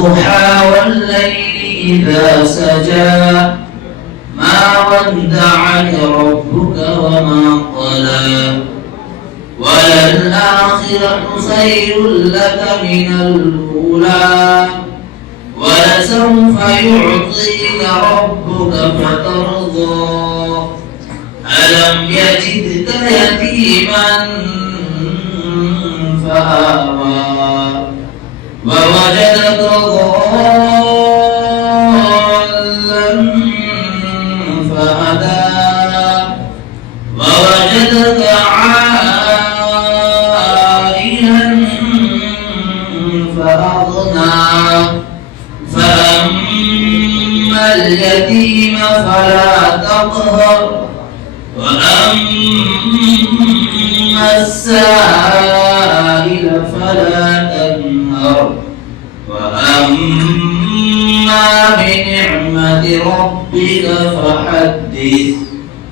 والضحى والليل إذا سجى ما ودعك ربك وما قلى وللآخرة خير لك من الأولى ولسوف يعطيك ربك فترضى ألم يجدك يتيما فآوى ووجدك ضالا فهدى ووجدك عائلا فأغنى فأما اليتيم فلا تقهر وأما السائل فلا تنهر وأما بنعمة ربك فحدث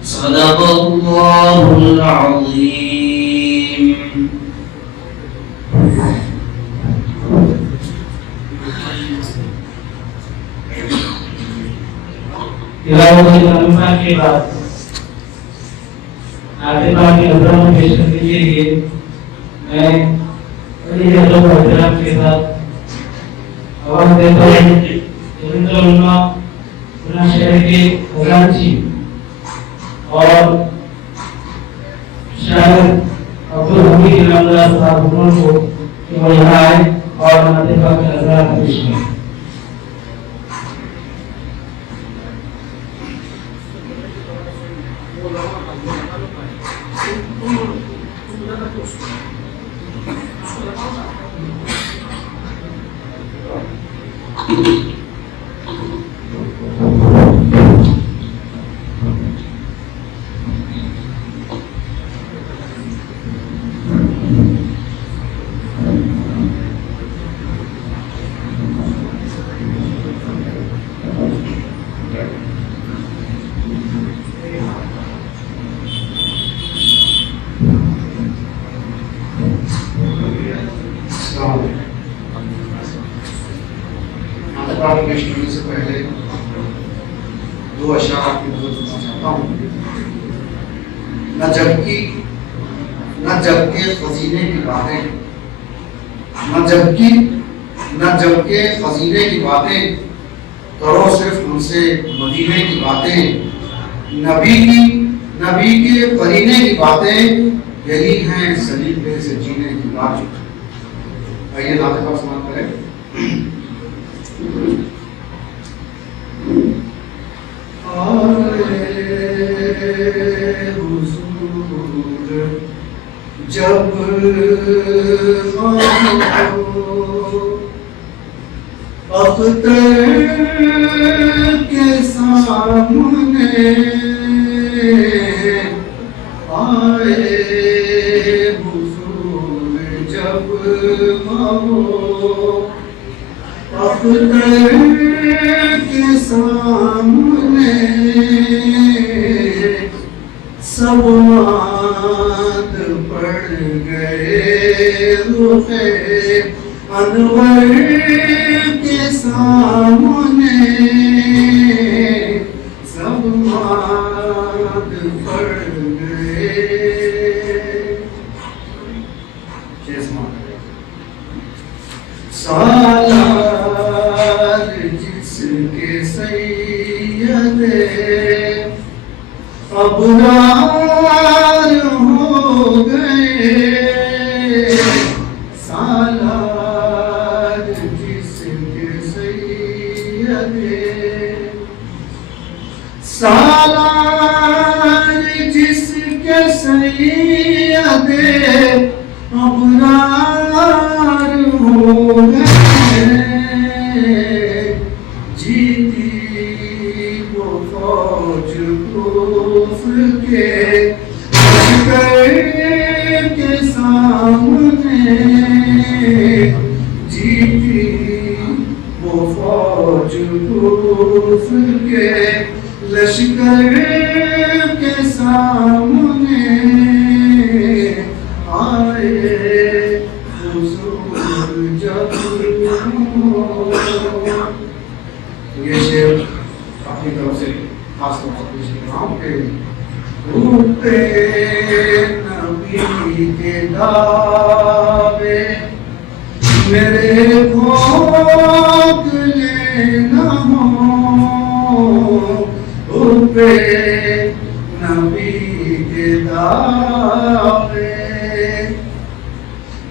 صدق الله العظيم. تلاوت کلمہ کے بعد نعت پاک کے احترام پیش کرنے کے لیے میں بڑی ادب و احترام کے ساتھ آواز دیتا ہوں جنرل علماء پورا شہر کے خزانچی اور شاعر عبدالحمید علامہ صاحب کو کہ وہ یہاں آئے اور نعت پاک کے احترام پیش کریں. سے پہلے دو اشعار آپ کی نظر دینا چاہتا ہوں. نہ جب کے خزینے کی باتیں نہ جب کے خزینے کی باتیں کرو صرف ان سے مدینے کی باتیں نبی کے قرینے کی باتیں یہی ہیں سلیقے سے جینے کی بات. آئیے نعت پاک سماعت کریں. جب اختر کے سامنے آئے حضور جب اختر کے سامنے سب مات پڑ گئے رخ انور کے سامنے سب مات پڑ گئے. سالار جس کے سید ابرار ہو گئے. سالار جس کے سید سالار جس کے سید ابرار ہو گئے. جیتی وہ فوج کفر کے لشکر کے سامنے جیتی وہ فوج کفر کے لشکر کے سامنے آئے حضور جب خاص طور پر پیش کر رہا ہوں کہ روپے نبی کے دعوے میرے بھوگ لینا ہو، روپے نبی کے دعوے،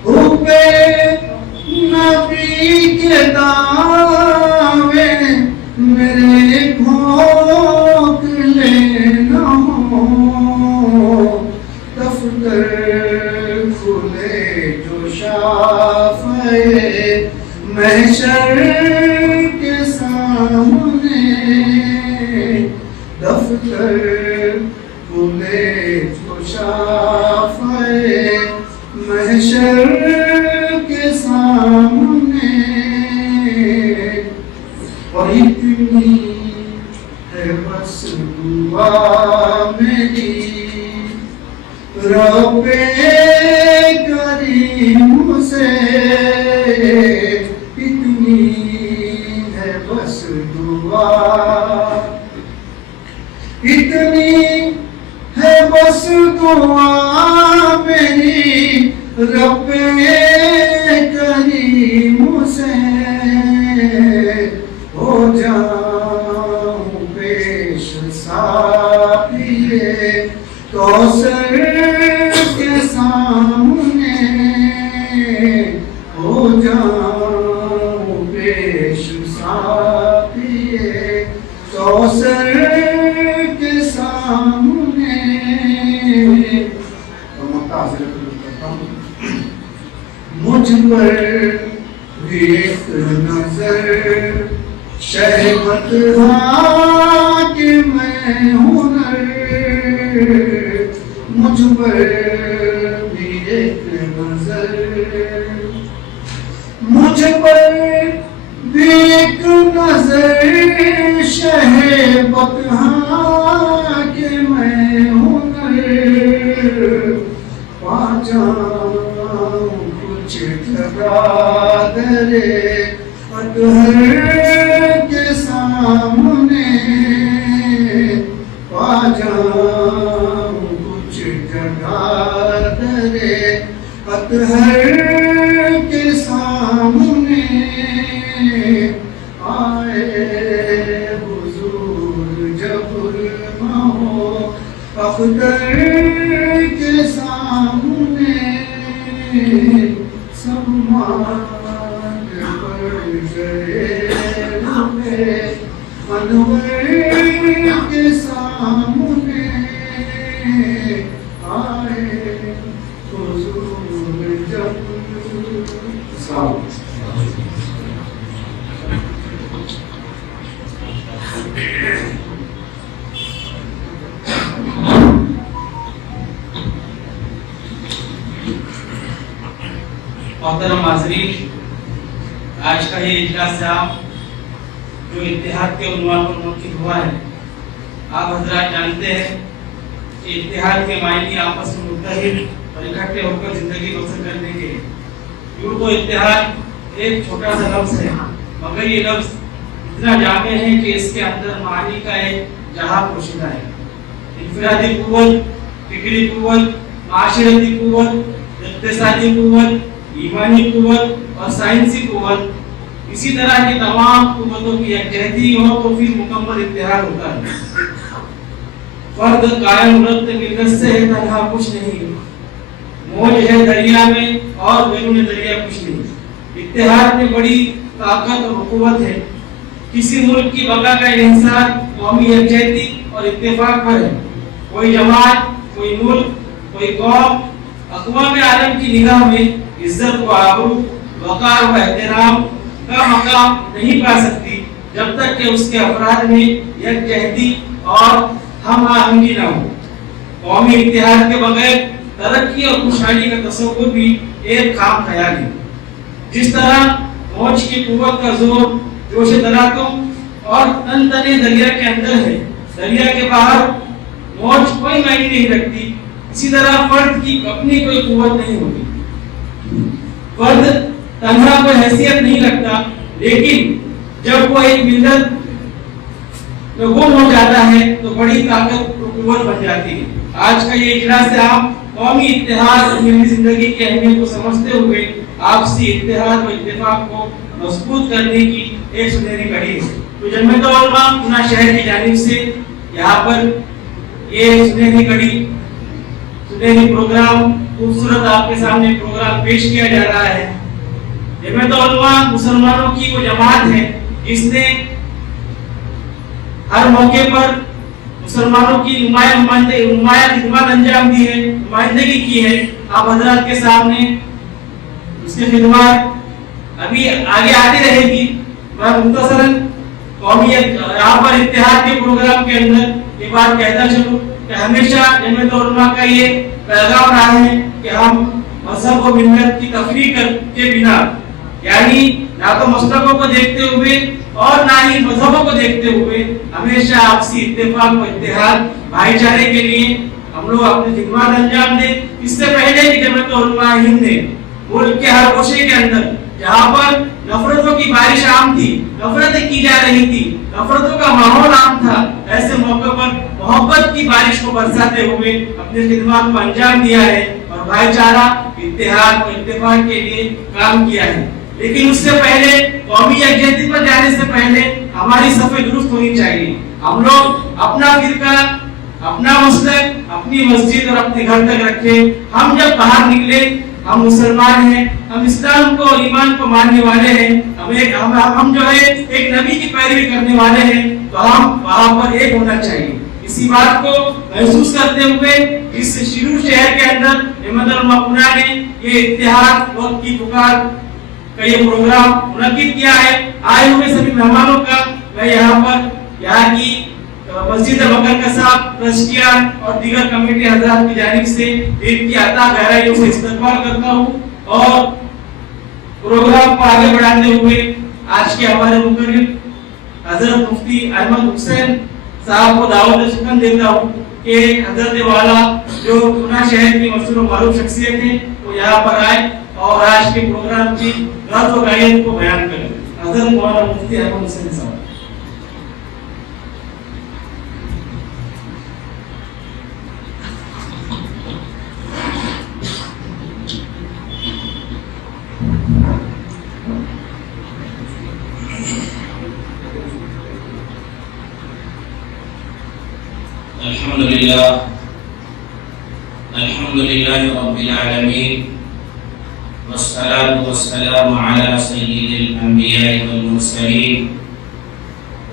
روپے نبی کے دعوے میرے بھوگ لینا ہو، دفتر کھلے جو شافعِ محشر کے سامنے، دفتر کھلے جو شافعِ محشر کے سامنے، اور اتنی ہے بس دعا میری رب کریم سے، اتنی ہے بس دعا، اتنی ہے بس دعا میری رب کریم سے، ہو جاؤں پیش ساقیے کوثر کے سامنے، ہو جاؤں پیش ساقیے کوثر کے سامنے، اور متاثر کرتا ہوں مجھ پر بھی ایک نظر شہبت حاکم ہنر، مجھ پر بھی ایک نظر، مجھ پر بھی ایک نظر شہبت حاکم ہنر، پا جاؤں کچھ جگہ درے اطہر کے سامنے، پا جاؤں کچھ جگہ درے اطہر کے سامنے، آئے حضور جب مہو اختر کے سامنے، سب مانگ پڑ گئے روپے انور کے سامنے، آئے حضور جب محترم حاضرین، آج کا یہ اجلاس عام جو اتحاد کے عنوان پر منعقد ہوا ہے، آپ حضرات جانتے ہیں کہ اتحاد کے معنی آپس میں متحد اور اکٹھے ہو کر زندگی بسر کرنے کے، یوں تو اتحاد ایک چھوٹا سا لفظ ہے، مگر یہ لفظ اتنا جامع ہے کہ اس کے اندر معنی کا ایک جہاں پوشیدہ ہے، انفرادی قوت، فکری قوت، معاشرتی قوت، اقتصادی قوت، ایمانی قوت اور سائنسی قوت، اسی طرح کی تمام قوتوں کی یکجہتی ہو تو پھر مکمل اتحاد ہوتا ہے۔ فرد قائم ربط ملت سے ہے تنہا کچھ نہیں، موج ہے دریا میں اور بیرون دریا کچھ نہیں۔ اتحاد میں بڑی طاقت اور قوت ہے۔ کسی ملک کی بقا کا انحصار قومی یکجہتی اور اتفاق پر ہے۔ کوئی جماعت، کوئی ملک، کوئی قوم اقوام عالم کی نگاہ میں عزت و آبرو، وقار و احترام کا مقام نہیں پا سکتی جب تک کہ اس کے افراد میں یکجہتی اور ہم آہنگی نہ ہو۔ قومی اتحاد کے بغیر ترقی اور خوشحالی کا تصور بھی ایک خام خیال ہے۔ جس طرح موج کی قوت کا زور جوش تلاطم اور تن تنے دریا کے اندر ہے، دریا کے باہر موج کوئی معنی نہیں رکھتی، اسی طرح فرد کی اپنی کوئی قوت نہیں ہوتی۔ فرد تنہا کوئی حیثیت نہیں رکھتا، لیکن جب وہ ایک ملت میں گم ہو جاتا ہے تو بڑی طاقت قوت بن جاتی ہے۔ آج کا یہ اجلاس عام قومی اتحاد اور ملی زندگی کی اہمیت کو سمجھتے ہوئے آپسی اتحاد و اتفاق کو مضبوط کرنے کی ایک سنہری کڑی ہے۔ تو جمعیت علماء پونا شہر کی جانب سے یہاں پر یہ سنہری کڑی، سنہری پروگرام، خوبصورت آپ کے سامنے پروگرام پیش کیا جا رہا ہے۔ جمعیت علماء مسلمانوں کی وہ جماعت ہے جس نے ہر موقع پر مسلمانوں کی نمایاں خدمات انجام دی ہے، نمائندگی کی ہے۔ آپ حضرات کے سامنے اس کی خدمات ابھی آگے آتی رہے گی۔ میں مختصراً قومیت یہاں پر اتحاد کے پروگرام کے اندر یہ بات کہتا چلوں کہ ہمیشہ جمعیت علماء کا یہ پیغام رہا ہے کہ ہم مذہب و ملت کی تفریق کے بنا، یعنی نہ تو مسلکوں کو دیکھتے ہوئے اور نہ ہی مذہبوں کو دیکھتے ہوئے ہمیشہ آپسی اتفاق و اتحاد بھائی چارے کے لیے ہم لوگ اپنی خدمات انجام دیں۔ اس سے پہلے کہ جمعیت علماء ہند نے ملک کے ہر گوشے کے اندر جہاں پر نفرتوں کی بارش عام تھی، نفرتیں کی جا رہی تھی، نفرتوں کا ماحول عام تھا، ایسے موقع پر محبت کی بارش کو برساتے ہوئے اپنی خدمات کو انجام دیا ہے اور بھائی چارہ، اتحاد و اتفاق کے لیے کام کیا ہے۔ لیکن اس سے پہلے قومی یکجہتی پر جانے سے پہلے ہماری صفیں درست ہونی چاہیے۔ ہم لوگ اپنا فرقہ، اپنا مسلک، اپنی مسجد اور اپنے گھر تک رکھیں۔ ہم جب باہر نکلے، ہم مسلمان ہیں، ہم اسلام کو، ایمان کو ماننے والے ہیں، ہم جو ہے ایک نبی کی پیروی کرنے والے ہیں، تو ہم وہاں پر ایک ہونا چاہیے۔ اسی بات کو محسوس کرتے ہوئے اس شروع شہر کے اندر جمعیت علماء پونا نے یہ اتحاد وقت کی پکار کا یہ پروگرام منعقد کیا ہے۔ آئے ہوئے سبھی مہمانوں کا میں یہاں پر یہاں کی مسجد بکر صاحب، ٹرسٹیان اور دیگر کمیٹی حضرات کی جانب سے دل کی عطا گہرائیوں سے استقبال کرتا ہوں اور پروگرام کو آگے بڑھاتے ہوئے آج کے ہمارے مقرر حضرت مفتی احمد حسین صاحب کو دعوت سخن دیتا ہوں کہ حضرت والا جو پونا شہر کی مشہور و معروف شخصیت ہے وہ یہاں پر آئے اور آج کے پروگرام کی غرض و غایت کو بیان کریں۔ حضرت مولانا مفتی احمد حسین صاحب۔ الحمد لله رب العالمين والصلاة والسلام على سيد الأنبياء والمرسلين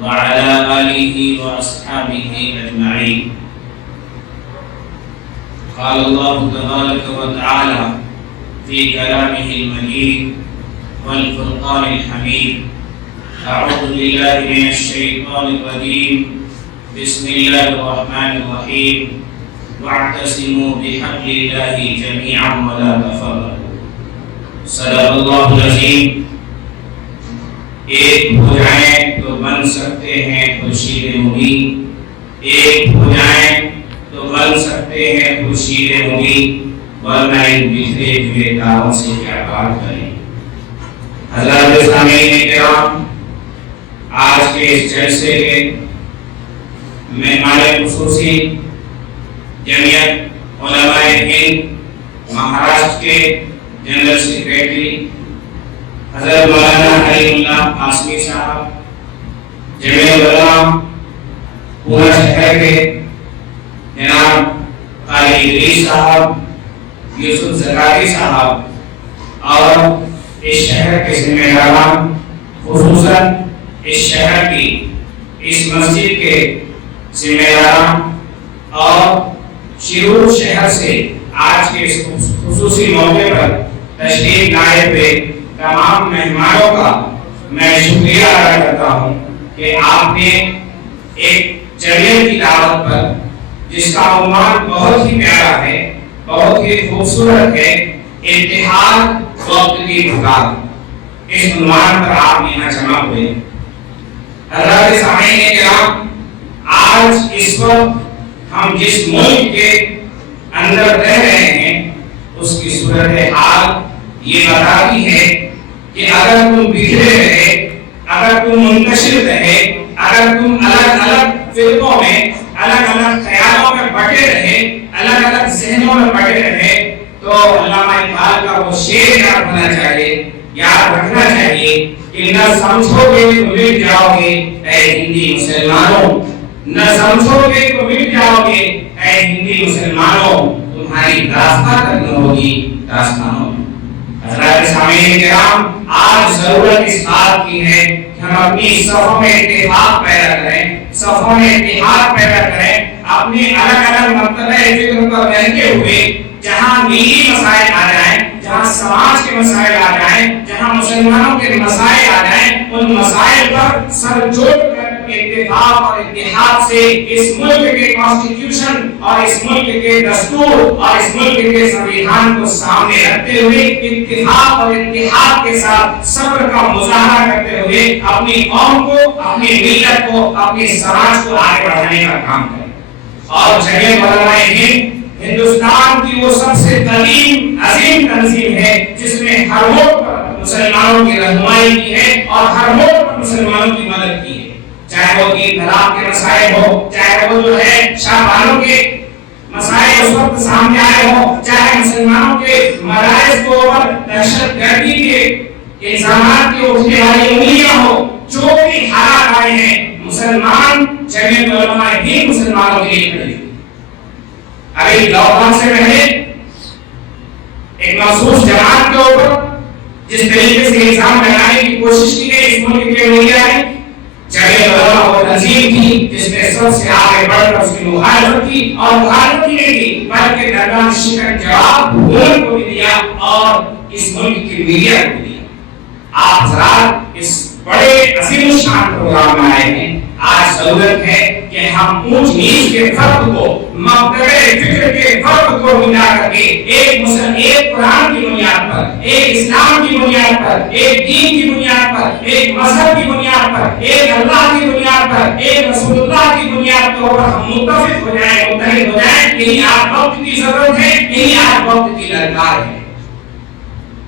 وعلى آله وأصحابه أجمعين۔ قال الله تبارك وتعالى في كلامه المجيد والفرقان الحميد: أعوذ بالله من الشيطان الرجيم، بسم الله الرحمن الرحيم، واعتصموا بحبل الله جميعا ولا تفرقوا۔ صدق اللہ العظیم۔ ایک ہو جائیں تو بن سکتے ہیں خورشید مبین، ایک ہو جائیں تو بن سکتے ہیں خورشید مبین، ورنہ ان بکھرے ہوئے تاروں سے کیا بات کریں۔ حضرات سامعین کرام، آج کے اس جلسے کے مہمان خصوصی جمعیت علماء ہند مہاراشٹر کے جنرل سیکریٹری حضرت مولانا حلیم اللہ قاسمی صاحب، جمعیت علماء پونا شہر کے جناب قاری ادریس صاحب، یوسف زکاری صاحب اور اس شہر کے ذمہ داران، خصوصاً اس شہر کی اس مسجد کے ذمہ داران اور شیرور شہر سے آج کے اس خصوصی موقع پر تشریف لائے ہوئے تمام مہمانوں کا میں شکریہ ادا کرتا ہوں کہ آپ نے ایک جمعیت کی دعوت پر، جس کا عنوان بہت ہی پیارا ہے، بہت ہی خوبصورت ہے، اتحاد وقت کی پکار، اس عنوان پر آپ یہاں جمع ہوئے۔ حضرات سامعین کرام، آج اس وقت ہم جس ملک کے اندر رہ رہے ہیں اس کی صورتحال یہ بتاتی ہے کہ اگر تم بکھرے رہے، اگر تم منتشر رہے، اگر تم الگ الگ فرقوں میں الگ الگ خیالوں میں بٹے رہے، الگ الگ ذہنوں میں بٹے رہے، تو علامہ اقبال کا وہ شعر یاد ہونا چاہیے، یاد رکھنا چاہیے کہ نہ سمجھو گے تو مٹ جاؤ گے اے ہندی مسلمانوں، نہ سمجھو گے تو مٹ جاؤ گے اے ہندی مسلمانوں، تمہاری داستان کرنا ہوگی داستانوں میں۔ حضرات سامعین کرام، آج ضرورت اس بات کی ہے کہ ہم اپنی صفوں میں اتفاق پیدا کریں، صفوں میں اتحاد پیدا کریں، اپنی الگ الگ مرتبہ فکر پر رہتے ہوئے جہاں ملی مسائل آ جائیں، جہاں سماج کے مسائل آ جائیں، جہاں مسلمانوں کے مسائل آ جائیں، ان مسائل پر سر جوڑ کر اتفاق اور اتحاد سے اس ملک کے کانسٹیٹیوشن اور اس ملک کے دستور اور اس ملک کے سنویدھان کو سامنے رکھتے ہوئے اتفاق اور اتحاد کے ساتھ صبر کا مظاہرہ کرتے ہوئے اپنی قوم کو، اپنی ملت کو، اپنی سماج کو آگے بڑھانے کا کام کریں۔ اور جمعیت علماء ہند ہندوستان کی وہ سب سے قدیم عظیم تنظیم ہے جس نے ہر موڑ پر مسلمانوں کی رہنمائی کی ہے اور ہر موڑ پر مسلمانوں کی مدد کی ہے، چاہے وہ تین طلاق کے مسائل ہو، چاہے وہ جو ہے شاہبانوں کے مسائل اس وقت سامنے آئے ہو، چاہے مسلمانوں کے مدارس کو اور دہشت گردی کے الزامات کی اٹھنے والی انگلیاں ہو، جو بھی حالات آئے ہیں، مسلمان جمعیت علماء ہند مسلمانوں کے لیے کھڑی ہے۔ ابھی لاک ڈاؤن سے پہلے ایک مخصوص جماعت کے اوپر جس طریقے سے الزام لگانے کی کوشش کی گئی اس ملک کے میڈیا نے، جمعیت علماء وہ تنظیم تھی جس نے سب سے آگے بڑھ کر اس کی مخالفت کی، اور مخالفت ہی نہیں کی بلکہ درگاہ شکن جواب ملک کو بھی دیا اور اس ملک کی میڈیا کو بھی دیا۔ آپ حضرات اس بڑے عظیم شان پروگرام میں آئے ہیں، آج ضرورت ہے کہ ہم اونچ نیچ کے فرق کو، مکتبہ فکر کے فرق کو مٹا کر کے ایک قرآن کی بنیاد پر، ایک اسلام کی بنیاد پر، ایک دین کی بنیاد پر، ایک مذہب کی بنیاد پر، ایک اللہ کی بنیاد پر، ایک رسول اللہ کی بنیاد کے اوپر ہم متفق ہو جائیں، متحد ہو جائیں۔ یہی آج وقت کی ضرورت ہے، یہی آج وقت کی للکار ہے،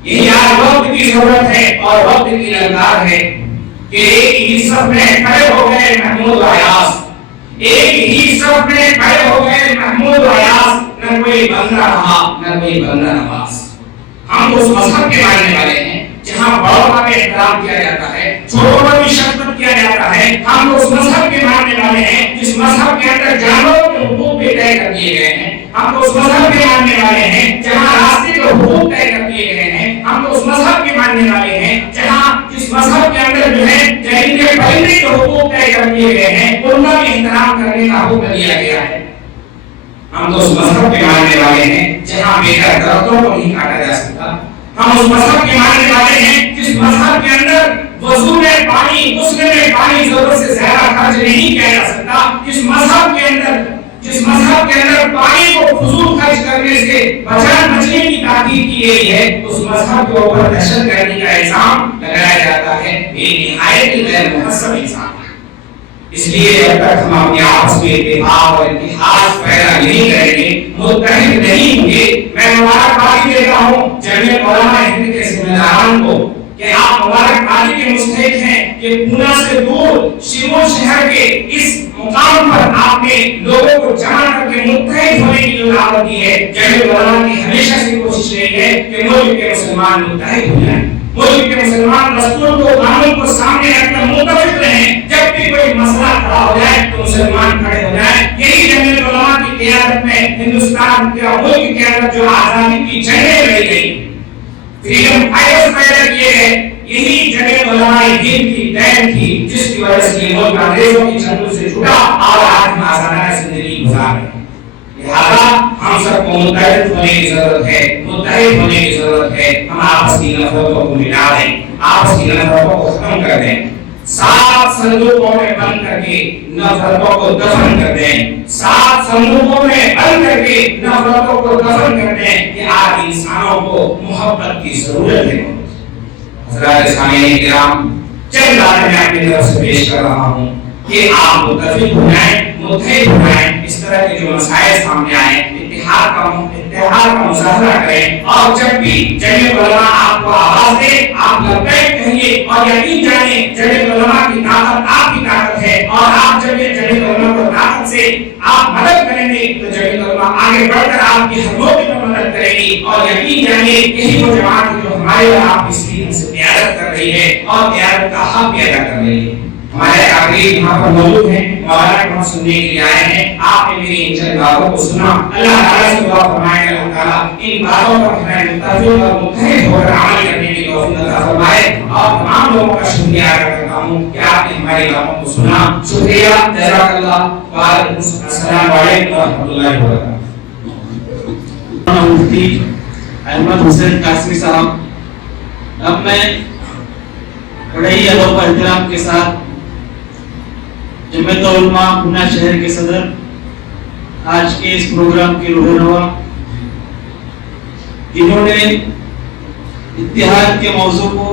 یہی آج وقت کی ضرورت ہے اور وقت کی للکار ہے کہ ایک ہی صف میں کھڑے ہو گئے محمود و ایاز، ایک ہی صف میں کھڑے ہو گئے محمود و ایاز، نہ کوئی بندہ رہا نہ کوئی بندہ نواز۔ ہم اس مذہب کے ماننے والے ہیں جہاں بڑوں کا بھی احترام کیا جاتا ہے، چھوٹوں کا بھی شفقت کیا جاتا ہے۔ ہم اس مذہب کے ماننے والے ہیں جس مذہب کے اندر جانوروں کے حقوق بھی طے کر دیے گئے ہیں۔ ہم اس مذہب کے ماننے والے ہیں جہاں راستے کے حقوق طے کر دیے گئے ہیں۔ ہم اس مذہب کے ماننے والے ہیں جہاں جس مذہب کے اندر جو ہے چرندے پرندے کے حقوق طے کر دیے گئے ہیں، ان کا بھی احترام کرنے کا حکم دیا گیا ہے۔ ہم تو اس مذہب کے ماننے والے ہیں جہاں بے گھر درختوں کو نہیں کاٹا جا سکتا۔ ہم اس مذہب کے ماننے والے ہیں جس مذہب کے اندر وضو میں پانی، غسل میں پانی ضرورت سے زیادہ خرچ نہیں کیا جا سکتا۔ جس مذہب کے اندر پانی کو فضول خرچ کرنے سے بچنے کی تاکید کی گئی ہے، اس مذہب کے اوپر دہشت گردی کا الزام لگایا جاتا ہے، یہ نہایت غیر مہذب الزام ہے۔ اس لیے جب تک ہم اپنے آپس میں اتحاد اور اتحاد پیدا نہیں کریں گے، متحد نہیں ہوں گے، میں مبارکبادی دیتا ہوں جمعیت علماء ہند کے ذمہ داران کو کہ آپ مبارکبادی کے مستحق ہیں کہ پونا سے دور شیمون شہر کے اس مقام پر آپ نے لوگوں کو جمع کر کے متحد ہونے کی جو دعوت دی ہے۔ جمعیت علماء کی ہمیشہ سے کوشش رہی ہے کہ ملک کے مسلمان متحد ہو جائیں، ملک کے مسلمان دستور کو، قانون کو سامنے رکھ کر متفق رہیں، جب بھی کوئی مسئلہ کھڑا ہو جائے تو مسلمان کھڑے ہو جائیں۔ یہی جمعیت علماء کی قیادت میں ہندوستان کے ملک کے اندر جو آزادی کی جنگیں لڑی گئی، فریڈم فائٹرز پیدا کیے گئے، یہی جمعیت علماء ہند کی دین تھی جس کی وجہ سے یہ ملک انگریزوں کی جنگوں سے چھوٹا اور آج ہم آزادانہ زندگی گزار رہے ہیں۔ لہذا ہم سب کو متحد ہونے کی ضرورت ہے، متحد ہونے کی ضرورت ہے۔ ہم آپس کی نفرتوں کو مٹا دیں، آپس کی نفرتوں کو ختم کر دیں، 7 صندوقوں میں بند کر کے نفرتوں کو دفن کر دیں، 7 صندوقوں میں بند کر کے نفرتوں کو دفن کر دیں کہ آج انسانوں کو محبت کی ضرورت ہے۔ حضرات سامعین کرام، چند باتیں میں اپنی طرف سے پیش کر رہا ہوں کہ آپ متفق ہو جائیں، متحد ہو جائیں، اس طرح کے جو مسائل سامنے آئیں اتحاد کا مظاہرہ کریں، اور جب بھی جمعیت علماء آپ کو آواز دے آپ لبیک کہیے، اور یقین جانیں جمعیت علماء کی طاقت آپ کی طاقت ہے، اور آپ جب یہ جمعیت علماء کو رحمت سے آپ مدد کریں گے تو جمیع علماء آگے بڑھ کر آپ کی ہر موقع پر مدد کرے گی، اور یقین جانیے یہی وہ جماعت ہے جو ہمارے اور آپ اس دین سے قیادت کر رہی ہے اور قیادت کا حق بھی ادا کر رہی ہے۔ ہمارے آگے یہاں پر موجود ہیں، مولانا کو سننے کے لیے آئے ہیں، آپ نے میری ان چند باتوں کو سنا، اللہ تعالیٰ سے دعا فرمائے اللہ تعالیٰ ان باتوں پر ہمیں متفق اور متحد ہو کر عمل کرنے کی توفیق عطا فرمائے، اور تمام لوگوں کا شکریہ ادا کرتا ہوں کہ آپ نے ہماری باتوں کو سنا۔ شکریہ، جزاک اللہ، السلام علیکم و رحمۃ اللہ وبرکاتہ۔ مفتی احمد حسین قاسمی صاحب، اب میں بڑے ہی ادب و احترام کے ساتھ جمعیت علماء پونا شہر کے صدر، آج کے اس پروگرام کے رہنما، جنہوں نے اتحاد کے موضوع کو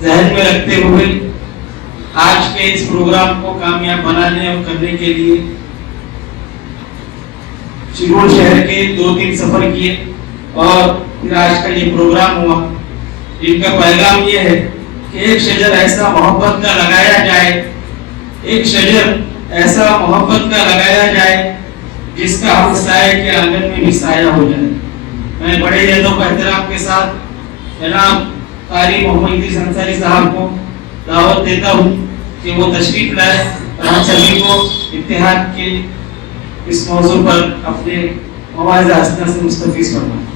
ذہن میں رکھتے ہوئے آج کے اس پروگرام کو کامیاب بنانے اور کرنے کے لیے شیرول شہر کے 2-3 سفر کیے اور پھر آج کا یہ پروگرام ہوا۔ ان کا پیغام یہ ہے کہ ایک شجر ایسا محبت کا لگایا جائے، ایک شجر ایسا محبت کا لگایا جائے جس کا ہم سائے کے آنگن میں بھی سایہ ہو جائے۔ میں بڑے ہی ادب و احترام کے ساتھ جناب قاری محمد ادریس انصاری صاحب کو دعوت دیتا ہوں کہ وہ تشریف لائے اور ہم سبھی کو اتحاد کے اس موضوع پر اپنے مواعظ حسنہ سے مستفیض فرمائیں۔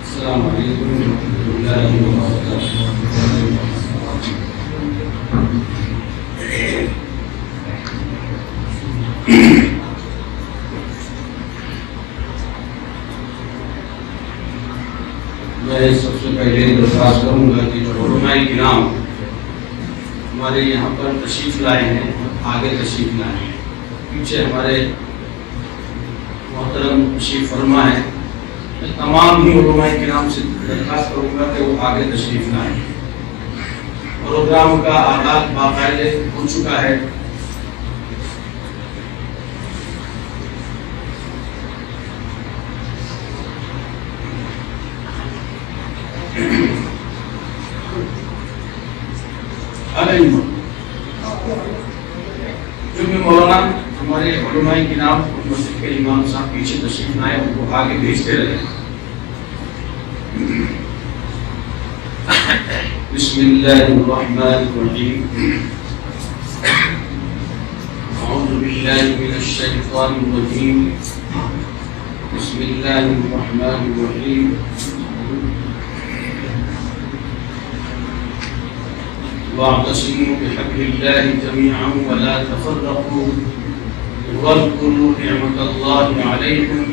السلام علیکم ورحمۃ اللہ وبرکاتہ۔ میں سب سے پہلے درخواست کروں گا کہ جو علماء کرام ہمارے یہاں پر تشریف لائے ہیں، آگے تشریف لائے ہیں، پیچھے ہمارے محترم تشریف فرما ہے، میں تمام ہی علماء کرام سے درخواست کروں گا کہ وہ آگے تشریف لائیں۔ پروگرام کا آغاز باقاعدہ ہو چکا ہے۔ چونکہ مولانا ہمارے علماء کرام مسجد کے امام صاحب پیچھے تشریف لائے، ان کو آگے بھیجتے رہے۔ بسم اللہ الرحمن الرحیم، اعوذ باللہ من الشیطان الرجیم، بسم اللہ الرحمن الرحیم، واعتصموا بحبل الله جميعا ولا تفرقوا واذكروا نعمة الله عليكم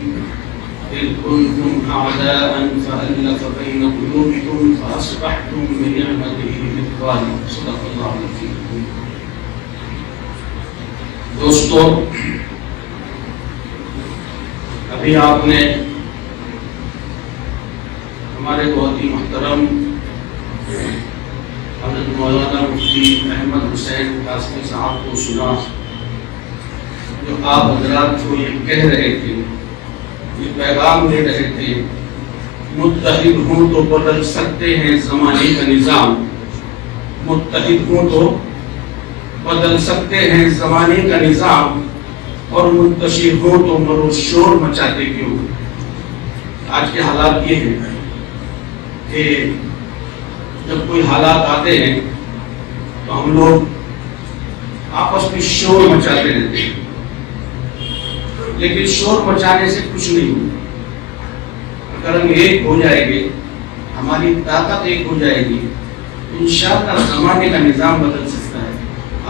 إذ كنتم أعداء فألف بين قلوبكم فأصبحتم بنعمته إخوانا۔ صدق الله العظيم۔ دوستو، ابھی آپ نے ہمارے بہت ہی محترم حضرت مولانا مفتی احمد حسین قاسمی صاحب کو سنا، جو آپ حضرات کو یہ کہہ رہے تھے، یہ پیغام دے رہے تھے، متحد ہوں تو بدل سکتے ہیں زمانے کا نظام، متحد ہوں تو بدل سکتے ہیں زمانے کا نظام، اور منتشر ہوں تو مرو شور مچاتے کیوں۔ آج کے حالات یہ ہیں کہ جب کوئی حالات آتے ہیں تو ہم لوگ آپس میں شور مچاتے رہتے ہیں، لیکن شور مچانے سے کچھ نہیں ہوگا۔ اگر ہم ایک ہو جائیں گے، ہماری طاقت ایک ہو جائے گی، انشاءاللہ زمانے کا نظام بدل سکتا ہے۔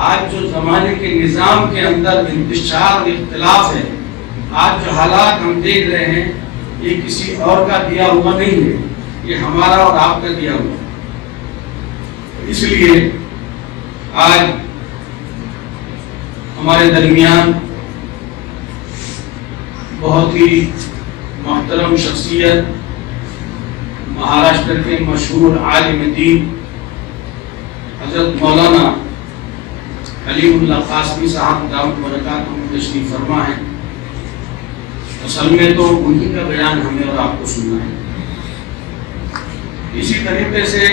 آج جو زمانے کے نظام کے اندر انتشار اختلاف ہے، آج جو حالات ہم دیکھ رہے ہیں، یہ کسی اور کا دیا ہوا نہیں ہے، یہ ہمارا اور آپ کا دیا ہوا ہے۔ اس لیے آج ہمارے درمیان بہت ہی محترم شخصیت، مہاراشٹر کے مشہور عالم دین حضرت مولانا علیم اللہ قاسمی صاحب دعوت برکاتہ تشریف فرما ہے. اصل میں تو انہی کا بیان ہمیں اور آپ کو سننا ہے. اسی طریقے سے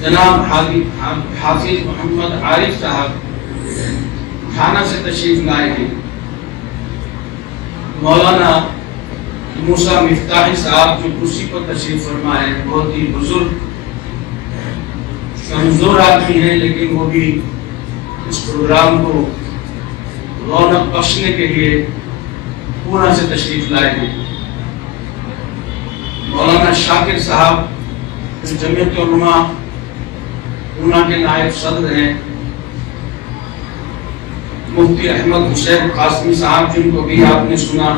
جناب حافظ محمد عارف صاحب تھانہ سے تشریف لائے ہیں. مولانا موسیٰ مفتاحی صاحب جو کرسی پر تشریف فرما ہے، بہت ہی بزرگ کمزور آدمی ہیں، لیکن وہ بھی اس پروگرام کو رونق بخشنے کے لیے پونہ سے تشریف لائے ہیں. مولانا شاکر صاحب جمعیت علماء پونہ کے نائب صدر ہیں. مفتی احمد حسین قاسمی صاحب جن کو بھی آپ نے سنا.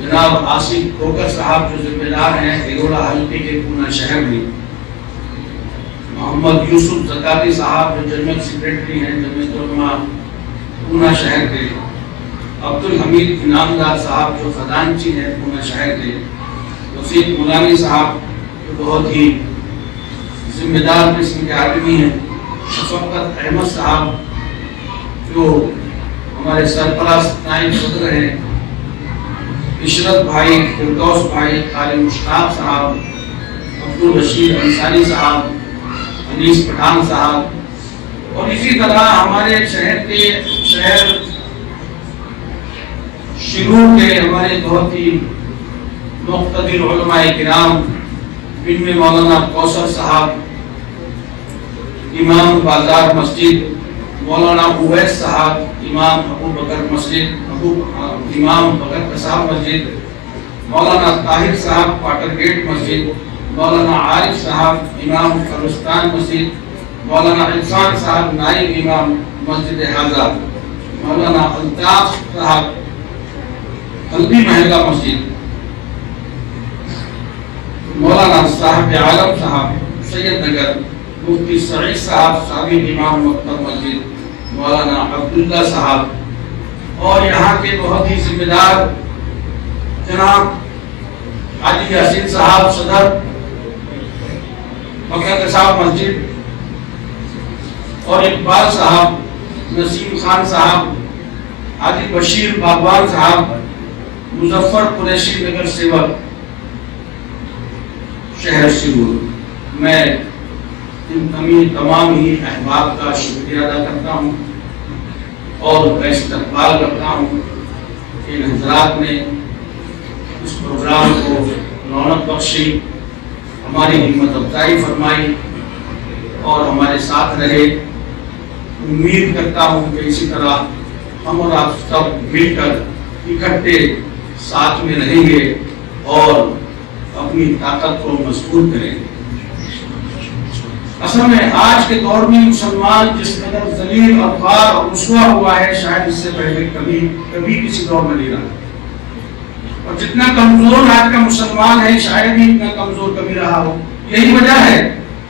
جناب آصف کھوکر صاحب جو ذمہ دار ہیں ایرولہ حلقے کے پونہ شہر میں. محمد یوسف زکاتی صاحب جو جنرل سیکریٹری ہیں جمعیت علماء پونہ شہر کے. عبدالحمید انعامدار صاحب جو خزانچی ہیں پونہ شہر کے. وسیم مولانی صاحب جو بہت ہی ذمہ دار قسم کے آدمی ہیں. شفقت احمد صاحب جو ہمارے سرپرست نائب صدر ہیں. عشرت بھائی، فردوس بھائی، قاری مشتاق صاحب، عبدالرشید انصاری صاحب، انیس پٹھان صاحب، اور اسی طرح ہمارے شہر شروع کے ہمارے بہت ہی مقتدر علماء کرام، جن میں مولانا کوثر صاحب امام بازار مسجد، مولانا اویس صاحب امام ابو بکر مسجد، امام بکر قصاب مسجد، مولانا طاہر صاحب پاٹر گیٹ مسجد، مولانا عارف صاحب امام قبرستان مسجد، مولانا عرفان صاحب نائب امام مسجد حاضر، مولانا الطاف صاحب قلبی محلہ مسجد، مولانا صاحب عالم صاحب سید نگر، مفتی سعید صاحب سابق امام مکتب مسجد، مولانا عبداللہ صاحب، اور یہاں کے بہت ہی ذمہ دار جناب حاجی یاسین صاحب صدر بکر قصاب مسجد، اور اقبال صاحب، نسیم خان صاحب، حاجی بشیر باغوان صاحب، مظفر قریشی نگر سیوک شہر شروع. میں ان تمام ہی احباب کا شکریہ ادا کرتا ہوں اور میں استقبال کرتا ہوں کہ ان حضرات نے اس پروگرام کو رونق بخشی، ہماری ہمت افزائی فرمائی اور ہمارے ساتھ رہے. امید کرتا ہوں کہ اسی طرح ہم اور آپ سب مل کر اکٹھے ساتھ میں رہیں گے اور اپنی طاقت کو مضبوط کریں گے. اصل میں آج کے دور میں مسلمان جس قدر ذلیل اور خوار اور رسوا ہوا ہے شاید اس سے پہلے کبھی کسی دور میں نہیں رہا. اور جتنا کمزور آج کا مسلمان ہے شاید ہی اتنا کمزور کبھی رہا ہو. یہی وجہ ہے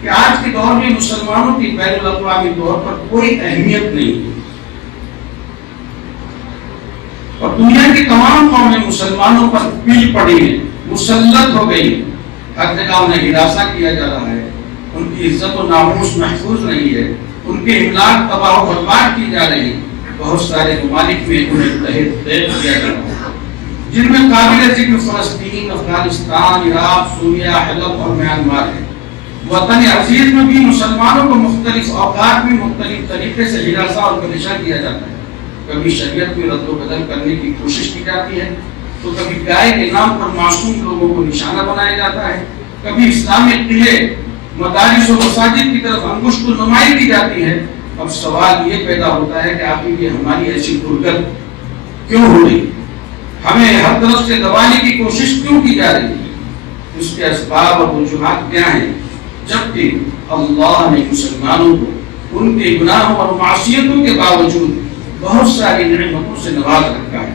کہ آج کے دور میں مسلمانوں کی بین الاقوامی طور پر کوئی اہمیت نہیں ہے اور دنیا کی تمام قومیں مسلمانوں پر پل پڑی ہیں، مسلط ہو گئی ہیں. ہر جگہ انہیں ہراساں کیا جا رہا ہے، ان کی عزت و ناموس محفوظ نہیں ہے، ان کے املاک تباہ و برباد کی جا رہی. بہت سارے ممالک میں انہیں تحت دیکھ کیا جا رہا ہے، جن میں قابل ذکر فلسطین، افغانستان، عراق، سوریہ، حلب اور میانمار ہے. وطن عزیز میں بھی مسلمانوں کو مختلف اوقات میں مختلف طریقے سے ہراساں اور پریشان کیا جاتا ہے. کبھی شریعت میں رد و بدل کرنے کی کوشش کی جاتی ہے تو کبھی گائے کے نام پر معصوم لوگوں کو نشانہ بنایا جاتا ہے، کبھی اسلامی قلعے، مدارس و مساجد کی طرف انگشت نمائی کی جاتی ہے. اب سوال یہ پیدا ہوتا ہے کہ آخر یہ ہماری ایسی غربت کیوں ہو رہی ہے؟ ہمیں ہر طرف سے دبانے کی کوشش کیوں کی جا رہی ہے؟ اس کے اسباب اور وجوہات کیا ہیں؟ جبکہ اللہ نے مسلمانوں کو ان کے گناہوں اور معصیتوں کے باوجود بہت ساری نعمتوں سے نواز رکھا ہے،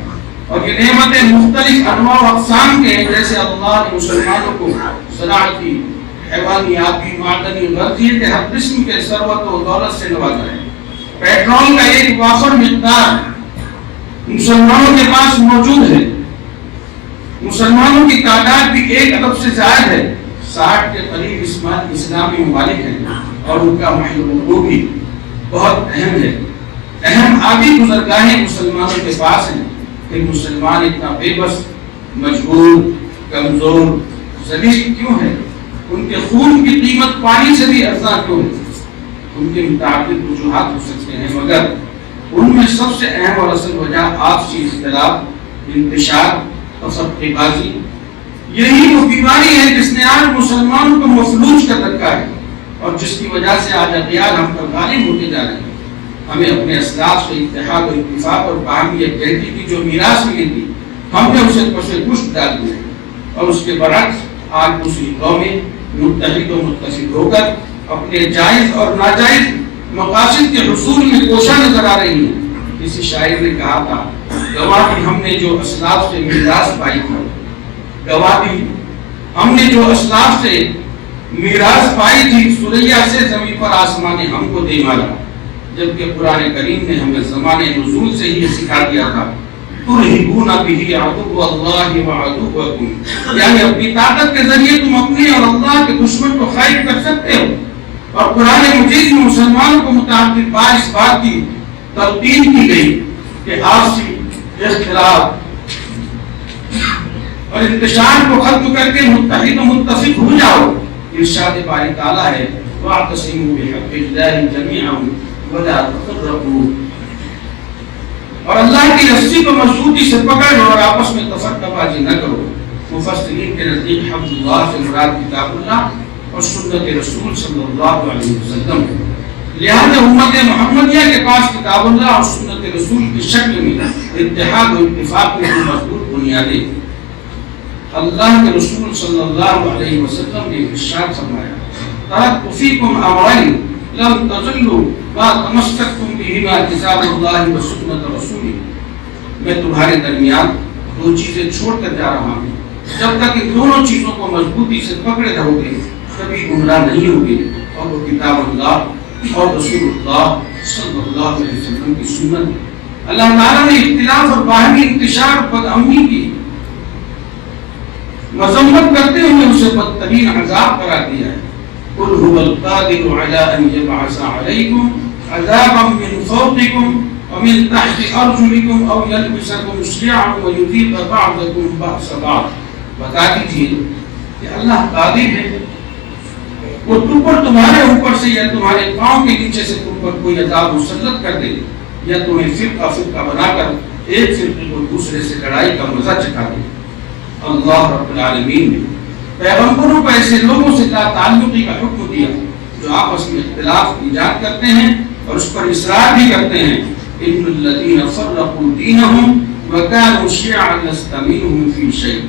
اور یہ نعمتیں مختلف انواع و اقسام کے ہیں. جیسے اللہ نے مسلمانوں کو زراعتی، حیوانی، آبی، معدنی، غذائی کے ہر قسم کے ثروت و دولت سے نوازا ہے. پیٹرول کا ایک وافر مقدار مسلمانوں کے پاس موجود ہے. مسلمانوں کی تعداد بھی 1 ارب سے زائد ہے. 60 کے قریب اسلامی ممالک ہیں اور ان کا محل وقوع بھی بہت اہم ہے. اہم آبی گزرگاہیں مسلمانوں کے پاس ہیں کہ مسلمان اتنا بے بس، مجبور، کمزور، ذلیل کیوں ہے؟ ان کے خون کی قیمت پانی سے بھی ارزاں کیوں ہے؟ ان کے متعدد وجوہات ہو سکتے ہیں، مگر ان میں سب سے اہم اور اصل وجہ آپسی اختلاف، انتشار اور سبقے بازی. یہی وہ بیماری ہے جس نے آج مسلمانوں کو مفلوج کر رکھا ہے اور جس کی وجہ سے آج اغیار ہم پر غالب ہوتے جا رہے ہیں. ہمیں اپنے اسلاف سے اتحاد و اتفاق اور باہمی یکجہتی کی جو میراث ملی تھی، ہم نے اسے پس پشت ڈال دیا اور اس کے برعکس آج دوسری قومیں متحد و متفق ہو کر اپنے جائز اور ناجائز مقاصد کے حصول میں کوشاں نظر آ رہی ہیں. کسی شاعر نے کہا تھا، گواہی ہم نے جو اسلاف سے میراث پائی تھی، گواہی ہم نے جو اسلاف سے میراث پائی تھی، ثریا سے زمین پر آسمان نے ہم کو دے مارا. جبکہ قرآن کریم نے ہمیں زمانے نزول سے ہی سکھا دیا تھا، ترہبون بہ عدو اللہ وعدوکم، یعنی اپنی طاقت کے ذریعے تم اپنے اور اللہ کے دشمن کو خائف کر سکتے ہو. اور قرآن مجید میں مسلمانوں کو متعدد بار اس بات کی تلقین کی گئی کہ آپسی اختلاف اور انتشار کو ختم کر کے متحد و متفق ہو جاؤ. ارشاد باری تعالیٰ ہے، وَاعْتَصِمُوا بِحَبِّ اللَّهِ جَمِيعًا وَلَا تَفَرَّقُوا، اور اللہ کی رسی کو مضبوطی سے پکڑ لو اور آپس میں تفرقہ بازی نہ کرو. مفسرین کے نزدیک حبل اللہ سے مراد کتاب اللہ اور سنت رسول صلی اللہ علیہ وسلم ہے. لہذا امت محمدیہ کے پاس کتاب اللہ اور سنت رسول کی شکل میں اتحاد و اتفاق کی مضبوط بنیادیں. اللہ کے رسول صلی اللہ علیہ وسلم نے ارشاد فرمایا، ترکت فیکم امرین لم تضلوا ما تمسکتم بہما کتاب اللہ و سنت رسول. میں تمہارے درمیان دو چیزیں چھوڑ کر جا رہا ہوں، جب تک ان دونوں چیزوں کو مضبوطی سے پکڑے رہو گے کبھی گمراہ نہیں ہوگے، اور وہ کتاب اللہ اور رسول اللہ صلی اللہ علیہ وسلم کی سنت. اللہ تعالیٰ نے اختلاف اور باہمی انتشار اور بدامنی کی مذمت کرتے ہوئے اسے بدترین عذاب قرار دیا ہے. قل هو القادر على ان يبعث عليكم عذابا من فوقكم ومن تحت ارجلكم او يلبسكم شيعا ويذيق بعضكم باس بعض. بتا دیجیے کہ اللہ قادر ہے، وہ تم پر تمہارے اوپر سے یا تمہارے پاؤں کے نیچے سے تم پر کوئی عذاب مسلط کر دے، یا تمہیں فرقہ فرقہ بنا کر ایک فرقے کو دوسرے سے لڑائی کا مزہ چکھا دے. اللہ رب العالمین نے پیغمبروں کو ایسے لوگوں سے لا تعلقی کا حکم دیا جو آپس میں اختلاف ایجاد کرتے ہیں اور اس پر اصرار بھی کرتے ہیں. ان الذین فرقوا دینہم وکانوا شیعا لست منہم فی شیء.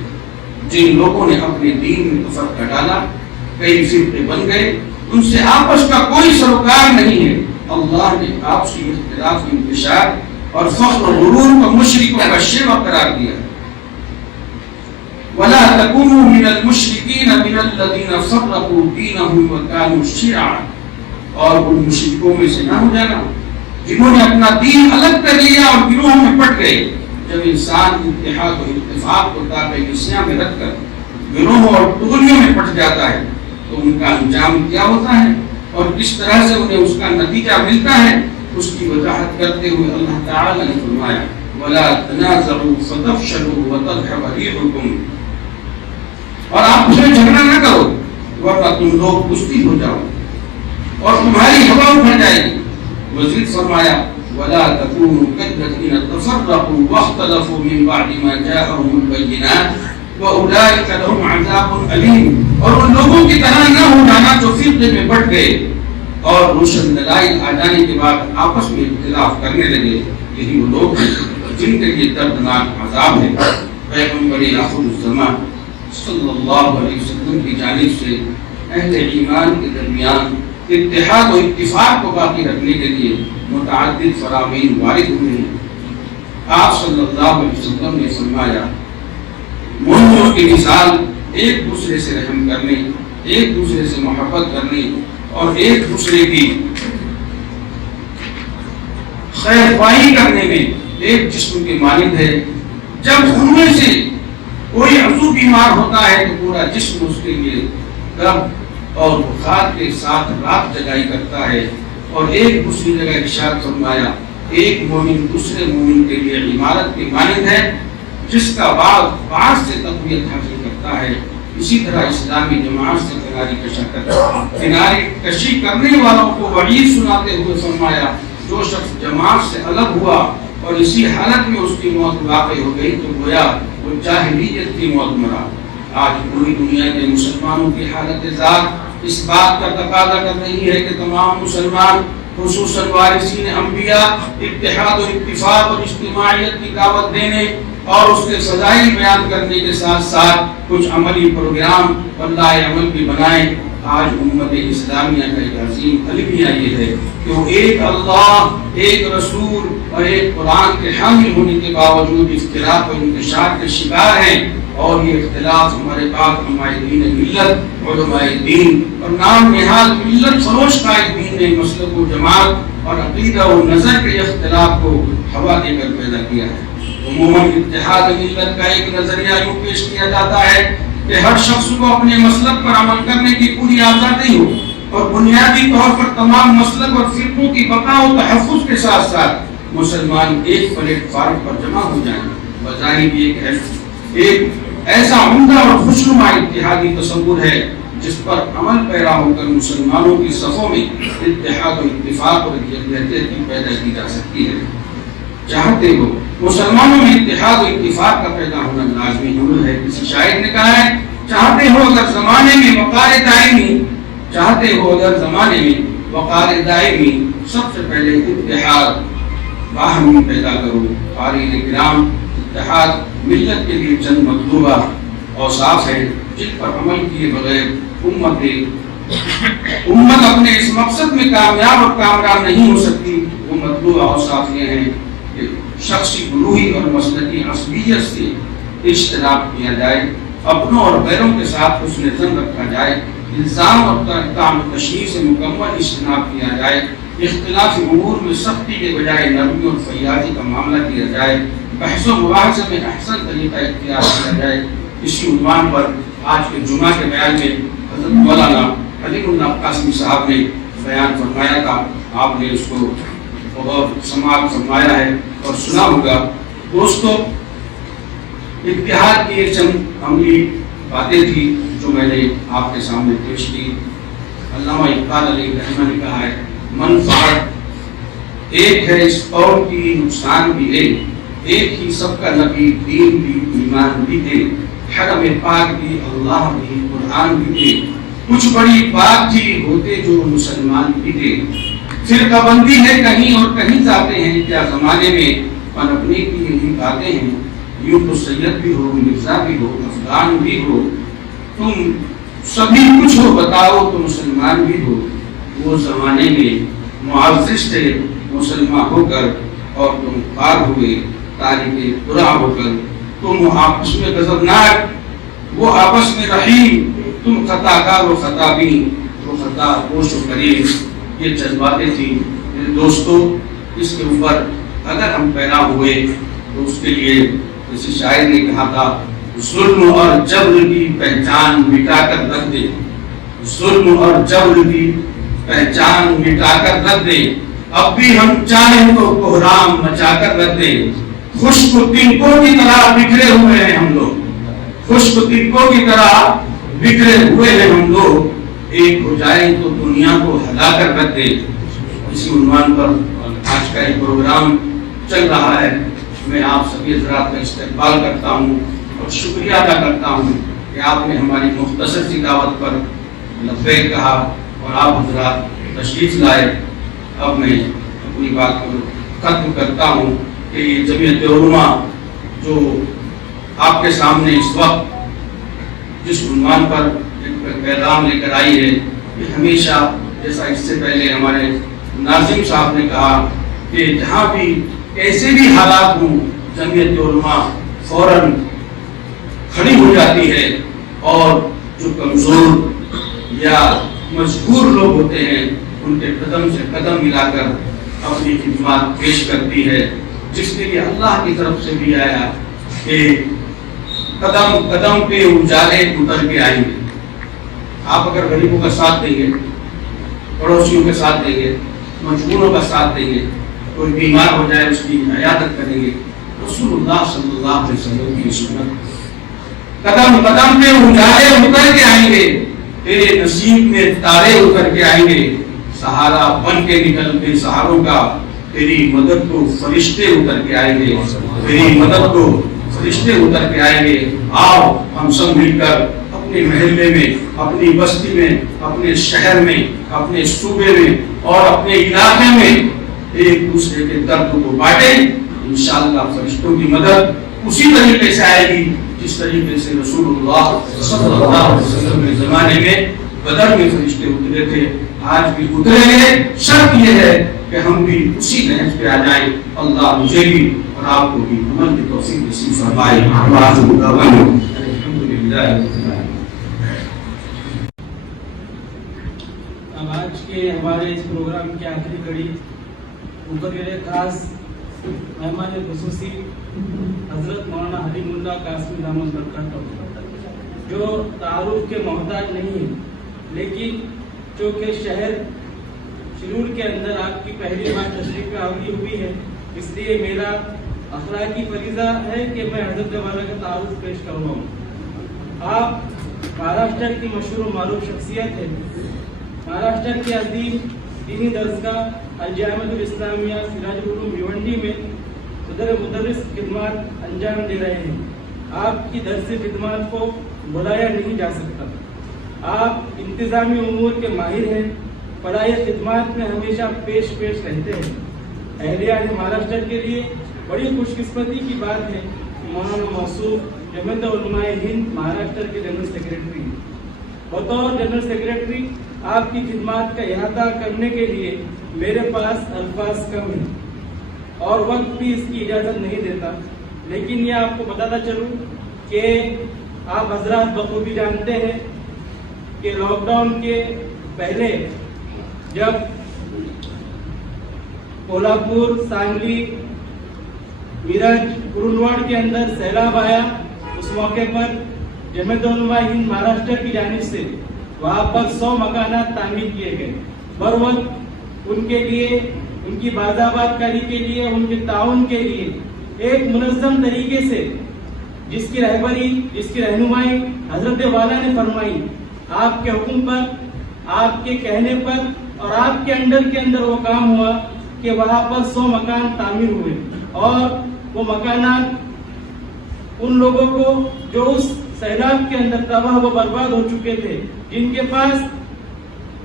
جن لوگوں نے اپنے دین میں تفرقہ ڈالا، کئی فرقے بن گئے، ان سے آپس کا کوئی سروکار نہیں ہے. اللہ نے آپسی اختلاف، انتشار اور فخر و غرور کو مشرکوں کا شیوہ قرار دیا. ولا تكونوا من المشركين من الذين فرقوا دينهم وكانوا شيعا، اور ان مشرکوں میں سے نہ ہو جانا جنہوں نے اپنا دین الگ کر لیا اور گروہوں میں بٹ گئے. جب انسان اتحاد و اتفاق کو تابع نسیاں میں رکھ کر گروہوں اور ٹولیوں میں پٹ جاتا ہے تو ان کا انجام کیا ہوتا ہے اور کس طرح سے انہیں اس کا نتیجہ ملتا ہے، اس کی وضاحت کرتے ہوئے اللہ تعالی نے فرمایا، ولا تنازعوا فتفشلوا وتذهب ريحكم، اور آپ اس میں جھگڑا نہ کرو ورنہ تم لوگ کشتی ہو جاؤ اور تمہاری ہوا اٹھ جائے گی. مزید فرمایا، ولا تكونوا كالذين تفرقوا واختلفوا من بعد ما جاءهم البينات واولئك لهم عذاب اليم. اور ان لوگوں کی طرح نہ ہو جانا جو فرقے میں بٹ گئے اور روشن دلائل آ جانے کے بعد آپس میں اختلاف کرنے لگے. یہی وہ لوگ ہیں جن کے لیے دردناک عذاب ہے. پیغمبر آخر الزمان صلی اللہ علیہ وسلم کی جانب سے اہل ایمان کے درمیان اتحاد و اتفاق کو باقی رکھنے کے لیے متعدد فرامین وارد ہوئے ہیں. آپ صلی اللہ علیہ وسلم نے فرمایا، مومنوں کی مثال ایک دوسرے سے رحم کرنے، ایک دوسرے سے محبت کرنے اور ایک دوسرے کی خیر خواہی کرنے میں ایک جسم کے مانند ہے. جب ان میں سے کوئی عضو بیمار ہوتا ہے تو پورا جسم اس کے لیے درد اور بخار کے ساتھ رات جگائی کرتا ہے. اور ایک دوسری جگہ ارشاد فرمایا ایک مومن دوسرے مومن کے لیے عمارت کی مانند ہے جس کا بعض سے تقویت حاصل کرتا ہے. اسی طرح اسلامی جماعت سے کناری کشی کرنے والوں کو وعید سناتے ہوئے فرمایا جو شخص جماعت سے الگ ہوا اور اسی حالت میں اس کی موت واقع ہو گئی تو گویا وہ جاہلیت کی موت مرا. آج پوری دنیا کے مسلمانوں کی حالت ذات اس بات کا تقاضا کر رہی ہے کہ تمام مسلمان خصوصاً وارثین انبیاء اتحاد و اتفاق اور اجتماعیت کی دعوت دینے اور اس کے فضائل بیان کرنے کے ساتھ ساتھ کچھ عملی پروگرام واللہ عمل بھی بنائیں. آج امت اسلامیہ کا ایک عظیم المیہ یہ ہے کہ وہ ایک اللہ، ایک رسول اور ایک قرآن کے حامل ہونے کے باوجود اختلاف و انتشار کے شکار ہیں. اور یہ اختلاف ہمارے پاک علماء دین ملت، علماء دین اور نام نہاد ملت فروش قائد دین نے مسلک و جماعت اور عقیدہ و نظر کے اختلاف کو ہوا دے کر پیدا کیا ہے. عموماً اتحاد ملت کا ایک نظریہ یوں پیش کیا جاتا ہے کہ ہر شخص کو اپنے مسلک پر عمل کرنے کی پوری آزادی ہو اور بنیادی طور پر تمام مسلک اور فرقوں کی بقا و تحفظ کے ساتھ ساتھ مسلمان ایک پلیٹ فارم پر جمع ہو جائیں. بظاہر یہ ایک ایسا عمدہ اور خوشنما اتحادی تصور ہے جس پر عمل پیرا ہو کر مسلمانوں کی صفوں میں اتحاد و اتفاق اور یکجہتی پیدا کی جا سکتی ہے. چاہتے ہو مسلمانوں میں اتحاد و اتفاق کا پیدا ہونا لازمی امر ہے. کسی شاعر نے کہا ہے چاہتے ہو اگر زمانے میں وقار دائمی سب سے پہلے اتحاد باہمی پیدا کرو. قاری کرام اتحاد ملت کے لیے چند مطلوبہ اوصاف ہے جن پر عمل کیے بغیر امت اپنے اس مقصد میں کامیاب اور کامران نہیں ہو سکتی. وہ مطلوبہ اوصاف یہ ہیں کہ شخصی گروہی اور مسلکی عصبیت سے اجتناب کیا جائے، اپنوں اور غیروں کے ساتھ حسن ظن رکھا جائے، الزام اور طعن و تشہیر سے مکمل اجتناب کیا جائے، اختلاف امور میں سختی کے بجائے نرمی اور فیاضی کا معاملہ کیا جائے، بحث و مباحثے میں احسن طریقہ اختیار کیا جائے. اسی عنوان پر آج کے جمعہ کے بیان میں حضرت مولانا حلیم اللہ قاسمی صاحب نے بیان فرمایا تھا. آپ نے اس کو بہت سماعت فرمایا ہے اور سنا ہوگا. دوستو، اتحاد کی ایک چند عملی باتیں تھی جو میں نے آپ کے سامنے پیش کی. علامہ اقبال علیہ رحمہ نے کہا ہے منفعت ایک ہے اس قوم کی، نقصان بھی ایک ہی سب کا نبی، دین بھی ایمان بھی ہے، حرم پاک بھی اللہ بھی قرآن بھی ہے، کچھ بڑی بات تھی ہوتے جو مسلمان بھی تھے. فرقہ بندی ہے کہیں اور کہیں جاتے ہیں، کیا زمانے میں پنپنے کی یہی باتیں ہیں. یوں تو سید بھی ہو، مرزا بھی ہو، افغان بھی ہو، تم سبھی کچھ ہو، بتاؤ تو مسلمان بھی ہو. وہ زمانے میں معزز تھے مسلمان ہو کر اور تم پار ہوئے تاریخ برا ہو کر. تم آپس میں غضبناک، وہ آپس میں رحیم، تم خطا کار و خطا بین، وہ خطا پوش و کریم. یہ چند باتیں تھیں میرے دوستو. اس کے اوپر اگر ہم پیدا ہوئے تو اس کے لیے کسی شاعر نے کہا تھا ظلم اور جبر کی پہچان مٹا کر رکھ دے، ظلم اور جبر کی پہچان مٹا کر رکھ دے، اب بھی ہم چاہیں تو کوہرام مچا کر رکھ دیں. خشک تنکوں کی طرح بکھرے ہوئے ہیں ہم لوگ، خشک تنکوں کی طرح بکھرے ہوئے ہیں ہم لوگ، ایک ہو جائیں تو دنیا کو ہلا کر رکھ دیں. اسی عنوان پر آج کا یہ پروگرام چل رہا ہے. میں آپ سبھی حضرات کا استقبال کرتا ہوں اور شکریہ ادا کرتا ہوں کہ آپ نے ہماری مختصر سی دعوت پر لبیک کہا اور آپ حضرات تشریف لائے. اب میں اپنی بات کو ختم کرتا ہوں کہ یہ جمعیت علماء جو آپ کے سامنے اس وقت جس عنوان پر پیغام لے کر آئی ہے، یہ ہمیشہ جیسا اس سے پہلے ہمارے ناظم صاحب نے کہا کہ جہاں بھی ایسے بھی حالات ہوں جمعیت علماء فوراً کھڑی ہو جاتی ہے اور جو کمزور یا مجبور لوگ ہوتے ہیں ان کے قدم سے قدم ملا کر اپنی خدمات پیش کرتی ہے، جس کے لیے اللہ کی طرف سے بھی آیا کہ قدم قدم پہ اجالے اتر کے آئیں گے. آپ اگر غریبوں کا ساتھ دیں گے، پڑوسیوں کے ساتھ دیں گے، مجبوروں کا ساتھ دیں گے، کوئی بیمار ہو جائے اس کی عیادت کریں گے، رسول اللہ صلی اللہ علیہ وسلم کی سنت، قدم قدم پہ اجالے اتر کے آئیں گے، تیرے نصیب میں تارے اتر کے آئیں گے، سہارا بن کے نکل کے سہاروں کا تیری مدد کو فرشتے اتر کے آئیں گے، تیری مدد کو فرشتے اتر کے آئیں گے۔ آؤ ہم سب مل کر اپنے محلے میں، اپنی بستی میں، اپنے شہر میں، اپنے صوبے میں اور اپنے علاقے میں ایک دوسرے کے درد کو بانٹیں۔ انشاءاللہ فرشتوں کی مدد اسی طریقے سے آئے گی جس طریقے سے رسول اللہ صلی اللہ علیہ وسلم کے زمانے میں بدر میں فرشتے اترے تھے، آج بھی اتریں گے۔ شرط یہ ہے کہ ہم بھی اسی نہج پہ آ جائیں۔ اللہ مجھے بھی اور آپ کو بھی عمل کی توفیق نصیب فرمائے۔ الحمدللہ۔ اب آج کے ہمارے اس پروگرام کی آخری کڑی اوپر خاص مہمان خصوصی حضرت مولانا حلیم اللہ قاسمی دامت برکاتہ، جو تعارف کے محتاج نہیں ہے، لیکن چونکہ شہر شرور کے اندر آپ کی پہلی بار تشریف آوری ہوئی ہے، اس لیے میرا اخلاقی فریضہ ہے کہ میں حضرت والا کا تعارف پیش کرواؤں۔ آپ مہاراشٹر کی مشہور و معروف شخصیت ہے۔ مہاراشٹر کے عظیم دینی درسگاہ الجامعۃ الاسلامیہ سراج العلوم بھیونڈی میں صدر مدرس خدمات انجام دے رہے ہیں۔ آپ کی درس خدمات کو بلایا نہیں جا سکتا۔ آپ انتظامی امور کے ماہر ہیں، پڑھائی خدمات میں ہمیشہ پیش رہتے ہیں۔ اہلیان مہاراشٹر کے لیے بڑی خوش قسمتی کی بات ہے کہ مولانا موصوف جمعیت علماء ہند مہاراشٹر کے جنرل سیکریٹری ہیں۔ بطور جنرل سیکریٹری آپ کی خدمات کا احاطہ کرنے کے لیے میرے پاس الفاظ کم ہیں اور وقت بھی اس کی اجازت نہیں دیتا، لیکن یہ آپ کو بتاتا چلوں کہ آپ حضرات بخوبی جانتے ہیں کہ لاک ڈاؤن کے پہلے جب کولہاپور، سانگلی، میرٹھ، کرنواڑ کے اندر سیلاب آیا، اس موقع پر جمعیت علماء ہند مہاراشٹر کی جانب سے وہاں پر 100 مکانات تعمیر کیے گئے۔ بر وقت ان کے لیے، ان کی بازآباد کاری کے لیے، ان کے تعاون کے لیے ایک منظم طریقے سے جس کی رہبری، جس کی رہنمائی حضرت والا نے فرمائی، آپ کے حکم پر، آپ کے کہنے پر اور آپ کے اندر وہ کام ہوا کہ وہاں پر 100 مکان تعمیر ہوئے، اور وہ مکانات ان لوگوں کو جو اس سیلاب کے اندر تباہ و برباد ہو چکے تھے، جن کے پاس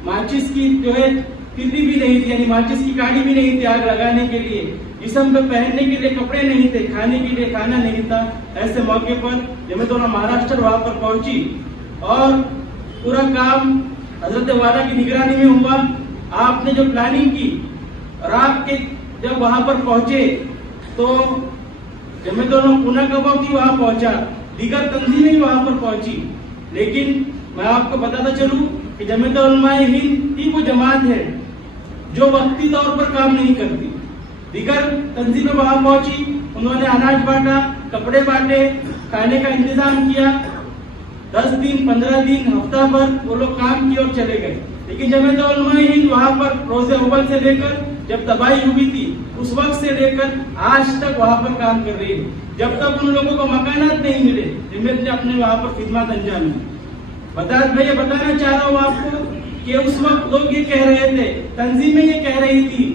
ماچس کی جو ہے تلی بھی نہیں تھی، یعنی ماچس کی کاڑی بھی نہیں تھی آگ لگانے کے لیے، جسم پہ پہننے کے لیے کپڑے نہیں تھے، کھانے کے لیے کھانا نہیں تھا، ایسے موقع پر جمعیت علماء مہاراشٹر وہاں پر پہنچی اور پورا کام حضرت والا کی نگرانی میں ہوا۔ آپ نے جو پلاننگ کی اور آپ کے جب وہاں پر پہنچے تو جمعیت علماء پونا کبا بھی وہاں پہنچا، دیگر تنظیمیں بھی وہاں پر پہنچی، لیکن میں آپ کو بتاتا چلوں کہ جمعیت علماء ہند ہی وہ جماعت ہے جو وقتی طور پر کام نہیں کرتی۔ دیگر تنظیمیں وہاں پہنچی، انہوں نے اناج بانٹا، کپڑے بانٹے، کھانے کا انتظام کیا، 10 دن 15 دن ہفتہ بھر وہ لوگ کام کیے اور چلے گئے، لیکن جمعیت علماء ہند وہاں پر روز اول سے لے کر جب تباہی ہوئی تھی اس وقت سے لے کر آج تک وہاں پر کام کر رہی ہے۔ جب تک ان لوگوں کو مکانات نہیں ملے، جمعیت نے اپنے وہاں پر خدمات انجام دی۔ میں یہ بتانا چاہ رہا ہوں آپ کو کہ اس وقت لوگ یہ کہہ رہے تھے، تنظیمیں یہ کہہ رہی تھی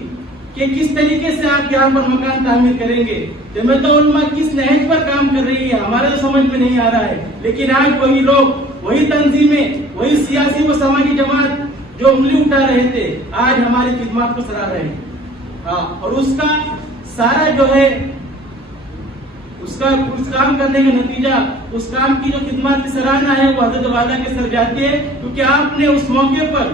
کہ کس طریقے سے آپ یہاں پر مکان تعمیر کریں گے، جمعیت علماء کس نہج پر کام کر رہی ہے، ہمارے تو سمجھ میں نہیں آ رہا ہے، لیکن آج وہی لوگ، وہی تنظیمیں، وہی سیاسی و سماجی جماعت جو انگلی اٹھا رہے تھے آج ہماری خدمات کو سراہ رہے ہیں۔ اور اس کا سارا جو ہے اس کام کرنے کا نتیجہ، اس کام کی جو خدمات کی سراہنا ہے وہ حضرت والا کے سر جاتی ہے، کیونکہ آپ نے اس موقع پر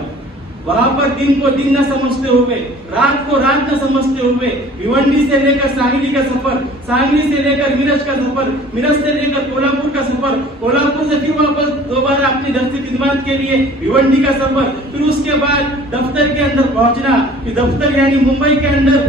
وہاں پر دن کو دن نہ سمجھتے ہوئے، رات کو رات نہ سمجھتے ہوئے، بھیونڈی سے لے کر سانگلی کا سفر، سانگلی سے لے کر میرٹھ کا سفر، میرٹھ سے لے کر کولہاپور کا سفر، کولہاپور سے پھر واپس دوبارہ اپنی درسی خدمات کے لیے بھیونڈی کا سفر، پھر اس کے بعد دفتر کے اندر پہنچنا، پھر دفتر یعنی ممبئی کے اندر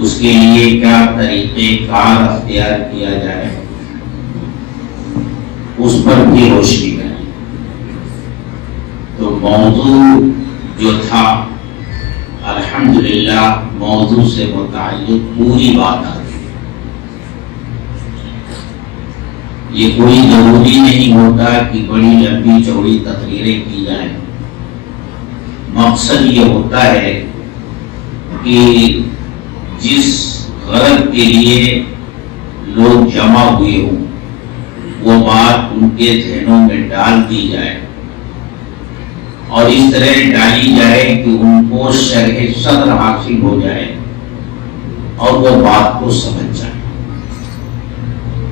اس کے لیے کیا طریقہ کار اختیار کیا جائے اس پر بھی روشنی کریں. تو موضوع جو تھا الحمدللہ موضوع سے متعلق پوری بات آ گئی. یہ کوئی ضروری نہیں ہوتا کہ بڑی لمبی چوڑی تقریریں کی جائیں. مقصد یہ ہوتا ہے کہ جس غرض کے لیے لوگ جمع ہوئے ہوں وہ بات ان کے ذہنوں میں ڈال دی جائے اور اس طرح ڈالی جائے کہ ان کو شرح صدر حاصل ہو جائے اور وہ بات کو سمجھ جائے.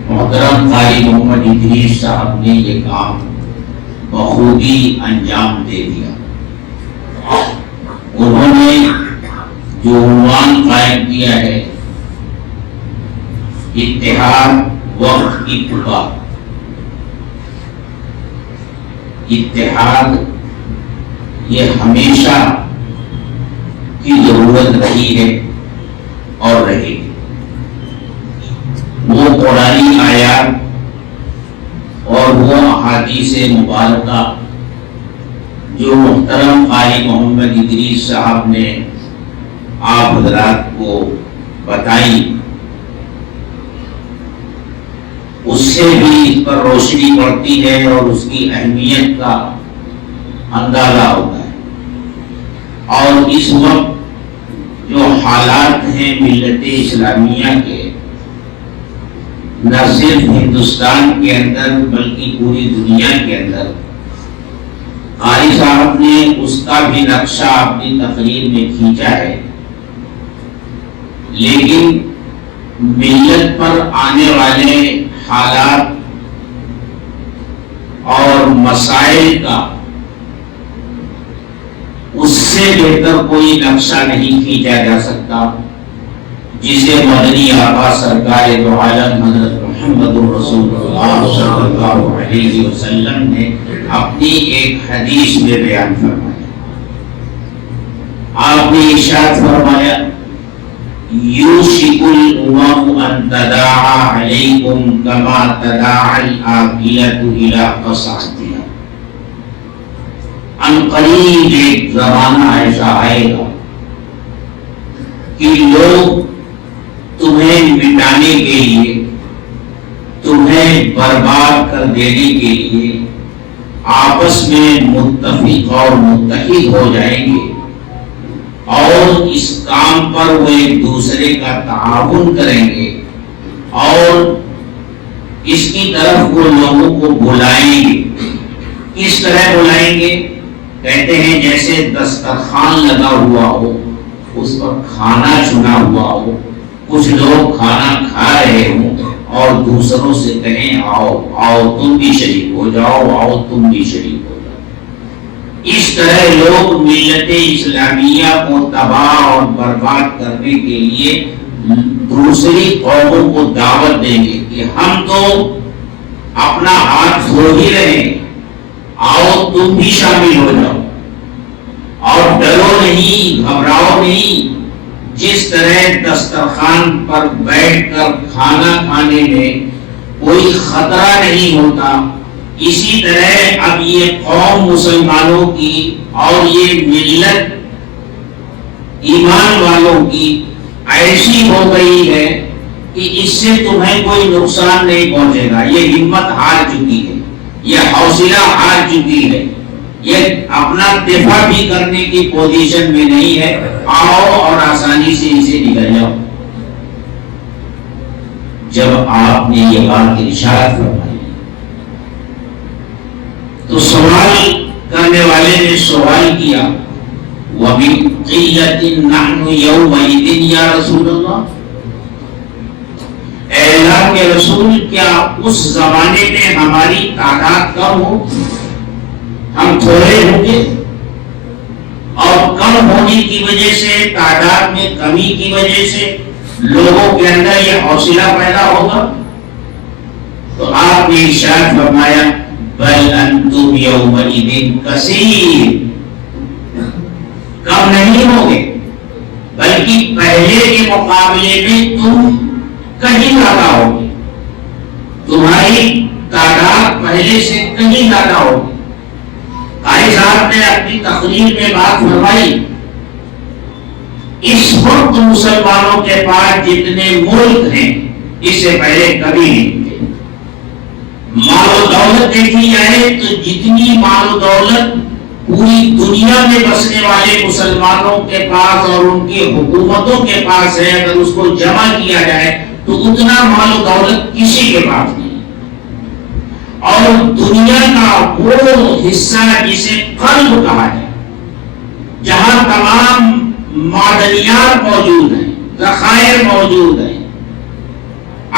محترم قاری محمد ادریس صاحب نے یہ کام بخوبی انجام دے دیا. انہوں نے جو عنوان قائم کیا ہے اتحاد وقت کی پکار. اتحاد یہ ہمیشہ کی ضرورت رہی ہے اور رہے گی. وہ قرآنی آیات اور وہ احادیث مبارکہ جو محترم قاری محمد ادریس صاحب نے آپ حضرات کو بتائی اس سے بھی اس پر روشنی پڑتی ہے اور اس کی اہمیت کا اندازہ ہوتا ہے. اور اس وقت جو حالات ہیں ملت اسلامیہ کے نہ صرف ہندوستان کے اندر بلکہ پوری دنیا کے اندر قاری صاحب نے اس کا بھی نقشہ اپنی تقریر میں کھینچا ہے. لیکن ملت پر آنے والے حالات اور مسائل کا اس سے بہتر کوئی نقشہ نہیں کھینچا جا سکتا جسے مدنی آقا سرکار دو عالم حضرت محمد رسول اللہ صلی اللہ علیہ وسلم نے اپنی ایک حدیث میں بیان فرمایا. آپ نے ارشاد فرمایا یوشک الامم ان تداعى علیکم کما تداعى الآکلۃ الی قصعتها. ان قریب ایک زمانہ ایسا آئے گا کہ لوگ تمہیں مٹانے کے لیے تمہیں برباد کر دینے کے لیے آپس میں متفق اور متحد ہو جائیں گے اور اس کام پر وہ ایک دوسرے کا تعاون کریں گے اور اس کی طرف وہ لوگوں کو بلائیں گے. کس طرح بلائیں گے؟ کہتے ہیں جیسے دسترخوان لگا ہوا ہو اس پر کھانا چنا ہوا ہو, کچھ لوگ کھانا کھا رہے ہوں اور دوسروں سے کہیں آؤ آؤ تم بھی شریک ہو جاؤ, آؤ تم بھی شریک ہو جاؤ. اس طرح لوگ ملت اسلامیہ کو تباہ اور برباد کرنے کے لیے دوسری قوموں کو دعوت دیں گے کہ ہم تو اپنا ہاتھ دھو ہی رہے ہیں, آؤ تم بھی شامل ہو جاؤ اور ڈرو نہیں گھبراؤ نہیں. جس طرح دسترخوان پر بیٹھ کر کھانا کھانے میں کوئی خطرہ نہیں ہوتا, اسی طرح اب یہ قوم مسلمانوں کی اور یہ ملت ایمان والوں کی ایسی ہو گئی ہے کہ اس سے تمہیں کوئی نقصان نہیں پہنچے گا. یہ ہمت ہار چکی ہے, یہ حوصلہ ہار چکی ہے, یہ اپنا دفاع بھی کرنے کی پوزیشن میں نہیں ہے. آؤ اور آسانی سے اسے نکل جاؤ. جب آپ نے یہ بات ارشاد فرمائی تو سوال کرنے والے نے سوال کیا وَمِن قِلَّةٍ نَحْنُ يَوْمَئِذٍ یا رسول اللہ, اے اللہ کے رسول کیا اس زمانے میں ہماری تعداد کم ہو, ہم تھوڑے ہوں گے اور کم ہونے کی وجہ سے تعداد میں کمی کی وجہ سے لوگوں کے اندر یہ حوصلہ پیدا ہوگا؟ تو آپ نے ارشاد فرمایا بل انتم یومئذ کثیر, کم نہیں ہوگے بلکہ پہلے پہلے کے مقابلے میں تم کہیں زیادہ ہوگے، تمہاری تعداد پہلے سے کہیں زیادہ ہوگی۔ قاری صاحب نے اپنی تقریر میں بات فرمائی، اس وقت مسلمانوں کے پاس جتنے ملک ہیں اس سے پہلے کبھی نہیں تھے۔ مال و دولت دیکھی جائے تو جتنی مال و دولت پوری دنیا میں بسنے والے مسلمانوں کے پاس اور ان کی حکومتوں کے پاس ہے، اگر اس کو جمع کیا جائے تو اتنا مال و دولت کسی کے پاس نہیں۔ اور دنیا کا وہ حصہ جسے قلب کہا جائے، جہاں تمام معدنیات موجود ہیں، ذخائر موجود ہیں،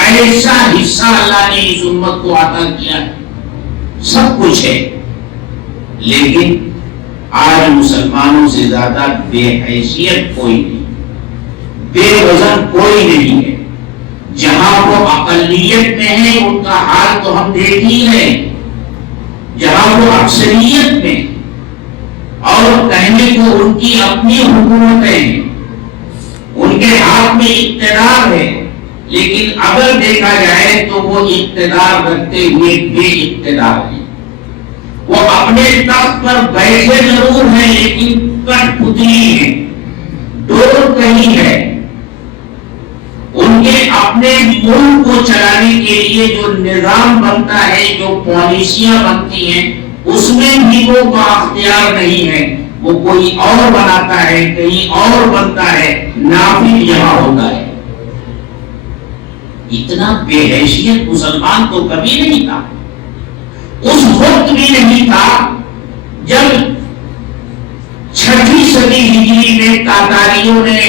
ایسا حصہ اللہ نے اس امت کو عطا کیا، سب کچھ ہے، لیکن آج مسلمانوں سے زیادہ بے حیثیت کوئی نہیں، بے وزن کوئی نہیں ہے۔ جہاں وہ اقلیت میں ہے ان کا حال تو ہم دیکھ ہی رہے، جہاں وہ اکثریت میں اور کہنے کو ان کی اپنی حکومتیں ہیں، ان کے ہاتھ میں اقتدار ہے، لیکن اگر دیکھا جائے تو وہ اقتدار رکھتے ہوئے بے اقتدار ہیں۔ وہ اپنے تخت پر بیٹھے ضرور ہیں لیکن کٹ پتلی ہیں، ڈور کہیں ہے۔ ان کے اپنے ملک کو چلانے کے لیے جو نظام بنتا ہے، جو پالیسیاں بنتی ہیں، اس میں بھی وہ بااختیار نہیں ہے، وہ کوئی اور بناتا ہے، کہیں اور بنتا ہے، نافذ یہاں ہوتا ہے۔ اتنا بے حیثیت مسلمان تو کبھی نہیں تھا، اس وقت بھی نہیں تھا جب 6ویں صدی ہجری میں تاتاریوں نے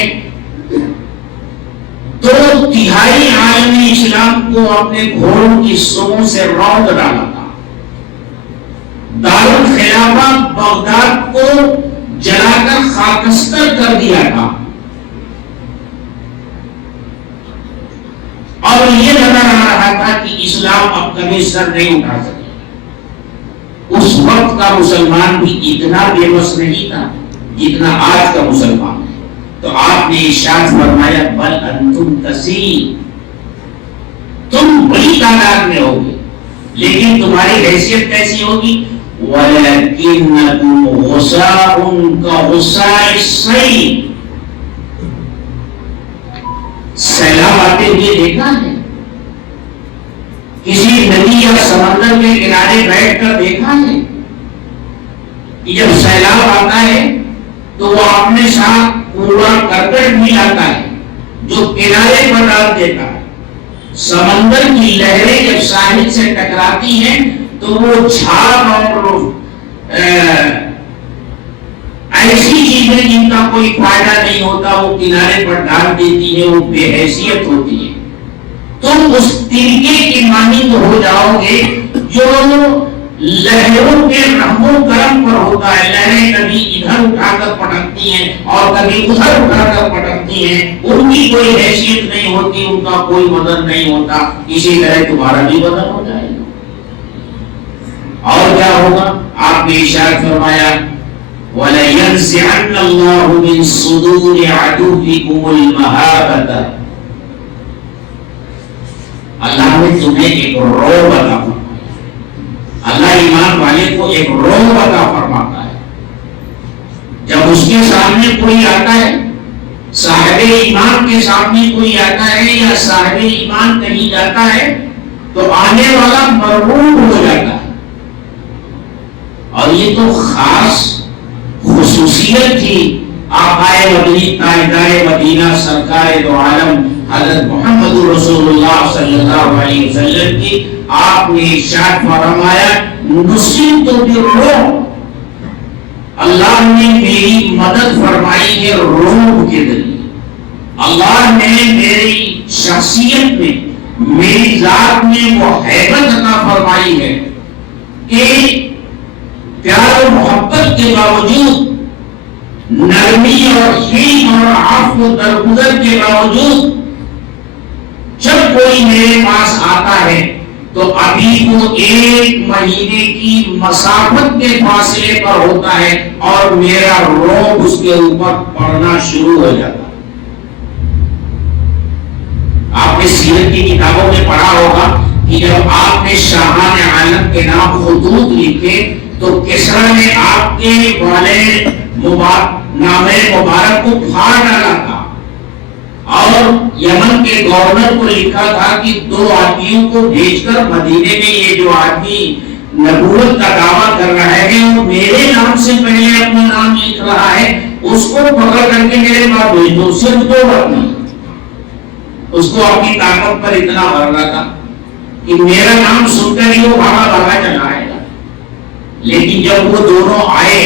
2/3 عالم اسلام کو اپنے گھوڑوں کی سونگ سے روند ڈالا تھا، دارالخلافہ بغداد کو جلا کر خاکستر کر دیا تھا، اور یہ نظر آ رہا تھا کہ اسلام اب کبھی سر نہیں اٹھا سکے۔ اس وقت کا مسلمان بھی اتنا بے بس نہیں تھا جتنا آج کا مسلمان ہے۔ تو آپ نے ارشاد فرمایا بل انتم کثیر، تم بڑی تعداد میں ہوگے لیکن تمہاری حیثیت کیسی ہوگی؟ وَلَكِنَّكُمْ غُثَاءٌ كَغُثَاءِ السَّيْلِ، سیلاب آتے ہوئے دیکھا ہے؟ کسی ندی یا سمندر کے کنارے بیٹھ کر دیکھا ہے کہ جب سیلاب آتا ہے تو وہ اپنے ساتھ کوڑا کرکٹ بھی لاتا ہے جو کنارے پر ڈال دیتا ہے۔ سمندر کی لہریں جب ساحل سے ٹکراتی ہیں تو وہ جھاگ اور ایسی چیزیں جن کا کوئی فائدہ نہیں ہوتا وہ کنارے پر ڈال دیتی ہے، وہ بے حیثیت ہوتی ہے۔ تم اس ترکے کی مانند ہو جاؤ گے جو لہروں کے رحم و کرم پر ہوتا ہے، لہریں کبھی ادھر اٹھا کر پٹکتی ہیں اور کبھی ادھر اٹھا کر پٹکتی ہیں، ان کی کوئی حیثیت نہیں ہوتی، ان کا کوئی وزن نہیں ہوتا، اسی طرح تمہارا بھی وزن ہو جائے گا۔ اور کیا ہوگا؟ آپ نے ارشاد فرمایا وَلَيَنزِعَنَّ اللَّهُ مِن صُدُورِ عَدُوِّكُمُ الْمَهَابَةَ، اللہ نے تمہیں ایک رعب عطا فرمایا۔ اللہ ایمان والے کو ایک رعب عطا فرماتا ہے، جب اس کے سامنے کوئی آتا ہے، صاحب ایمان کے سامنے کوئی آتا ہے یا صاحب ایمان کہیں جاتا ہے تو آنے والا مرعوب ہو جاتا ہے۔ اور یہ تو خاص خصوصیت تھی آقائے مدنی تاجدار مدینہ سرکار دو عالم حضرت محمد رسول اللہ صلی اللہ علیہ وسلم کی۔ آپ نے ارشاد فرمایا نصرت بالرعب، اللہ نے میری مدد فرمائی ہے رعب کے ذریعے۔ اللہ نے میری شخصیت میں، میری ذات میں وہ ہیبت عطا فرمائی ہے کہ پیار و محبت کے باوجود، نرمی اور حلم اور عفو و درگزر کے باوجود، جب کوئی میرے پاس آتا ہے تو ابھی وہ 1 مہینے کی مسافت کے فاصلے پر ہوتا ہے اور میرا رعب اس کے اوپر پڑنا شروع ہو جاتا ہے۔ آپ نے سیرت کی کتابوں میں پڑھا ہوگا کہ جب آپ نے شاہان عالم کے نام خطوط لکھے تو کسرا نے آپ کے والے نامے مبارک کو پھاڑ ڈالا تھا اور یمن کے گورنر کو لکھا تھا کہ 2 آدمیوں کو بھیج کر مدینے میں یہ جو آدمی نبوت کا دعویٰ کر رہا ہے وہ میرے نام سے پہلے اپنا نام لکھ رہا ہے، اس کو پکڑ کر کے میرے پاس بھیج دو، صرف 2 آدمی۔ اس کو اپنی طاقت پر اتنا بھر رہا تھا کہ میرا نام سن کر ہی وہ بھاگا چلا آئے گا۔ لیکن جب وہ دونوں آئے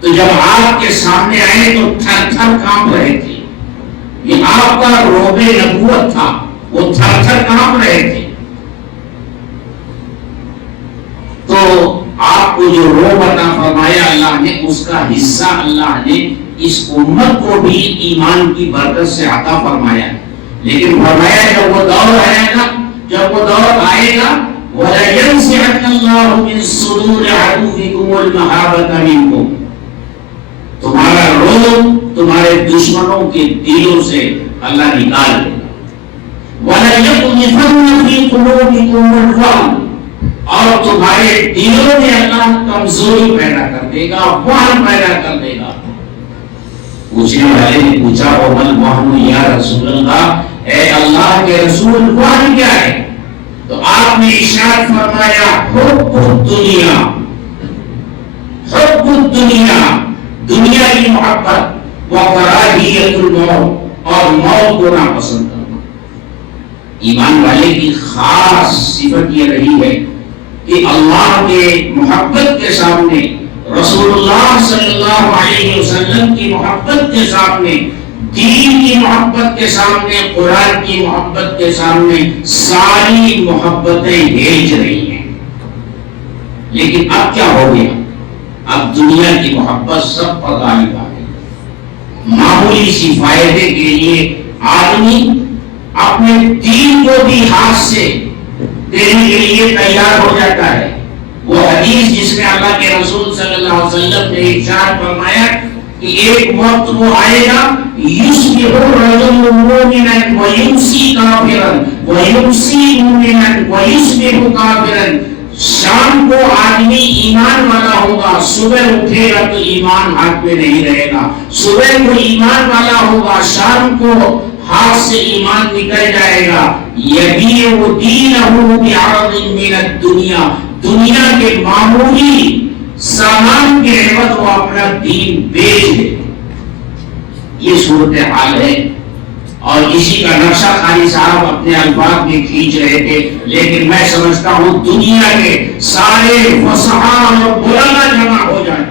تو جب آپ کے سامنے آئے تو تھر تھر کانپ رہے تھے، یہ آپ کا روب نبوت تھا، وہ تھر تھر کانپ رہے تھے۔ تو آپ کو جو روب عطا فرمایا اللہ نے، اس کا حصہ اللہ نے اس امت کو بھی ایمان کی برکت سے عطا فرمایا۔ لیکن فرمایا جب وہ دور آئے گا، جب وہ دور آئے گا وَلَيَنزِعَنَّ اللَّهُ مِن صُدُورِ عَدُوِّكُمُ الْمَحَابَّةَ مِنكُمْ، تمہارا روب تمہارے دشمنوں کے دلوں سے اللہ نکال دے گا۔ وَلَيَقْذِفَنَّ فِي قُلُوبِكُمُ الرَّعْبَ، اور تمہارے دلوں میں اللہ کمزوری پیدا کر دے گا، وہن پیدا کر دے گا۔ پوچھنے والے نے پوچھا وَمَا الْوَهْنُ یا رسول اللہ، اے اللہ کے رسول وہن کیا ہے؟ تو آپ نے ارشاد فرمایا حب الدنیا، حب الدنیا، دنیا کی محبت، وکراہیت الموت، اور موت کو ناپسند کرنا۔ ایمان والے کی خاص صفت یہ رہی ہے کہ اللہ کے محبت کے سامنے، رسول اللہ صلی اللہ علیہ وسلم کی محبت کے سامنے، دین کی محبت کے سامنے، قرآن کی محبت کے سامنے ساری محبتیں ہیج رہی ہیں۔ لیکن اب کیا ہو گیا؟ اب دنیا کی محبت سب پر غالب آ گئی۔ معمولی سی فائدے کے لیے آدمی اپنے دین کو بھی ہاتھ سے دینے کے لیے تیار ہو جاتا ہے۔ وہ حدیث جس میں اللہ کے رسول صلی اللہ علیہ وسلم نے ارشاد فرمایا کہ ایک وقت وہ آئے گا یصبح الرجل مؤمنا ویمسی کافرا ویمسی مؤمنا ویصبح کافرا، شام کو آدمی ایمان والا ہوگا، صبح اٹھے گا تو ایمان ہاتھ میں نہیں رہے گا، صبح کو ایمان والا ہوگا، شام کو ہاتھ سے ایمان نکل جائے گا۔ یبیع دینہ بعرض من الدنیا، دنیا کے معمولی سامان کے عوض وہ اپنا دین بیچ دے۔ یہ صورتحال ہے، اور اسی کا نقشہ خالی صاحب اپنے الفاظ میں کھینچ رہے تھے، لیکن میں سمجھتا ہوں دنیا کے سارے فصحاء اور علماء جمع ہو جائیں،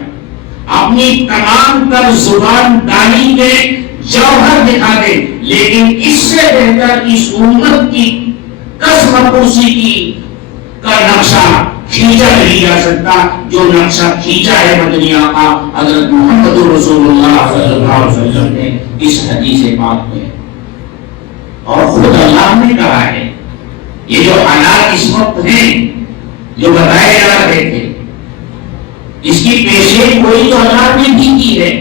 اپنی تمام تر زبان دانی کے جوہر دکھا دے، لیکن اس سے بہتر اس امت کی قسم پرسی کی کا نقشہ کھینچا نہیں جا سکتا جو نقشہ کھینچا ہے مدنی آقا حضرت محمد رسول اللہ صلی اللہ علیہ وسلم نے اس حدیث پاک میں۔ اور خود اللہ نے کہا ہے یہ جو حالات اس وقت ہیں جو بتائے جا رہے تھے، اس کی پیشین گوئی تو اللہ نے بھی کی ہے،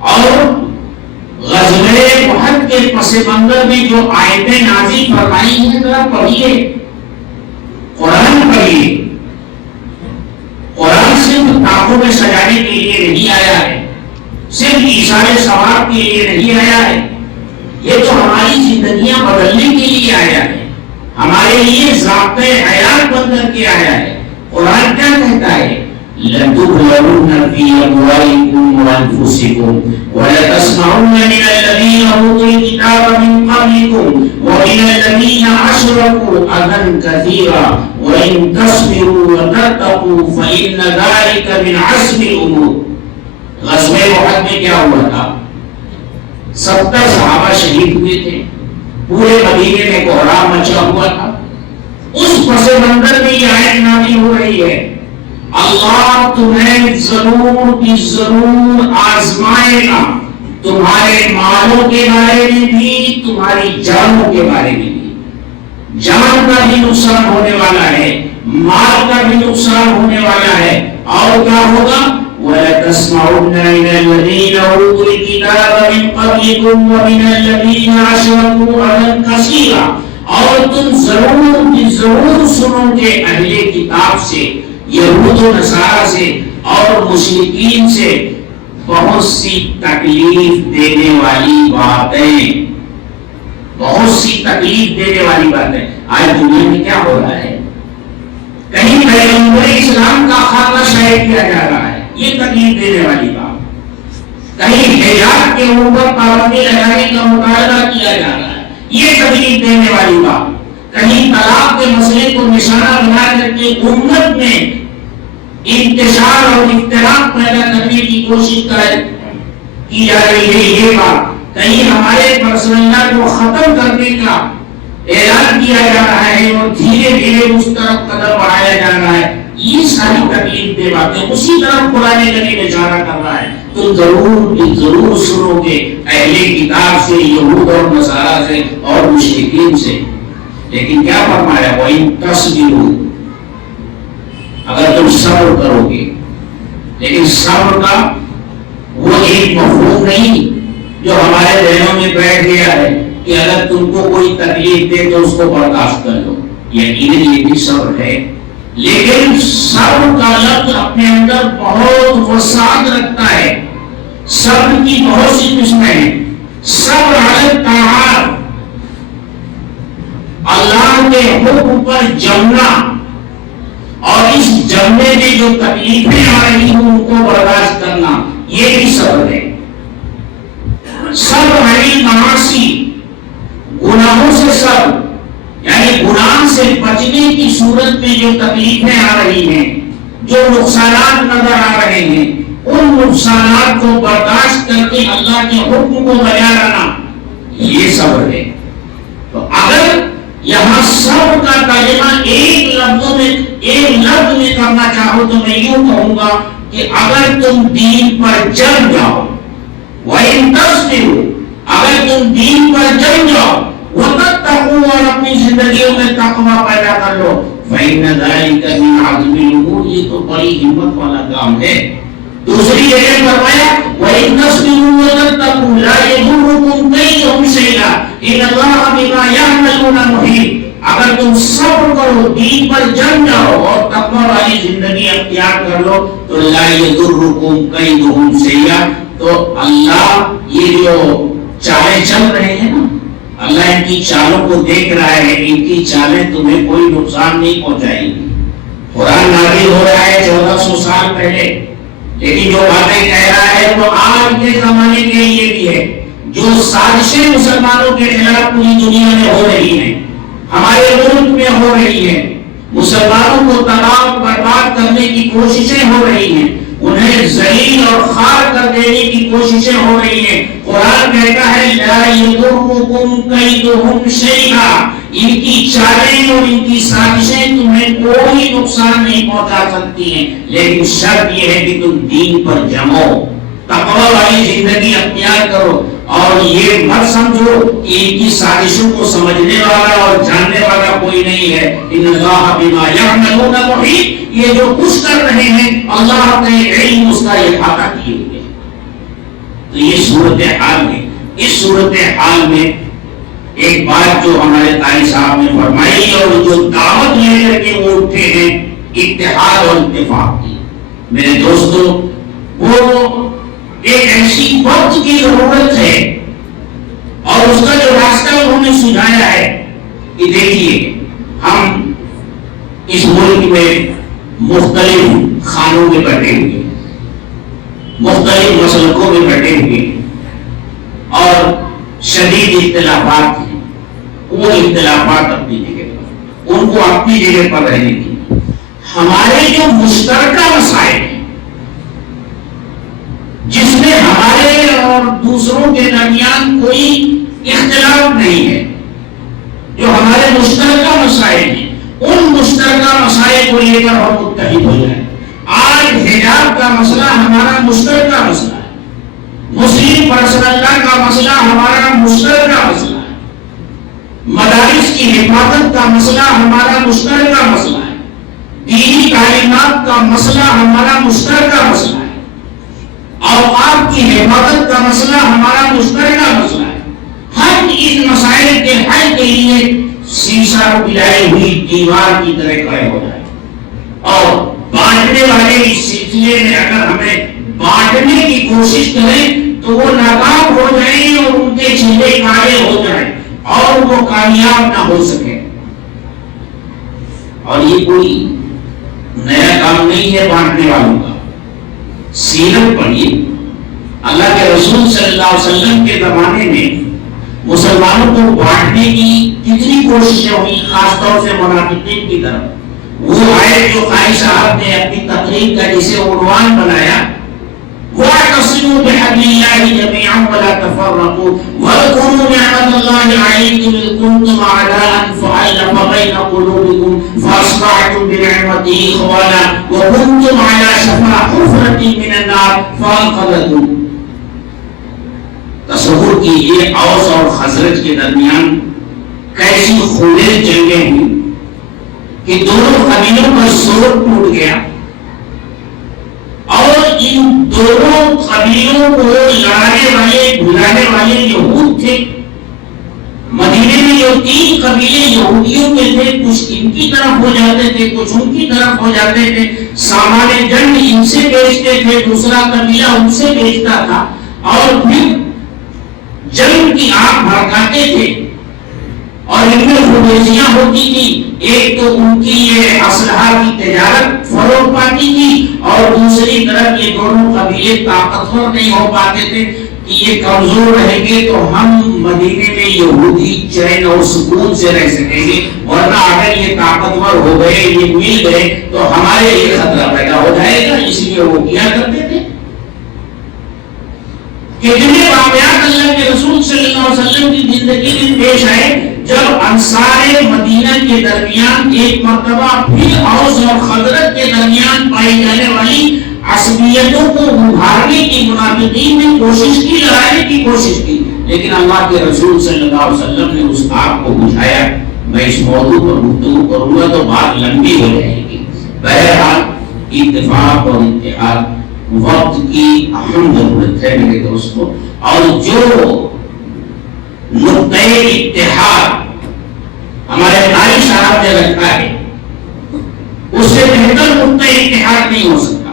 اور غزوہ احد کے پس منظر میں جو آیتیں نازل فرمائی ہیں ذرا پڑھیے، قرآن پڑھیے۔ قرآن صرف تاخوں میں سجانے کے لیے نہیں آیا ہے، صرف ایثار ثواب کے لیے نہیں آیا ہے، یہ تو ہماری زندگیاں بدلنے کے لیے آیا ہے، ہمارے لیے ضابطۂ حیات بن کر کے آیا ہے۔ قرآن کیا کہتا ہے؟ لَتُبْلَوُنَّ فِي أَمْوَالِكُمْ وَأَنفُسِكُمْ وَلَتَسْمَعُنَّ مِنَ الَّذِينَ أُوتُوا الْكِتَابَ مِنْ قَبْلِكُمْ وَمِنَ الَّذِينَ أَشْرَكُوا أَذًى كَثِيرًا وَإِن تَصْبِرُوا وَتَتَّقُوا فَإِنَّ ذَلِكَ مِنْ عَزْمِ الْأُمُورِ۔ غزوہ احد میں کیا ہوا تھا؟ 70 صحابہ شہید ہوئے تھے، پورے مدینے میں کوہرام مچا ہوا تھا۔ اس پس منظر میں یہ آیت نازل ہو رہی ہے، اللہ تمہیں ضرور کی ضرور آزمائے گا، تمہارے مالوں کے بارے میں بھی، تمہاری جانوں کے بارے میں بھی۔ جان کا بھی نقصان ہونے والا ہے، مال کا بھی نقصان ہونے والا ہے، اور کیا ہوگا؟ وَلَتَسْمَعُنَّ مِنَ الَّذِينَ أُوتُوا الْكِتَابَ مِنْ قَبْلِكُمْ وَمِنَ الَّذِينَ أَشْرَكُوا أَذًى كَثِيرًا، اور تم ضرور سنو گے اہل کتاب سے، یہود و نصارہ سے اور مشرکین سے بہت سی تکلیف دینے والی باتیں، بہت سی تکلیف دینے والی باتیں۔ آج دنیا میں کیا ہو رہا ہے؟ کہیں پیغمبر اسلام کا خاکہ شائع کیا جا رہا ہے، یہ تکلیف دینے والی بات۔ کہیں حجاب کے اوپر پابندی لگانے کا مطالبہ کیا جا رہا ہے، یہ تکلیف دینے والی بات۔ کہیں طلاق کے مسئلے کو نشانہ بنا کر کے امت میں انتشار اور اختلاف پیدا کرنے کی کوشش کی جا رہی ہے، یہ بات۔ کہیں ہمارے پرسنل کو ختم کرنے کا اعلان کیا جا رہا ہے اور دھیرے دھیرے اس طرف قدم بڑھایا جا رہا ہے۔ یہ ساری تکلیف دہ باتیں اسی طرف قرآن کریم اشارہ کر رہا ہے۔ تم ضرور سنو گے اہل کتاب سے، یہود اور نصارہ سے اور مشرکین سے، لیکن کیا فرمایا؟ وَإِن تَصْبِرُوا، اگر تم صبر کرو گے۔ لیکن صبر کا وہ ایک مفہوم نہیں جو ہمارے ذہنوں میں بیٹھ گیا ہے کہ اگر تم کو کوئی تکلیف دے تو اس کو برداشت کر لو، یقیناً یہ بھی صبر ہے، لیکن صبر کا لفظ اپنے اندر بہت وسعت رکھتا ہے۔ صبر کی بہت سی قسمیں ہیں۔ صبر علی الطاعات، اللہ کے حکم پر جمنا اور اس جمنے میں جو تکلیفیں آ رہی ہیں ان کو برداشت کرنا، یہ بھی صبر ہے۔ صبر علی المعاصی، گناہوں سے صبر، یعنی گناہ سے بچنے کی صورت میں جو تکلیفیں آ رہی ہیں، جو نقصانات نظر آ رہے ہیں، ان نقصانات کو برداشت کر کے اللہ کے حکم کو بجا لانا، یہ صبر ہے۔ تو اگر یہاں صبر کا ترجمہ ایک لفظ میں کرنا چاہو تو میں یوں کہوں گا کہ اگر تم دین پر جم جاؤ، وَإِن تَصْبِرُوا، اگر تم دین پر جم جاؤ، وَتَتَّقُوا، اور اپنی زندگیوں میں تقوی پیدا کر لو، فَإِنَّ ذَلِكَ مِنْ عَزْمِ الْأُمُورِ، یہ تو بڑی ہمت والا کام ہے۔ دوسری جگہ فرمایا وَإِن تَصْبِرُوا وَتَتَّقُوا لَا يَضُرُّكُمْ كَيْدُهُمْ شَيْئًا إِنَّ اللَّهَ بِمَا يَعْمَلُونَ مُحِيطٌ۔ اگر تم صبر کرو، دین پر جم جاؤ اور تقوی والی زندگی اختیار کر لو تو لا يَضُرُّكُمْ كَيْدُهُمْ شَيْئًا، تو اللہ یہ جو چالیں چل رہے ہیں نا، اللہ ان کی چالوں کو دیکھ رہا ہے، ان کی چالیں تمہیں کوئی نقصان نہیں پہنچائیں گی۔ قرآن نازل ہو رہا ہے 1400 سال پہلے، لیکن جو باتیں کہہ رہا ہے وہ آج کے زمانے کے لیے بھی ہے۔ جو سازشیں مسلمانوں کے خلاف پوری دنیا میں ہو رہی ہیں، ہمارے ملک میں ہو رہی ہیں، مسلمانوں کو تباہ برباد کرنے کی کوششیں ہو رہی ہیں، انہیں ذلیل اور خوار کر دینے کی کوششیں ہو رہی ہیں، قرآن کہتا ہے لا یضرکم کیدہم شیئا، ان کی چالیں اور ان کی سازشیں تمہیں کوئی نقصان نہیں پہنچا سکتی ہیں، لیکن شرط یہ ہے کہ تم دین پر جمو، تقوی والی زندگی اختیار کرو، اور یہ مت سمجھو کہ ان کی سازشوں کو سمجھنے والا اور جاننے والا کوئی نہیں ہے۔ ان اللہ بما یعملون محیط، یہ جو کچھ کر رہے ہیں اللہ اپنے علم اس کا احاطہ کیے ہوئے۔ تو یہ صورتحال ہے۔ اس صورتحال میں ایک بات جو ہمارے قاری صاحب نے فرمائی اور جو دعوت لے کر کے وہ اٹھے ہیں اتحاد اور اتفاق کی، میرے دوستو وہ ایک ایسی وقت کی ضرورت ہے اور اس کا جو راستہ انہوں نے سجھایا ہے کہ دیکھیے ہم اس ملک میں مختلف خانوں میں بیٹھے ہوئے، مختلف مسلکوں میں بیٹھے ہوئے اور شدید اختلافات ہیں، وہ اختلافات اپنی جگہ پر، ان کو اپنی جگہ پر رہنے کی، ہمارے جو مشترکہ مسائل ہیں جس میں ہمارے اور دوسروں کے درمیان کوئی اختلاف نہیں ہے، جو ہمارے مشترکہ مسائل ہیں، ان مشترکہ مسائل کو لے کر ہم متحد ہو جائیں۔ آج حجاب کا مسئلہ ہمارا مشترکہ مسئلہ ہے، مسلم پرسنل کا مسئلہ ہمارا مشترکہ مسئلہ ہے، مدارس کی حفاظت کا مسئلہ ہمارا مشترکہ مسئلہ ہے، دینی تعلیمات کا مسئلہ ہمارا مشترکہ مسئلہ ہے، اوقاف کی حفاظت کا مسئلہ ہمارا مشترکہ مسئلہ ہے. ہر ان مسائل کے حل کے لیے شیشہ پلائی ہوئی دیوار کی طرح کھڑے ہو جائے. اور بانٹنے والے اس سلسلے میں اگر ہمیں بانٹنے کی کوشش کریں تو وہ ناکام ہو جائیں اور ان کے چہرے کالے ہو جائیں اور وہ کامیاب نہ ہو سکے. اور یہ کوئی نیا کام نہیں ہے بانٹنے والوں کا. سیرت پڑھیے. اللہ کے رسول صلی اللہ علیہ وسلم کے زمانے میں مسلمانوں کو بانٹنے کی کتنی کوششیں ہوئی، خاص طور سے منافقین کی طرف. وہ آیت جو قاری صاحب نے اپنی تقریر کا جسے عنوان بنایا، وَاعْتَصِمُوا بِحَبْلِ اللَّهِ جَمِيعًا وَلَا تَفَرَّقُوا وَاذْكُرُوا نِعْمَةَ اللَّهِ عَلَيْكُمْ إِذْ كُنتُمْ أَعْدَاءً فَأَلَّفَ بَيْنَ قُلُوبِكُمْ فَأَصْبَحْتُم بِنِعْمَتِهِ إِخْوَانًا وَكُنتُمْ عَلَى شَفَا حُفْرَةٍ مِّنَ النَّارِ فَأَنقَذَكُم. تصور کیجیے اوس اور خزرج کے درمیان کیسی خونین جنگیں ہوئی کہ دونوں قبیلوں کا سور ٹوٹ گیا اور ان دونوں قبیلوں کو لڑانے والے بھلانے والے یہود تھے. مدینے میں جو 3 قبیلے یہودیوں کے تھے، کچھ ان کی طرف ہو جاتے تھے، کچھ ان کی طرف ہو جاتے تھے. سامان جنگ ان سے بیچتے تھے، دوسرا قبیلہ ان سے بیچتا تھا اور پھر جنگ کی آگ بھڑکاتے تھے. اور ان میں خبیزیاں ہوتی تھی. ایک تو ان کی یہ اسلحہ کی تجارت فروغ پاتی تھی اور دوسری طرف یہ دونوں قبیلے طاقتور نہیں ہو پاتے تھے کہ یہ کمزور رہیں گے تو ہم مدینے میں یہودی چین اور سکون سے رہ سکیں گے، ورنہ اگر یہ طاقتور ہو گئے، یہ مل گئے تو ہمارے لیے خطرہ پیدا ہو جائے گا. اس لیے وہ کیا کرتے تھے. کتنے واقعات اللہ کے رسول صلی اللہ علیہ وسلم کی زندگی میں پیش آئے جب انصار مدینہ کے درمیان ایک مرتبہ پھر اوس اور خزرج کے درمیان پائی جانے والی عصبیتوں کو ابھارنے کی منافقین نے کوشش کی، لڑانے کی کوشش کی، لیکن اللہ کے رسول صلی اللہ علیہ وسلم نے اس آگ کو بجھایا. میں اس موضوع پر گفتگو کروں گا تو بات لمبی ہو جائے گی. بہرحال اتفاق اور اتحاد وقت کی اہم ضرورت ہے میرے دوستوں. اور جو نقطۂ اتحاد ہمارے قاری صاحب نے رکھا ہے اس سے بہتر نقطۂ اتحاد نہیں ہو سکتا.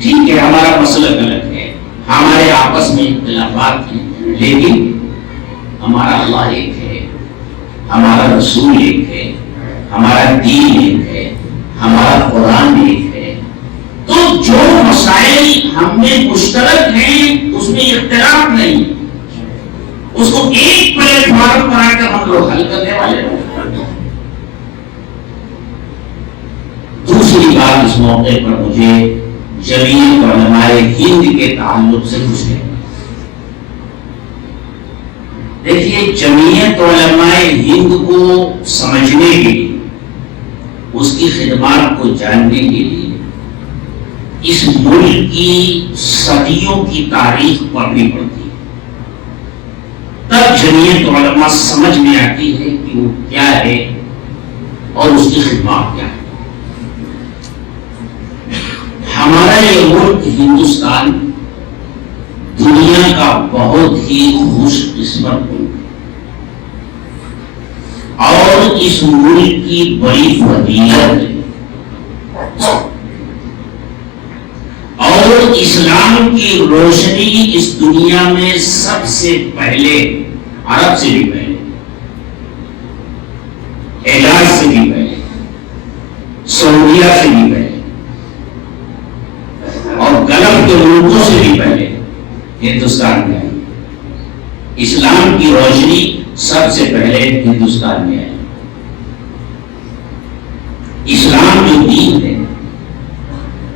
ٹھیک ہے ہمارا مسلک الگ ہے، ہمارے آپس میں اختلافات ہیں، لیکن ہمارا اللہ ایک ہے، ہمارا رسول ایک ہے، ہمارا دین ایک ہے، ہمارا قرآن ایک ہے. تو جو مسائل ہم میں مشترک ہیں اس میں اختلاف نہیں، اس کو ایک پلیٹ فارم بنا کر ہم لوگ حل کرنے والے ہیں. دوسری بات اس موقع پر مجھے جمعیت علماء ہند کے تعلق سے کچھ ہے. دیکھیے جمعیت علماء ہند کو سمجھنے کے لیے، اس کی خدمات کو جاننے کے لیے اس ملک کی صدیوں کی تاریخ پڑھنی پڑتی ہے. تب جمعیت علماء سمجھ میں آتی ہے کہ وہ کیا ہے اور اس کی خدمات کیا ہے. ہمارا یہ ملک ہندوستان دنیا کا بہت ہی خوش قسمت ملک ہے اور اس ملک کی بڑی فضیلت ہے. اور اسلام کی روشنی اس دنیا میں سب سے پہلے، عرب سے بھی پہلے، حجاز سے بھی پہلے، سعودیہ سے بھی پہلے اور گلف کے ملکوں سے بھی پہلے ہندوستان میں آئی. اسلام کی روشنی سب سے پہلے ہندوستان میں آئی. اسلام جو دین ہے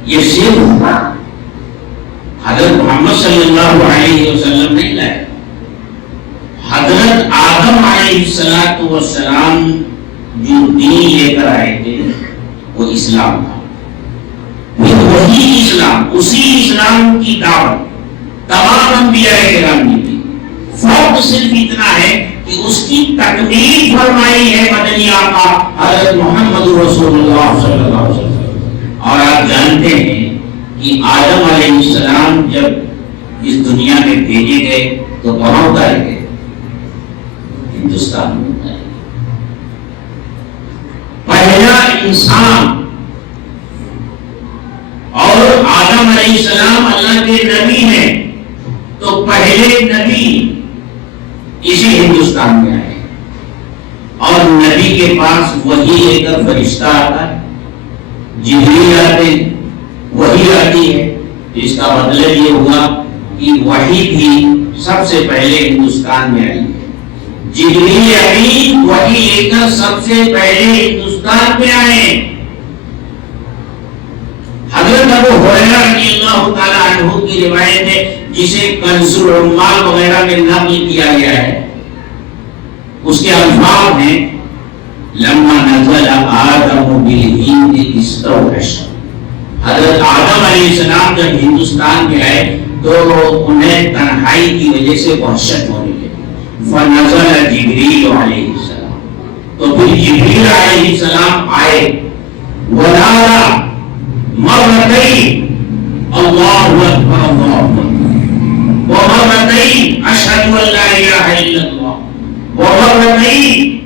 یہ صرف حضرت محمد صلی اللہ علیہ وسلم نہیں لائے. حضرت آدم علیہ السلام جو دین لے کر آئے تھے وہ اسلام تھا. پھر وہی اسلام، اسی اسلام کی دعوت تمام انبیاء کرام نے دی. فرق صرف اتنا ہے کہ اس کی تکمیل فرمائی ہے مدنی آقا حضرت محمد رسول اللہ صلی اللہ علیہ وسلم. اور آپ جانتے ہیں کہ کہ آدم علیہ السلام جب اس دنیا میں بھیجے گئے تو کہاں اتارے گئے؟ ہندوستان میں اتارے گئے. پہلا انسان اور آدم علیہ السلام اللہ کے نبی ہیں، تو پہلے نبی اسی ہندوستان میں آئے اور نبی کے پاس وہی لے کر فرشتہ آتا ہے، جبریل آتے ہیں، وہی آتی ہے. اس کا مطلب یہ ہوا کہ وحی بھی سب سے پہلے ہندوستان میں آئی ہے. جبریل امین وحی لے کر سب سے پہلے ہندوستان میں آئے. حضرت ابو ہریرہ رضی اللہ تعالی عنہ کی روایت ہے جسے کنز العمال وغیرہ میں نقل کیا گیا ہے. اس کے الفاظ ہیں لما نزل آدم بالہند استوحش. حضرت آدم علیہ السلام جب ہندوستان میں آئے تو انہیں تنہائی کی وجہ سے وحشت ہونے لگی. فنزل جبریل علیہ السلام. تو پھر جبریل علیہ السلام آئے. ونادى مرتين الله اكبر الله اكبر ومرتين اشهد ان لا اله الا الله ومرتين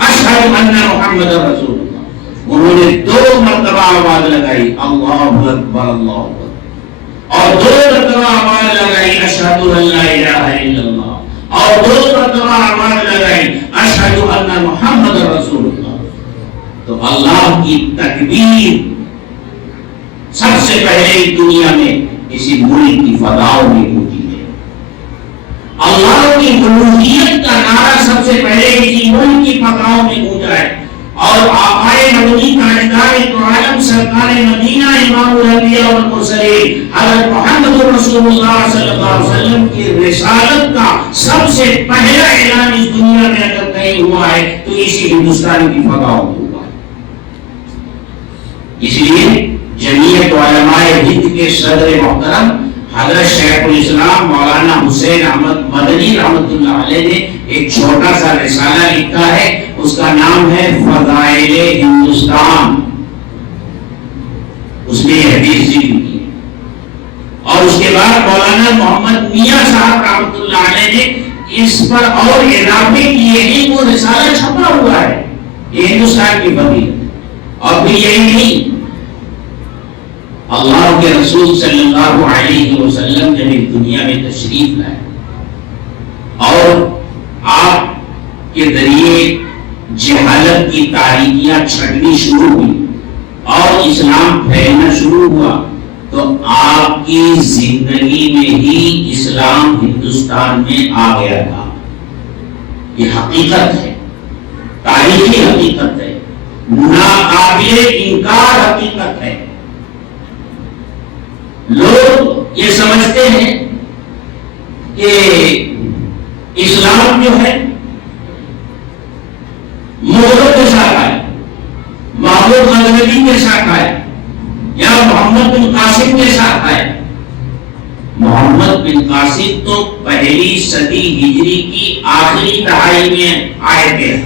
اشهد ان محمد رسول اللہ. انہوں نے 2 مرتبہ آواز لگائی اللہ اکبر اللہ اکبر، اور 2 مرتبہ آواز لگائی اشہد ان لا الہ الا اللہ، اور 2 مرتبہ آواز لگائی اشہد ان محمد رسول اللہ. تو اللہ کی تکبیر سب سے پہلے دنیا میں اسی ملک کی فضاؤں میں ہوتی ہے. اللہ کی الوہیت کا نعرہ سب سے پہلے اسی ملک کی فضاؤں میں گونجا ہے. اور آقائے مدنی تاجدار دو عالم سرکار مدینہ امام الانبیاء والمرسلین حضرت محمد رسول اللہ صلی اللہ علیہ وسلم کی رسالت کا سب سے پہلا اعلان اس دنیا میں اگر کہیں ہوا ہے تو اسی ہندوستان کی فضاؤں میں ہوا ہے. اس لیے جمعیت علماء ہند کے صدر محترم حضرت شیخ الاسلام مولانا حسین احمد مدنی رحمۃ اللہ علیہ نے ایک چھوٹا سا رسالہ لکھا ہے. اس کا نام ہے فضائل ہندوستان. اس نے یہ حدیث ذکر کی اور اس کے بعد مولانا محمد میاں صاحب رحمۃ اللہ علیہ نے اس پر اور اضافے کیے ہیں. وہ رسالہ چھپا ہوا ہے یہ ہندوستان کی فضیلت. اور پھر یہی نہیں، اللہ کے رسول صلی اللہ علیہ وسلم جب اس دنیا میں تشریف لائے اور آپ کے ذریعے جہالت کی تاریکیاں چھٹنی شروع ہوئی اور اسلام پھیلنا شروع ہوا تو آپ کی زندگی میں ہی اسلام ہندوستان میں آ گیا تھا. یہ حقیقت ہے، تاریخی حقیقت ہے، ناقابل انکار حقیقت ہے. لوگ یہ سمجھتے ہیں کہ اسلام جو ہے مغلوں کے ساتھ آئے، محمود غزنوی کے ساتھ آئے یا محمد بن قاسم کے ساتھ آئے. محمد بن قاسم تو پہلی صدی ہجری کی آخری دہائی میں آئے تھے،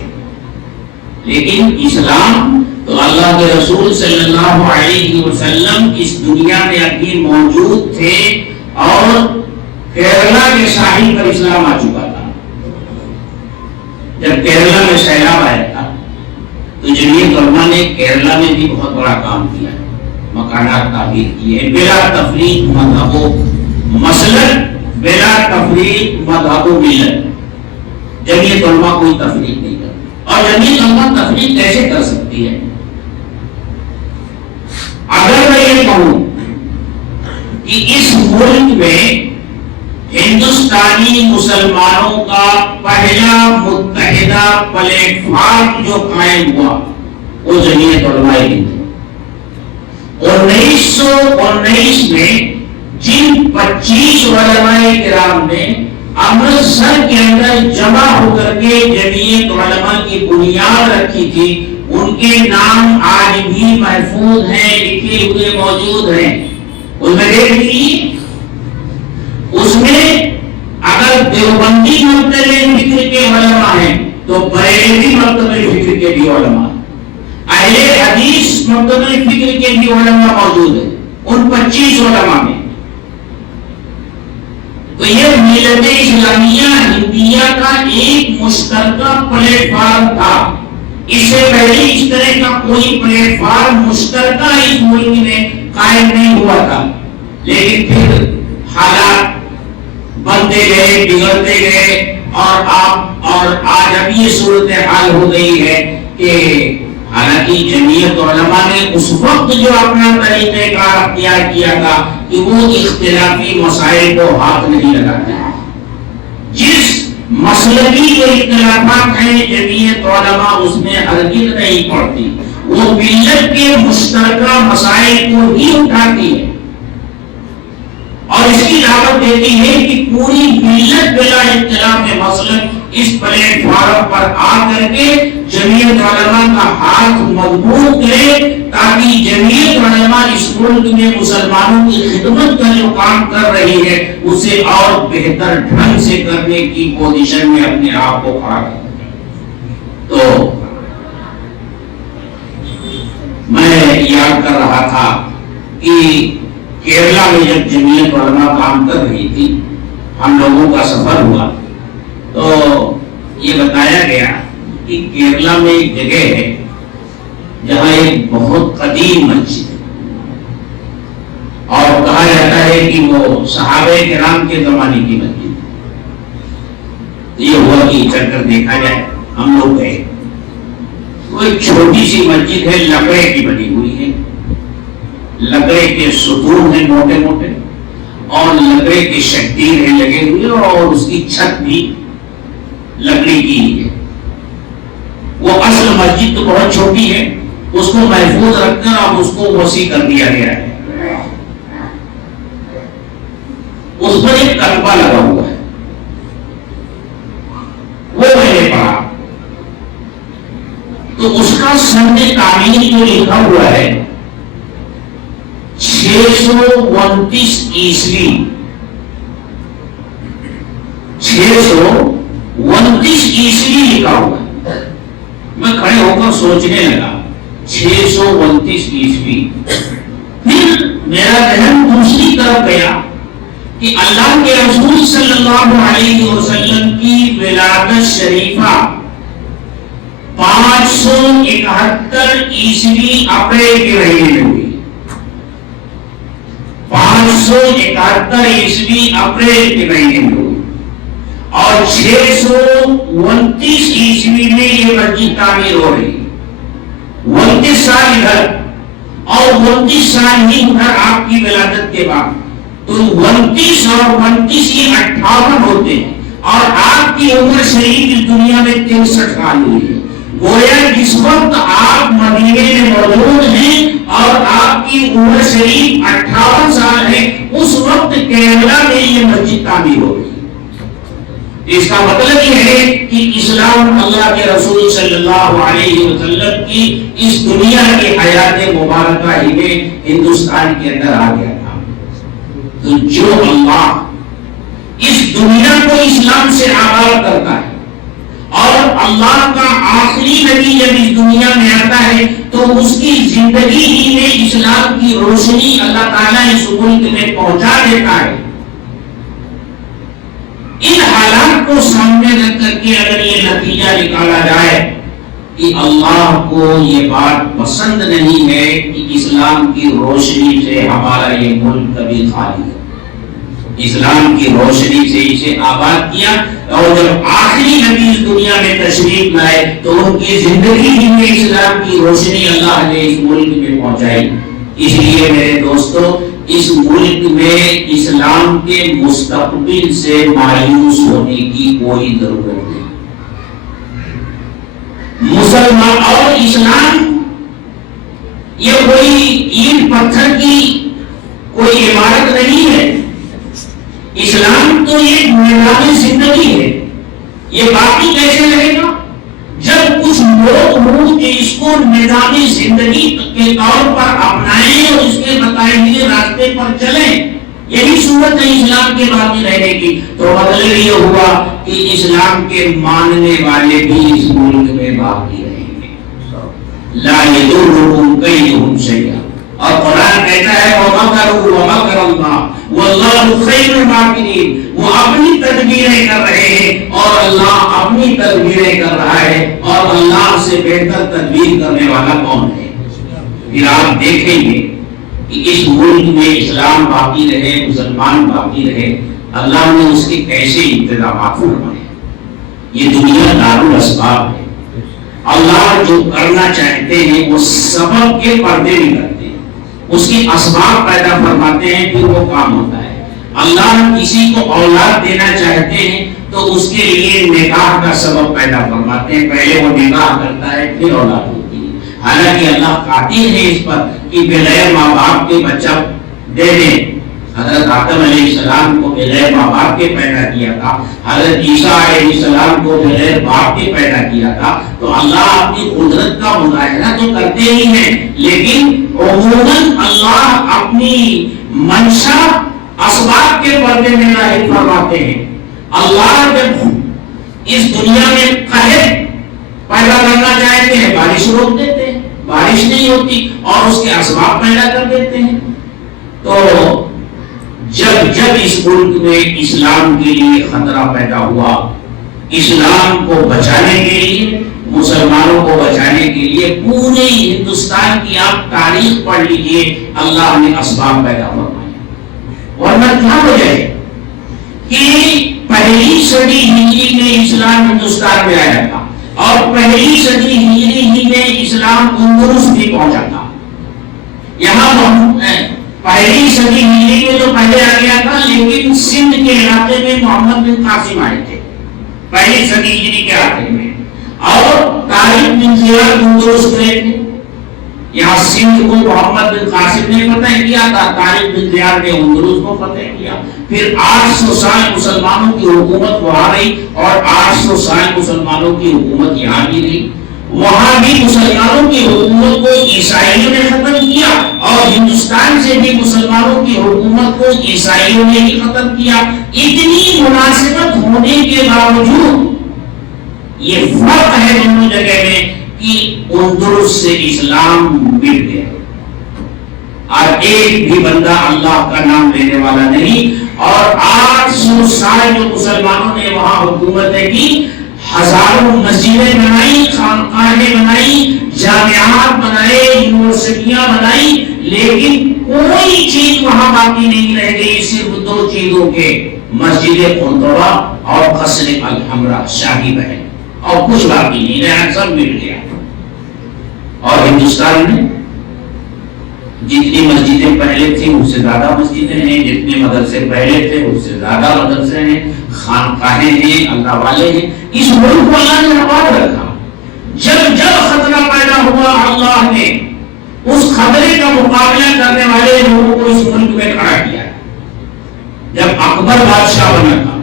لیکن اسلام تو اللہ کے رسول صلی اللہ علیہ وسلم اس دنیا میں ابھی موجود تھے اور کیرلا کے ساحل پر اسلام آ چکا تھا. جب کیرلا میں سیلاب آیا تھا تو جمعیت علماء نے کیرلا میں بھی بہت بڑا کام کیا ہے، مکانات تعمیر کیے بلا تفریق مذہب و مسلک، بلا تفریق مذہب و ملت. جمعیت علماء کوئی تفریق نہیں کرتی. اور جمعیت علماء تفریق کیسے کر سکتی ہے؟ اگر میں یہ کہوں کہ اس ملک میں ہندوستانی مسلمانوں کا پہلا متحدہ پلیٹ فارم جو قائم ہوا وہ جمعیت علماء ہند. 1919 میں جن 25 علماء کرام نے امرتسر کے اندر جمع ہو کر کے جمعیت علماء کی بنیاد رکھی تھی، ان کے نام آج بھی محفوظ ہیں، لکھے ہوئے موجود ہیں. اس میں دیکھ لیجیے، اس میں اگر دیوبندی مکتبِ فکر کے علماء ہیں تو بریلوی مکتبِ فکر کے بھی علماء، اہل حدیث مکتبِ فکر کے بھی علماء موجود ہیں. ان 25 علماء میں. تو یہ ملت اسلامیہ ہندیہ کا ایک مشترکہ پلیٹ فارم تھا. اس سے پہلے اس طرح کا کوئی پلیٹ فارم مشترکہ اس ملک میں قائم نہیں ہوا تھا. لیکن پھر حالات بنتے گئے، بگڑتے گئے، اور آج اب یہ صورتحال ہو گئی ہے کہ حالانکہ جمعیت علماء نے اس وقت جو اپنا طریقہ کار اختیار کیا تھا کہ وہ اختلافی مسائل کو ہاتھ نہیں لگاتے. جس مسلکی جو اختلافات ہیں جمعیت علماء اس میں ہرگز نہیں پڑتی، وہ ملت کے مشترکہ مسائل کو ہی اٹھاتی ہے اور اس کی دعوت دیتی ہے کہ پوری ملت بلا اختلاف مسلک اس پلیٹ فارم پر آ کر کے جمعیت علماء کا ہاتھ مضبوط کرے، تاکہ جمعیت علماء اس ملک میں مسلمانوں کی خدمت کا جو کام کر رہی ہے اسے اور بہتر ڈھنگ سے کرنے کی پوزیشن میں اپنے آپ کو کھڑا کرے. تو میں یاد کر رہا تھا کہ کیرلا میں جب جمعیت علماء کام کر رہی تھی، ہم لوگوں کا سفر ہوا تو یہ بتایا گیا کہ کیرلا میں ایک جگہ ہے جہاں ایک بہت قدیم مسجد ہے اور کہا جاتا ہے کہ وہ صحابہ کرام کے زمانے کی مسجد ہے. یہ ہوا کہ چل کر دیکھا جائے. ہم لوگ گئے. وہ ایک چھوٹی سی مسجد ہے، لکڑے کی بنی ہوئی ہے. لکڑے کے ستون ہیں موٹے موٹے اور لکڑے کے شتیر ہیں لگے ہوئے اور اس کی چھت بھی لکڑی کی ہے. وہ اصل مسجد تو بہت چھوٹی ہے، اس کو محفوظ رکھ کر اب اس کو وسیع کر دیا گیا ہے. اس پر ایک کلبہ لگا ہوا ہے، وہ میں نے پڑھا تو اس کا سند تعمیر جو لکھا ہوا ہے 629 عیسوی 629 عیسوی لکھا ہوا ہے. میں کھڑے ہو کر سوچنے لگا 629 عیسوی. پھر میرا ذہن دوسری طرف گیا کہ اللہ کے رسول صلی اللہ علیہ وسلم کی ولادت شریفہ 571 عیسوی اپریل کے مہینے میں ہوئی. 571 عیسوی اپریل کے مہینے میں ہوئی اور 629 عیسوی میں یہ مسجد تعمیر ہو رہی. 29 سال ادھر اور 29 سال ہی ادھر آپ کی ولادت کے بعد، تو 29 اور 29 یہ 58 ہوتے ہیں اور آپ کی عمر شریف اس دنیا میں 63 سال ہوئی ہے. گویا جس وقت آپ مدینے میں موجود ہیں اور آپ کی عمر شریف 58 سال ہے، اس وقت کیرلا میں یہ مسجد تعمیر ہو رہی ہے. اس کا مطلب یہ ہے کہ اسلام اللہ کے رسول صلی اللہ علیہ وسلم کی اس دنیا کی حیات مبارکہ ہی میں ہندوستان کے اندر آ گیا تھا. تو جو اللہ اس دنیا کو اسلام سے آباد کرتا ہے اور اللہ کا آخری نبی جب اس دنیا میں آتا ہے تو اس کی زندگی ہی میں اسلام کی روشنی اللہ تعالیٰ اس ملک میں پہنچا دیتا ہے. ان حالات کو سامنے رکھ کر کے اگر یہ نتیجہ نکالا جائے کہ اللہ کو یہ بات پسند نہیں ہے کہ اسلام کی روشنی سے ہمارا یہ ملک کبھی خالی ہے، اسلام کی روشنی سے اسے آباد کیا اور جب آخری نبی اس دنیا میں تشریف لائے تو ان کی زندگی ہی میں اسلام کی روشنی اللہ نے اس ملک میں پہنچائی. اس لیے میرے دوستو، اس ملک میں اسلام کے مستقبل سے مایوس ہونے کی کوئی ضرورت نہیں. مسلمان اور اسلام یہ کوئی اینٹ پتھر کی کوئی عمارت نہیں ہے. اسلام تو ایک نظام زندگی ہے. یہ باقی کیسے رہے گا جب کچھ لوگ ہوں کہ اس کو نظام زندگی کے طور پر اپنائیں اور اس کے بتائے ہوئے راستے پر چلیں. یہی صورت ہے اسلام کے باقی رہنے کی. تو مطلب یہ ہوا کہ اسلام کے ماننے والے بھی اس ملک میں باقی رہیں گے. لا یضرهم کیدہم شیئا، اور قرآن کہتا ہے وَمَكَرُوا وَمَكَرَ اللَّهُ وَاللَّهُ خَيْرُ الْمَاكِرِينَ، وہ اپنی تدبیریں کر رہے ہیں اور اللہ اپنی تدبیریں کر رہا ہے، اور اللہ سے بہتر تدبیر کرنے والا کون ہے؟ پھر آپ دیکھیں گے کہ اس ملک میں اسلام باقی رہے، مسلمان باقی رہے، اللہ نے اس کے کیسے انتظامات فرمائے۔ یہ دنیا دارالاسباب ہے، اللہ جو کرنا چاہتے ہیں وہ سبب کے پردے نہیں کرتے، اس کی اسباب پیدا فرماتے ہیں، پھر وہ کام ہوتا ہے۔ اللہ کسی کو اولاد دینا چاہتے ہیں تو اس کے لیے نکاح کا سبب پیدا فرماتے ہیں، پہلے وہ نکاح کرتا ہے پھر اولاد ہوتی ہے۔ حالانکہ اللہ قادر ہے اس پر کہ بغیر ماں باپ کے بچہ دے دیں۔ حضرت آدم علیہ السلام کو بغیر ماں باپ کے پیدا کیا تھا، حضرت عیسیٰ علیہ السلام کو بغیر باپ کے پیدا کیا تھا، تو اللہ اپنی قدرت کا مظاہرہ تو کرتے ہی ہیں، لیکن عموماً اللہ اپنی منشا اسباب کے پردے میں ظاہر فرماتے ہیں۔ اللہ جب اس دنیا میں قہر پیدا کرنا چاہتے ہیں بارش روک دیتے ہیں، بارش نہیں ہوتی اور اس کے اسباب پیدا کر دیتے ہیں۔ تو جب اس ملک میں اسلام کے لیے خطرہ پیدا ہوا، اسلام کو بچانے کے لیے، مسلمانوں کو بچانے کے لیے پورے ہندوستان کی آپ تاریخ پڑھ لیجئے، اللہ نے اسباب پیدا فرمائے۔ ورنہ کیا وجہ ہے کہ پہلی صدی ہجری میں اسلام ہندوستان میں آیا تھا، اور پہلی صدی ہجری ہی میں اسلام اندلس بھی پہنچا تھا۔ یہاں پہلی صدی ہجری میں تو پہلے آ گیا تھا، لیکن سندھ کے علاقے میں محمد بن قاسم آئے تھے پہلی صدی ہجری کے آخر میں، اور طارق بن زیاد اندلس گئے تھے۔ یہاں سندھ کو محمد بن قاسم نے فتح کیا تھا، طارق بن زیاد نے اندلس کو فتح کیا۔ پھر 800 سال مسلمانوں کی حکومت وہاں رہی، اور 800 سال مسلمانوں کی حکومت یہاں بھی رہی۔ وہاں بھی مسلمانوں کی حکومت کو عیسائیوں نے ختم کیا، اور ہندوستان سے بھی مسلمانوں کی حکومت کو عیسائیوں نے ہی ختم کیا۔ اتنی مناسبت ہونے کے باوجود یہ فرق ہے دونوں جگہ میں کہ اندلس سے اسلام مٹ گیا، اور ایک بھی بندہ اللہ کا نام لینے والا نہیں۔ اور 800 سال جو مسلمانوں نے وہاں حکومتیں کی، ہزاروں مسجدیں بنائی، خانقاہیں بنائی، جامعات بنائے، یونیورسٹیاں بنائی، لیکن کوئی چیز وہاں باقی نہیں رہ گئی، صرف 2 چیزوں کے، مسجد قرطبہ اور قصر الحمراء شاہی محل، اور کچھ باقی نہیں رہا، سب مل گیا۔ اور ہندوستان میں جتنی مسجدیں پہلے تھیں اس سے زیادہ مسجدیں ہیں، جتنے مدرسے پہلے تھے اس سے زیادہ مدرسے ہیں، خانقاہیں ہیں، اللہ والے ہیں۔ اس ملک کو اللہ نے آباد رکھا۔ جب خطرہ پیدا ہوا، اللہ نے اس خطرے کا مقابلہ کرنے والے لوگوں کو اس ملک میں کھڑا کیا۔ جب اکبر بادشاہ بنا تھا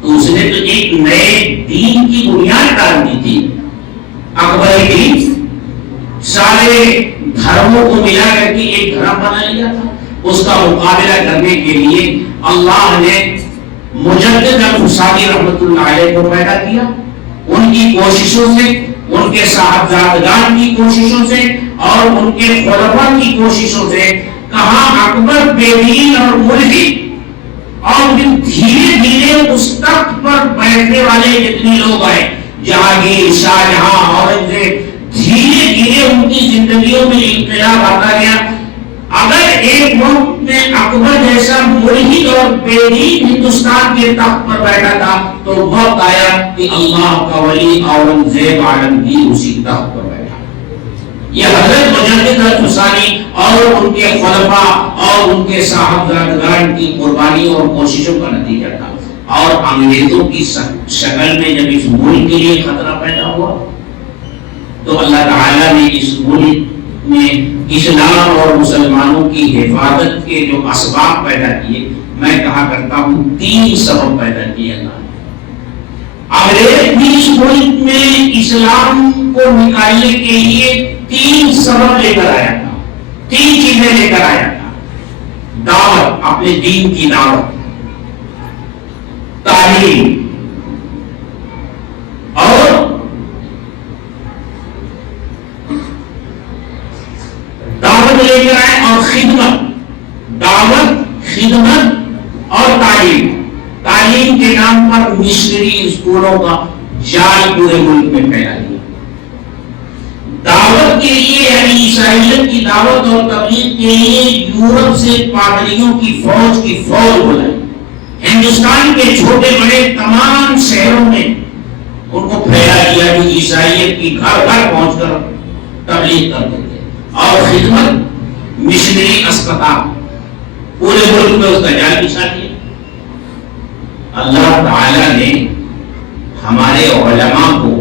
تو اس نے تو ایک نئے دین کی بنیاد ڈال دی تھی۔ اکبر دین سارے دھرموں کو ملا کر کے ایک دھرم بنا لیا تھا۔ اس کا مقابلہ کرنے کے لیے اللہ نے مجدد الفسانی رحمت اللہ علیہ کو پیدا کیا۔ ان کی کوششوں سے، ان کے صاحبزادگان کی کوششوں سے، اور ان کے خلفاء کی کوششوں سے کہاں اکبر بے دین اور ملحد، اور دھیرے دھیرے اس تخت پر بیٹھنے والے جتنے لوگ آئے، جہانگیر، شاہجہاں، اورنگزیب، دھیرے دھیرے ان کی زندگیوں میں انقلاب آتا گیا۔ اگر ایک وقت میں اکبر جیسا ملحد اور بے دین ہندوستان کے تخت پر بیٹھا تھا، تو وقت آیا کہ اللہ کا ولی اورنگزیب عالمگیر اسی تخت پر بیٹھا۔ یہ حضرت مجدد الفسانی اور ان کے خلفاء اور ان کے صاحبزادگان کی قربانیوں اور کوششوں کا نتیجہ تھا۔ اور انگریزوں کی شکل میں جب اس ملک کے لیے خطرہ پیدا ہوا تو اللہ تعالیٰ نے اس ملک میں اسلام اور مسلمانوں کی حفاظت کے جو اسباب پیدا کیے، میں کہا کرتا ہوں 3 سبب پیدا کیے اللہ نے۔ انگریز بھی اس ملک میں اسلام کو نکالنے کے لیے 3 سبب لے کر آیا تھا، 3 چیزیں لے کر آیا تھا۔ دعوت، اپنے دین کی دعوت، تعلیم، اور دعوت لے کر آئے اور خدمت، دعوت، خدمت اور تعلیم۔ تعلیم کے نام پر مشنری اسکولوں کا جال پورے ملک میں پھیلا دیا۔ دعوت کے لیے یعنی عیسائیت کی دعوت اور تبلیغ کے لیے یورپ سے پادریوں کی فوج بلائی، ہندوستان کے چھوٹے بڑے تمام شہروں میں ان کو پھیلا دیا کہ عیسائیت کی گھر گھر پہنچ کر تبلیغ کرتے تھے۔ اور خدمت، مشنری اسپتال، پورے ملک میں اس کا جال بچھا دیا۔ اللہ تعالی نے ہمارے علماء کو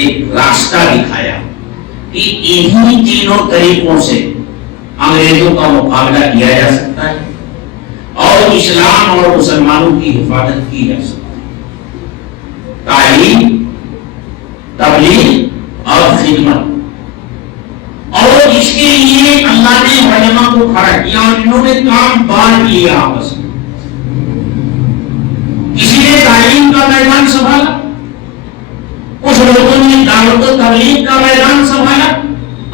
ایک راستہ دکھایا کہ انہی تینوں طریقوں سے انگریزوں کا مقابلہ کیا جا سکتا ہے اور اسلام اور مسلمانوں کی حفاظت کی جا سکتی ہے۔ تعلیم، تبلیغ اور خدمت۔ اور اس کے لیے اللہ نے علماء کو کھڑا کیا اور انہوں نے کام بانٹ لیا آپس میں۔ کسی نے تعلیم کا میدان سنبھالا، کچھ لوگوں نے دعوت و تبلیغ کا میدان سنبھالا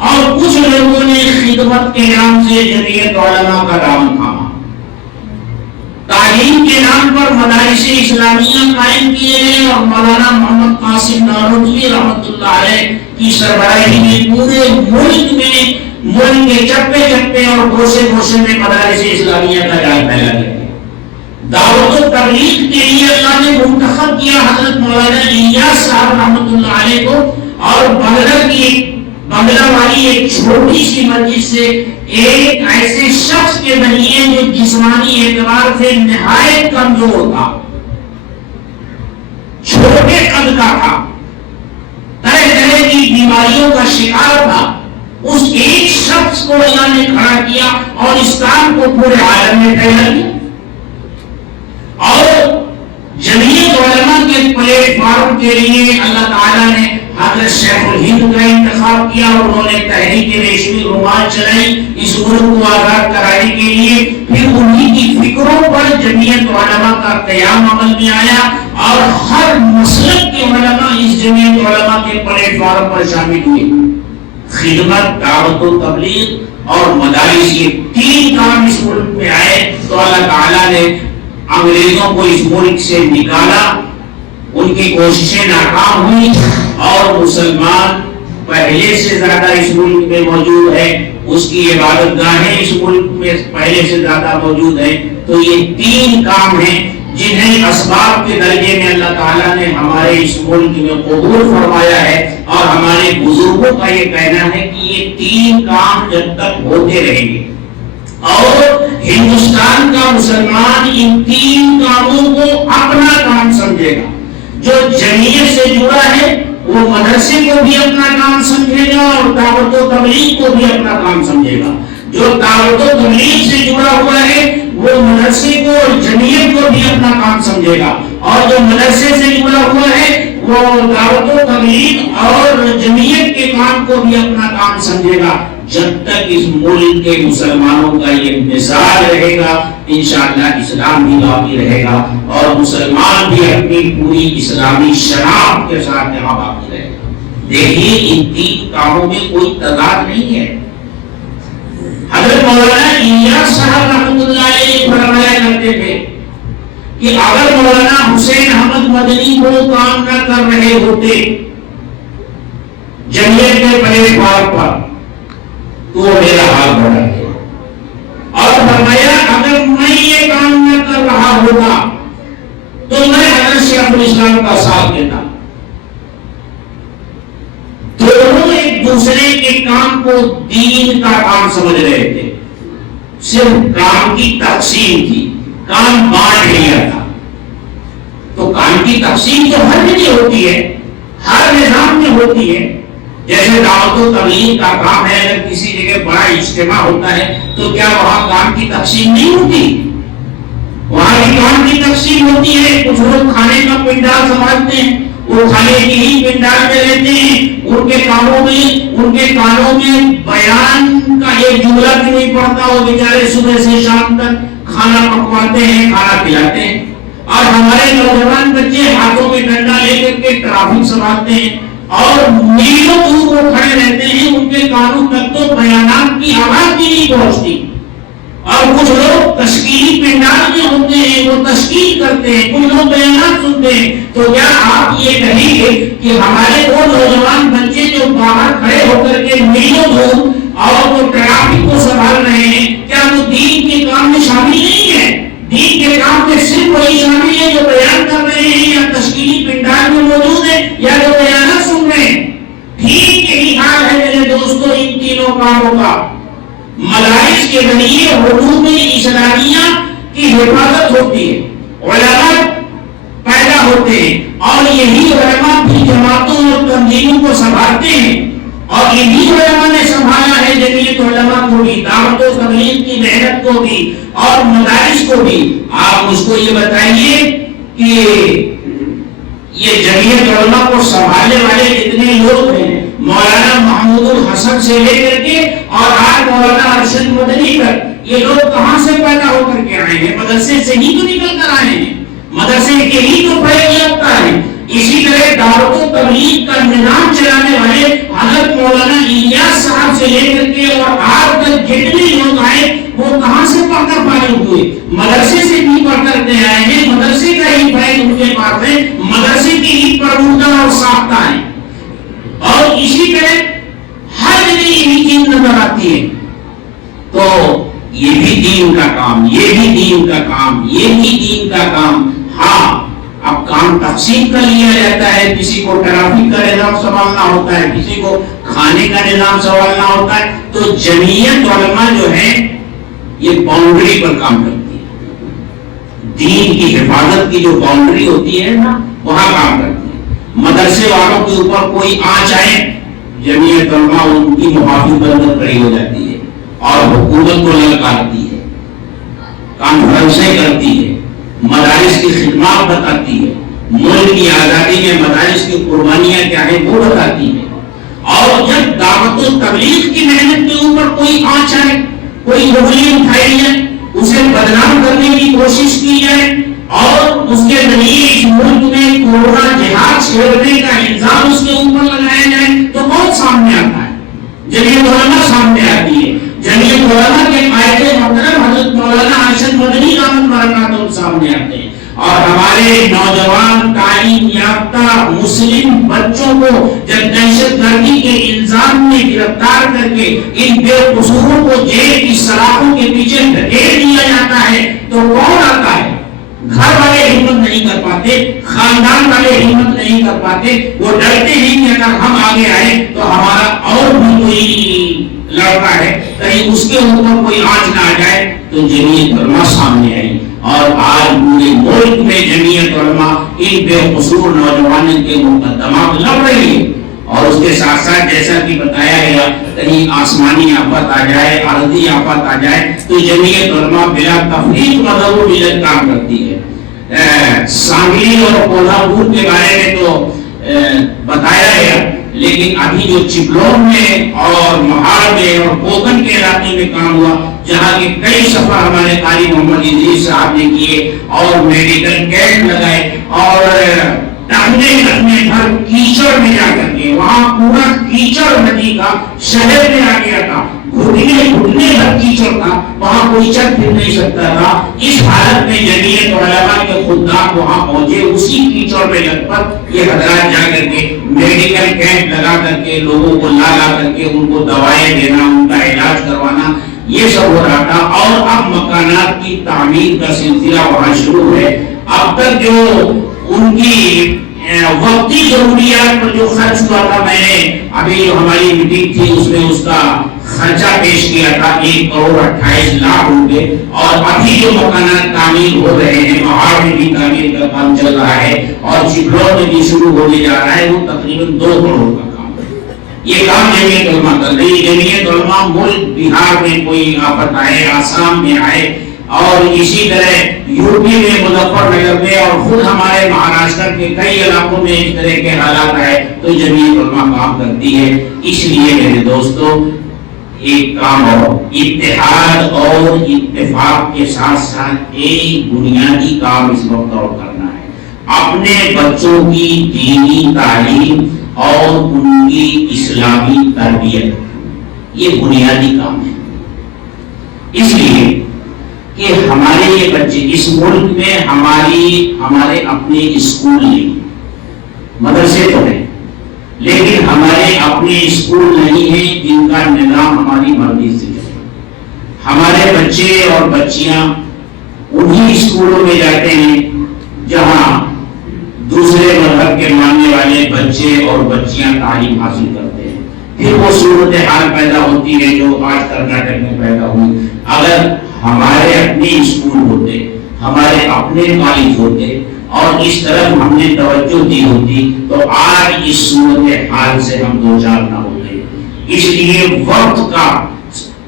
اور کچھ لوگوں نے خدمت کے نام سے جمعیت علماء کا دامن تھاما۔ تعلیم کے نام پر مدارس اسلامیہ قائم کیے گئے اور مولانا محمد قاسم نانوتوی رحمۃ اللہ علیہ کی سربراہی میں پورے ملک کے چپے چپے اور گوشے گوشے میں مدارس اسلامیہ کا جال پھیلا گیا۔ دعوت و تبلیغ کے لیے اللہ نے منتخب کیا حضرت مولانا الیاس صاحب رحمۃ اللہ علیہ کو، اور بنگلہ والی ایک چھوٹی سی مسجد سے ایک ایسے شخص کے ذریعے جو جسمانی اعتبار سے نہایت کمزور تھا، چھوٹے قد کا تھا، طرح طرح کی بیماریوں کا شکار تھا، اس ایک شخص کو اللہ نے کھڑا کیا اور اس کام کو پورے عالم میں پھیلا دیا۔ اور جمعیت علماء کے پلیٹ فارم کے لیے اللہ تعالیٰ نے حضرت شیخ الہند کا انتخاب کیا اور انہوں نے تحریک ریشمی رومال چلائی اس ملک کو آزاد کرانے کے لیے۔ پھر انہی کی فکروں پر جمعیت علماء کا قیام عمل میں آیا اور ہر مسلک کے علماء اس جمعیت علماء کے پلیٹ فارم پر شامل ہوئے۔ خدمت، دعوت و تبلیغ اور مدارس، یہ تین کام اس ملک میں آئے تو اللہ تعالیٰ نے انگریزوں کو اس ملک سے نکالا، ان کی کوششیں ناکام ہوئی اور مسلمان پہلے سے زیادہ اس ملک میں موجود ہے، اس کی عبادت گاہیں اس ملک میں پہلے سے زیادہ موجود ہیں۔ تو یہ تین کام ہیں جنہیں اسباب کے درجے میں اللہ تعالیٰ نے ہمارے اس ملک میں قبول فرمایا ہے، اور ہمارے بزرگوں کا یہ کہنا ہے کہ یہ تین کام جب تک ہوتے رہیں گے اور ہندوستان کا مسلمان ان تین کاموں کو اپنا کام سمجھے گا۔ جو جمعیت سے جڑا ہے وہ مدرسے کو بھی اپنا کام سمجھے گا اور دعوت و تبلیغ کو بھی اپنا کام سمجھے گا۔ جو دعوت و تبلیغ سے جڑا ہوا ہے وہ مدرسے کو اور جمعیت کو بھی اپنا کام سمجھے گا، اور جو مدرسے سے جڑا ہوا ہے وہ دعوت و تبلیغ اور جمعیت کے کام کو بھی اپنا کام سمجھے گا۔ جب تک اس ملک کے مسلمانوں کا یہ مزاج رہے گا انشاءاللہ اسلام بھی باقی رہے گا اور مسلمان بھی اپنی پوری اسلامی شناخت کے ساتھ یہاں باقی رہے گا۔ دیکھیے ان تین کاموں میں کوئی تضاد نہیں ہے۔ حضرت مولانا الیاس صاحب رحمۃ اللہ علیہ فرمایا کرتے تھے کہ اگر مولانا حسین احمد مدنی وہ کام نہ کر رہے ہوتے جمعیت کے پلیٹ فارم پر تو میرا حال بڑا ہے، اور فرمایا اگر میں یہ کام نہ کر رہا ہوگا تو میں حضرت شیخ الاسلام کا ساتھ دیتا۔ دونوں ایک دوسرے کے کام کو دین کا کام سمجھ رہے تھے، صرف کام کی تقسیم تھی، کام بانٹ لیا تھا۔ تو کام کی تقسیم تو ہر جگہ ہوتی ہے، ہر نظام میں ہوتی ہے۔ جیسے دعوت و تبلیغ کا کام ہے، اگر کسی جگہ بڑا اجتماع ہوتا ہے تو کیا وہاں کام کی تقسیم نہیں ہوتی؟ وہاں بھی کام کی تقسیم ہوتی ہے۔ کچھ لوگ کھانے کا پنڈال سنبھالتے ہیں، وہ کھانے کی ہی پنڈال میں رہتے ہیں، ان کے کانوں میں بیان کا ایک جملہ بھی نہیں پڑتا، وہ بیچارے صبح سے شام تک کھانا پکواتے ہیں، کھانا کھلاتے ہیں۔ اور ہمارے نوجوان بچے ہاتھوں میں ڈنڈا لے کر کے ٹرافک سنبھالتے ہیں اور میلوں دور وہ کھڑے رہتے ہیں، ان کے کانوں تک تو بیانات کی آواز بھی نہیں پہنچتی، اور کچھ لوگ تشکیلی پنڈال میں ہوتے ہیں، وہ تشکیل کرتے ہیں، کچھ لوگ بیانات سنتے ہیں. تو کیا آپ یہ کہیں گے کہ ہمارے وہ نوجوان بچے جو باہر کھڑے ہو کر کے میلوں دور اور وہ ٹریفک کو سنبھال رہے ہیں، کیا وہ دین کے کام میں شامل نہیں ہے؟ دین کے کام میں صرف وہی شامل ہے جو بیان کر رہے ہیں یا تشکیلی پنڈال میں موجود ہے یا جو بیانات سن رہے ہیں. ٹھیک یہی حال ہے میرے دوستو ان تینوں کاموں کا. مدارس کے ذریعے علوم اسلامیہ کی حفاظت ہوتی ہے، علماء پیدا ہوتے ہیں، اور یہی علماء بھی جماعتوں اور تنظیموں کو سنبھالتے ہیں، اور انہی علماء نے سنبھالا ہے جمعیت علماء کو بھی، دعوت و تبلیغ کی محنت کو بھی اور مدارس کو بھی. آپ مجھ کو یہ بتائیے کہ یہ جمعیت علماء کو سنبھالنے والے جتنے لوگ ہیں، مولانا محمود الحسن سے لے کر کے اور آج مولانا ارشد مدنی تک، یہ لوگ کہاں سے پیدا ہو کر کے آئے ہیں؟ مدرسے سے ہی تو نکل کر آئے ہیں، مدرسے کے ہی تو فیض یافتہ ہیں. اسی طرح دعوت و تبلیغ کا نظام چلانے والے حضرت مولانا الیاس صاحب سے لے کر کے اور آج تک جتنے لوگ آئے وہ کہاں سے پڑھ کر فارغ ہوئے؟ مدرسے سے بھی پڑھ کر کے آئے ہیں، مدرسے کا ہی فیض ان کے پاس ہے، مدرسے کی ہی پروردہ اور ساختہ ہے. اور اسی طرح ہر جگہ یہی چیز نظر آتی ہے. تو یہ بھی دین کا کام، یہ بھی دین کا کام، یہ بھی دین کا کام. ہاں اب کام تقسیم کر لیا جاتا ہے، کسی کو ٹریفک کا نظام سنبھالنا ہوتا ہے، کسی کو کھانے کا نظام سنبھالنا ہوتا ہے. تو جمعیت علماء جو ہے یہ باؤنڈری پر کام کرتی ہے، دین کی حفاظت کی جو باؤنڈری ہوتی ہے نا وہاں کام کرتی ہے. مدرسے والوں کے اوپر کوئی آنچ آئے، جمعیت علماء ان کی محافظت پر کھڑی ہو جاتی ہے اور حکومت کو للکارتی ہے، کانفرنسیں کرتی ہے، مدارس کی خدمات بتاتی ہے، ملک کی آزادی میں مدارس کی قربانیاں کیا ہیں وہ بتاتی ہے. اور جب دعوت و تبلیغ کی محنت کے اوپر کوئی آنچ آئے، کوئی انگلی اٹھائی جائے، اسے بدنام کرنے کی کوشش کی جائے اور اس کے ذریعے اس ملک میں کورونا جہاد چھیڑنے کا الزام اس کے اوپر لگایا جائے تو کون سامنے آتا ہے؟ جمعیت علماء سامنے آتی ہے. جمعیت علماء کے قائد محترم حضرت مولانا ارشد مدنی رحمۃ اللہ علیہ سامنے آتے ہیں اور ہمارے نوجوان تعلیم یافتہ مسلم بچوں کو جب دہشت گردی کے الزام میں گرفتار کر کے ان بے قصوروں کو جیل کی سلاخوں کے پیچھے دھکیل دیا جاتا ہے تو کون آتا ہے؟ گھر والے ہمت نہیں کر پاتے، خاندان والے ہمت نہیں کر پاتے، وہ ڈرتے ہیں کہ اگر ہم آگے آئے تو ہمارا اور بھی کوئی لڑکا ہے کہیں اس کے اوپر کوئی آنچ نہ آ جائے. تو جمعیت علماء سامنے آئی اور آج پورے ملک میں جمعیت علماء ان بے قصور نوجوانوں کے مقدمات لڑ رہی ہے. اور اس کے ساتھ ساتھ جیسا کہ بتایا گیا کہیں آسمانی آفت آ جائے، ارضی آفت آ جائے تو جمعیت علماء بلا تفریق مدد و ملت کام کرتی ہے. سانگلی اور کولہاپور کے بارے میں تو بتایا گیا، لیکن ابھی جو چپلون میں اور مہار میں اور کوکن کے علاقے میں کام ہوا جہاں کے کئی سفر ہمارے قاری محمد ادریس صاحب نے کیے اور میڈیکل کیمپ لگائے اور ٹہلنے بھر کیچڑ میں جا کر کے وہاں پورا کیچڑ ندی کا شہر میں آ گیا تھا، گھٹنے بھر کیچڑ تھا، وہاں کوئی چل پھر نہیں سکتا تھا. اس حالت میں جمعیت علماء کے خدام وہاں پہنچے، اسی کیچڑ میں لگ کر یہ حضرات جا کر کے میڈیکل کیمپ لگا کر کے لوگوں کو لا کر کے ان کو دوائیں دینا، ان کا علاج کروانا، یہ سب ہو رہا تھا. اور اب مکانات کی تعمیر کا سلسلہ وہاں شروع ہے. اب تک جو ان کی وقتی ضروریات پر جو خرچ ہوا تھا، میں نے ابھی جو ہماری میٹنگ تھی اس میں اس کا خرچہ پیش کیا تھا 1,28,00,000 روپے. اور ابھی جو مکانات تعمیر ہو رہے ہیں، مہار میں بھی تعمیر کا کام چل رہا ہے اور چپلون میں بھی شروع ہونے جا رہا ہے، وہ تقریباً 2 کروڑ کا کام ہے. یہ کام جمعیت علماء کر رہی ہے. جمعیت علماء ملک بہار میں کوئی آفت آئے، آسام میں آئے اور اسی طرح یو پی میں مظفر نگر میں اور خود ہمارے مہاراشٹر کے کئی علاقوں میں اس طرح کے حالات آئے تو جمعیت علماء کام کرتی ہے. اس لیے میرے دوستو ایک کام اور اتحاد اور اتفاق کے ساتھ ساتھ ایک بنیادی کام اس وقت اور کرنا ہے. اپنے بچوں کی دینی تعلیم اور ان کی اسلامی تربیت، یہ بنیادی کام ہے۔ اس لیے کہ ہمارے یہ بچے اس ملک میں ہمارے اپنے اسکول نہیں، مدرسے تو ہیں لیکن ہمارے اپنے اسکول نہیں ہیں جن کا نظام ہماری مرضی سے چلے۔ ہمارے بچے اور بچیاں انہی اسکولوں میں جاتے ہیں جہاں دوسرے مذہب کے ماننے والے بچے اور بچیاں تعلیم حاصل کرتے ہیں۔ پھر وہ صورتحال پیدا ہوتی ہے جو آج کرناٹک میں پیدا ہوئی۔ اگر ہمارے اپنے اسکول ہوتے، ہمارے اپنے کالج ہوتے اور اس طرف ہم نے توجہ دی ہوتی تو آج اس صورتحال سے ہم دوچار نہ ہوتے۔ اس لیے وقت کا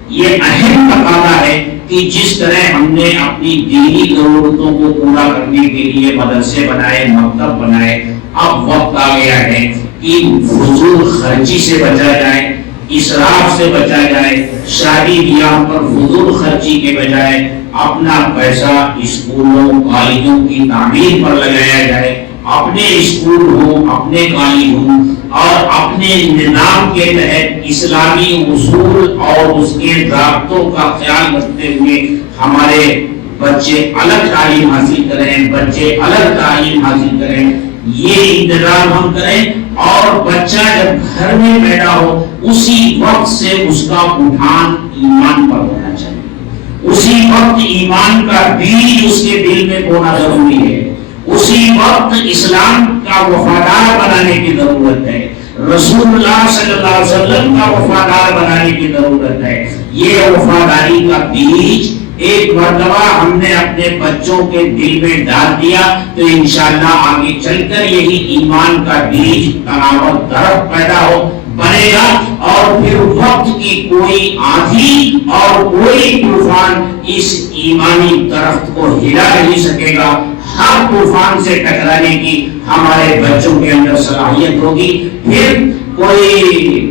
یہ اہم تقاضا ہے کہ جس طرح ہم نے اپنی دینی ضرورتوں کو پورا کرنے کے لیے مدرسے بنائے، مکتب بنائے، اب وقت آ گیا ہے کہ فضول خرچی سے بچا جائے، اسراف سے بچا جائے، شادی بیاہ پر فضول خرچی کے بجائے اپنا پیسہ اسکولوں کالجوں کی تعمیر پر لگایا جائے، اپنے اسکول ہوں، اپنے کالج ہوں اور اپنے نظام کے تحت اسلامی اصول اور اس کے ضابطوں کا خیال رکھتے ہوئے ہمارے بچے الگ تعلیم حاصل کریں، بچے الگ تعلیم حاصل کریں، یہ انتظام ہم کریں۔ اور بچہ جب گھر میں پیدا ہو اسی وقت سے اس کا اٹھان ایمان پر ہونا چاہیے، اسی وقت ایمان کا بیج اس کے دل میں بونا ضروری ہے، اسی وقت اسلام کا وفادار بنانے کی ضرورت ہے، رسول اللہ صلی اللہ علیہ وسلم کا وفادار بنانے کی ضرورت ہے۔ یہ وفاداری کا بیج ایک مرتبہ ہم نے اپنے بچوں کے دل میں ڈال دیا تو انشاءاللہ آگے چل کر یہی ایمان کا بیج تناور درخت پیدا ہو بنے گا، اور پھر وقت کی کوئی آندھی اور کوئی طوفان اس ایمانی درخت کو ہلا نہیں سکے گا۔ ہر طوفان سے ٹکرانے کی ہمارے بچوں کے اندر صلاحیت ہوگی۔ پھر کوئی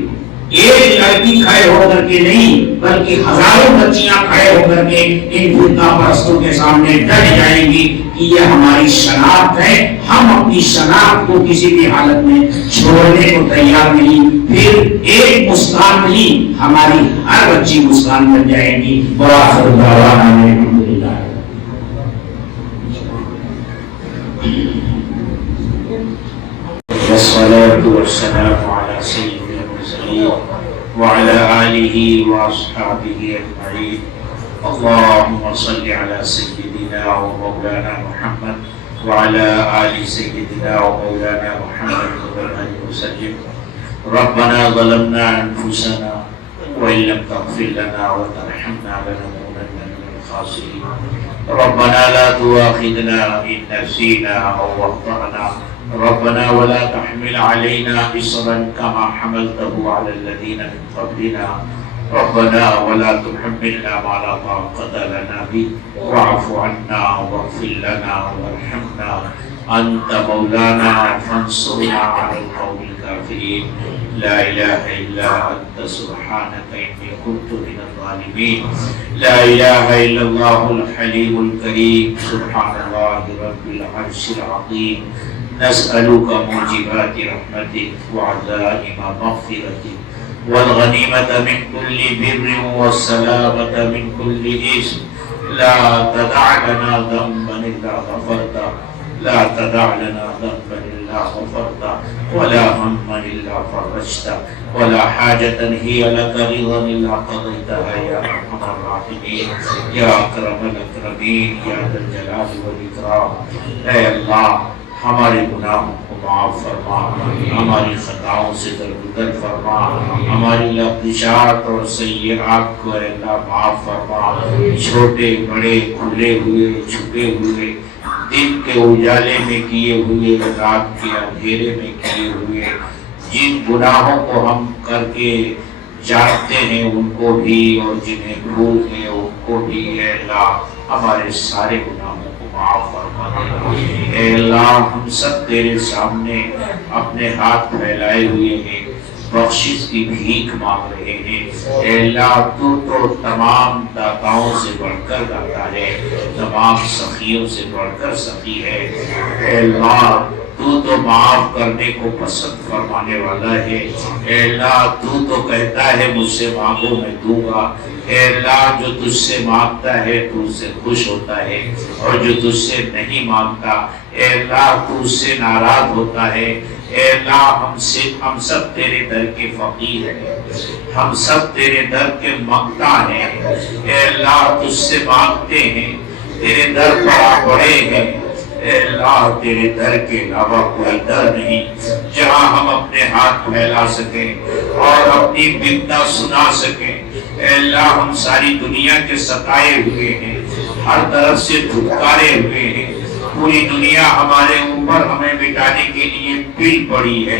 ایک لڑکی کھڑے ہو کر کے نہیں بلکہ ہزاروں بچیاں کھڑے ہو کر کے ان فرقہ پرستوں کے سامنے ڈٹ جائیں گی کہ یہ ہماری شناخت ہے، ہم اپنی شناخت کو کسی بھی حالت میں چھوڑنے کو تیار نہیں۔ پھر ایک مسکان نہیں، ہماری ہر بچی مسکان بن جائے گی۔ وآخر دعوانا الحمدللہ۔ والصلاة والسلام على سيدنا وعلى آله وأصحابه أجمعين۔ اللهم صل على سيدنا ومولانا محمد وعلى آل سيدنا ومولانا محمد وسلم۔ ربنا ظلمنا أنفسنا وإن لم تغفر لنا وترحمنا لنكونن من الخاسرين۔ ربنا لا تؤاخذنا إن نسينا أو أخطأنا، ربنا ولا تحمل علينا إصرا كما حملته على الذين من قبلنا، ربنا ولا تحملنا ما لا طاقة لنا به، واعف عنا واغفر لنا وارحمنا، أنت مولانا فانصرنا على القوم الكافرين۔ لا إله إلا أنت سبحانك إني كنت من الظالمين۔ لا إله إلا الله الحليم الكريم، سبحان الله رب العرش العظيم۔ نسألك موجبات رحمتك وعزائم مغفرتك والغنيمة من كل بر والسلامة من كل إثم، لا تدع لنا ذنبا إلا غفرته، لا تدع لنا ذنبا إلا غفرته، ولا هما إلا فرجته، ولا حاجة هي لك رضا إلا قضيتها يا أرحم الراحمين يا أكرم الأكرمين يا ذا الجلال والإكرام۔ اے اللہ ہمارے گناہوں کو معاف فرما، ہماری خطاؤں سے درگزر فرما، ہماری لغزشات اور سیئات کو اے اللہ معاف فرما۔ چھوٹے بڑے کھلے ہوئے چھپے ہوئے، دن کے اجالے میں کیے ہوئے، رات کے اندھیرے میں کیے ہوئے جن گناہوں کو ہم کر کے جانتے ہیں ان کو بھی، اور جنہیں بھول گئے ان کو بھی، اے اللہ ہمارے سارے گناہوں کو معاف فرما دے۔ اے اللہ ہم سب تیرے سامنے اپنے ہاتھ پھیلائے ہوئے ہیں، بخشش کی بھیک مانگ رہے ہیں۔ اے اللہ تو تمام داتاؤں سے بڑھ کر داتا ہے، تمام سخیوں سے بڑھ کر سخی ہے۔ اے اللہ تو تو معاف کرنے کو پسند فرمانے والا ہے۔ اے اللہ تو تو کہتا ہے مجھ سے مانگو میں دوں گا۔ اے اللہ جو تجھ سے مانگتا ہے تو اس سے خوش ہوتا ہے، اور جو تجھ سے نہیں مانگتا اے اللہ تو اس سے ناراض ہوتا ہے۔ اے اللہ ہم سب تیرے در کے فقیر ہیں، ہم سب تیرے در کے مانگتا ہیں۔ اے اللہ تجھ سے مانگتے ہیں، تیرے در پر پڑے ہیں۔ اے اللہ تیرے در کے علاوہ کوئی در نہیں جہاں ہم اپنے ہاتھ پھیلا سکیں اور اپنی بنتا سنا سکیں۔ اے اللہ ہم ساری دنیا کے ستائے ہوئے ہیں، ہر طرف سے دھتکارے ہوئے ہیں، پوری دنیا ہمارے اوپر ہمیں مٹانے کے لیے پل پڑی ہے۔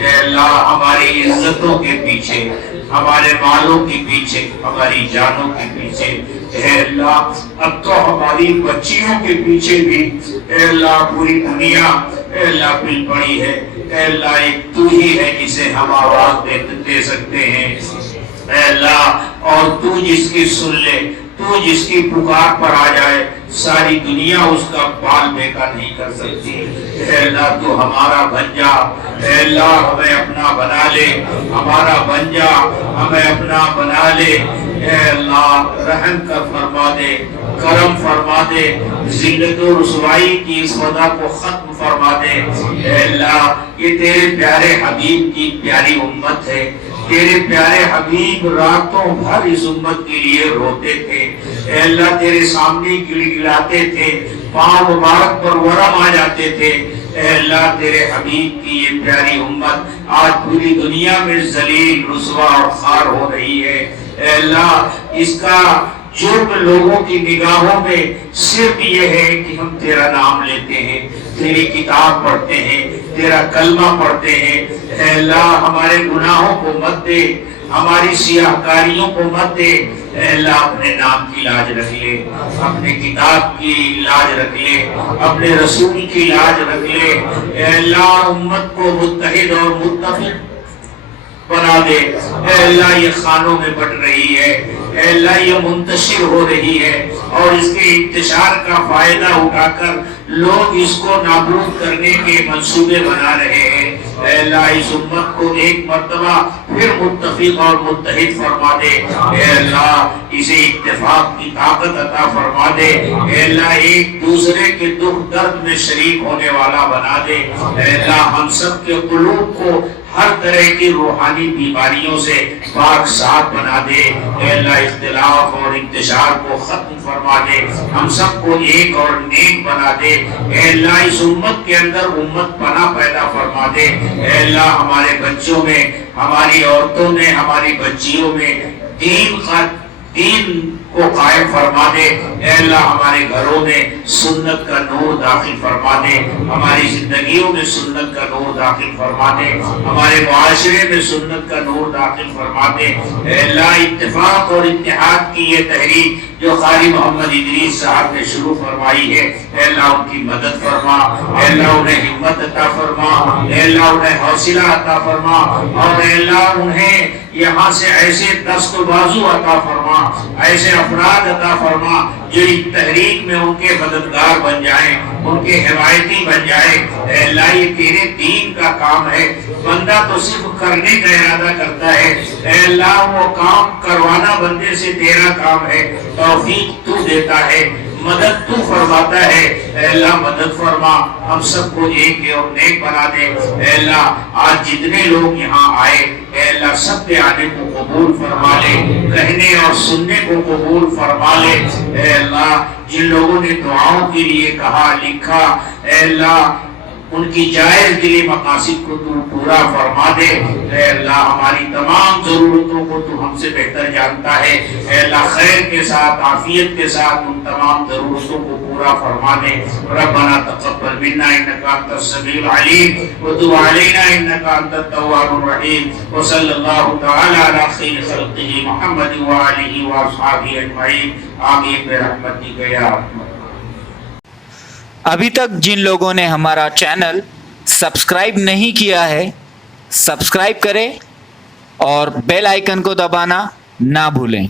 اے اللہ ہماری عزتوں کے پیچھے، ہمارے مالوں کے پیچھے، ہماری جانوں کے پیچھے، اے اللہ اب تو ہماری بچیوں کے پیچھے بھی اے اللہ پوری دنیا اے اللہ پل پڑی ہے۔ اے اللہ ایک تو ہی ہے جسے ہم آواز دے سکتے ہیں اے اللہ، اور تو جس کی سن لے، تو جس کی پکار پر آ جائے، ساری دنیا اس کا بال بیکا نہیں کر سکتی۔ اے اللہ تو ہمارا بن جا، اے اللہ ہمیں اپنا بنا لے، ہمارا بن جا، ہمیں اپنا بنا لے۔ اے اللہ رحم کر فرما دے، کرم فرما دے، ذلت و رسوائی کی اس وضع کو ختم فرما دے۔ اے اللہ یہ تیرے پیارے حبیب کی پیاری امت ہے، تیرے پیارے حبیب راتوں بھر اس امت کے لیے روتے تھے۔ اے اللہ تیرے سامنے گڑگڑاتے تھے، پاؤں مبارک پر ورم آ جاتے تھے۔ اے اللہ تیرے حبیب کی یہ پیاری امت آج پوری دنیا میں ذلیل، رسوا اور خوار ہو رہی ہے۔ اے اللہ اس کا جرم لوگوں کی نگاہوں میں صرف یہ ہے کہ ہم تیرا نام لیتے ہیں، تیری کتاب پڑھتے ہیں، تیرا کلمہ پڑھتے ہیں۔ اے اللہ ہمارے گناہوں کو مت دے، ہماری سیاہکاریوں کو مت دے۔ اے اللہ اپنے نام کی لاج رکھ لے، اپنے کتاب کی لاج رکھ لے، اپنے رسول کی لاج رکھ لے۔ اے اللہ امت کو متحد اور متفق بنا دے۔ اے اللہ یہ خانوں میں بٹ رہی ہے، اے اللہ یہ منتشر ہو رہی ہے، اور اس کے انتشار کا فائدہ اٹھا کر لوگ اس کو نابود کرنے کے منصوبے بنا رہے ہیں۔ اے اللہ اس امت کو ایک مرتبہ پھر متفق اور متحد فرما دے۔ اے اللہ اسے اتفاق کی طاقت عطا فرما دے۔ اے اللہ ایک دوسرے کے دکھ درد میں شریک ہونے والا بنا دے۔ اے اللہ ہم سب کے قلوب کو ہر طرح کی روحانی بیماریوں سے پاک صاف بنا دے۔ اے اللہ اختلاف اور انتشار کو ختم فرما دے، ہم سب کو ایک اور نیک بنا دے۔ اے اللہ اس امت کے اندر امت پناہ پیدا فرما دے۔ اے اللہ ہمارے بچوں میں، ہماری عورتوں میں، ہماری بچیوں میں دین کو قائم فرما دے۔ اے اللہ ہمارے گھروں میں سنت کا نور داخل فرما دے، ہماری زندگیوں میں سنت کا نور داخل فرما دے، ہمارے معاشرے میں سنت کا نور داخل فرما دے۔ اے اللہ اتفاق اور اتحاد کی یہ تحریک جو قاری محمد ادریس صاحب نے شروع فرمائی ہے، اے اللہ ان کی مدد فرما، اے اللہ انہیں ہمت عطا فرما، اے اللہ انہیں حوصلہ عطا فرما، اور اے اللہ انہیں یہاں سے ایسے دست و بازو عطا فرما، ایسے افراد عطا فرما جو اس تحریک میں ان کے مددگار بن جائیں، ان کے حمایتی بن جائیں۔ اے اللہ یہ تیرے دین کا کام ہے، بندہ تو صرف کرنے کا ارادہ کرتا ہے، اے اللہ وہ کام کروانا بندے سے تیرا کام ہے۔ توفیق تو دیتا ہے، مدد تو فرماتا ہے۔ اے اللہ مدد فرما، ہم سب کو ایک اور نیک بنا دے۔ اے اللہ آج جتنے لوگ یہاں آئے، اے اللہ سب کے آنے کو قبول فرما لے، کہنے اور سننے کو قبول فرما لے۔ اے اللہ جن لوگوں نے دعاؤں کے لیے کہا لکھا، اے اللہ ان کی جائز دلی مقاصد کو تو پورا فرما دے۔ اے اللہ ہماری تمام ضرورتوں کو تو ہم سے بہتر جانتا ہے۔ اے اللہ خیر کے ساتھ، عافیت کے ساتھ ان تمام ضرورتوں کو پورا فرما دے۔ ربنا تقبل منا انک انت السمیع العلیم وتب علینا انک انت التواب الرحیم، وصلی اللہ تعالی علی خیر خلقہ محمد وآلہ واصحابہ اجمعین، آمین برحمتک یا ارحم۔ ابھی تک جن لوگوں نے ہمارا چینل سبسکرائب نہیں کیا ہے، سبسکرائب کریں اور بیل آئیکن کو دبانا نہ بھولیں۔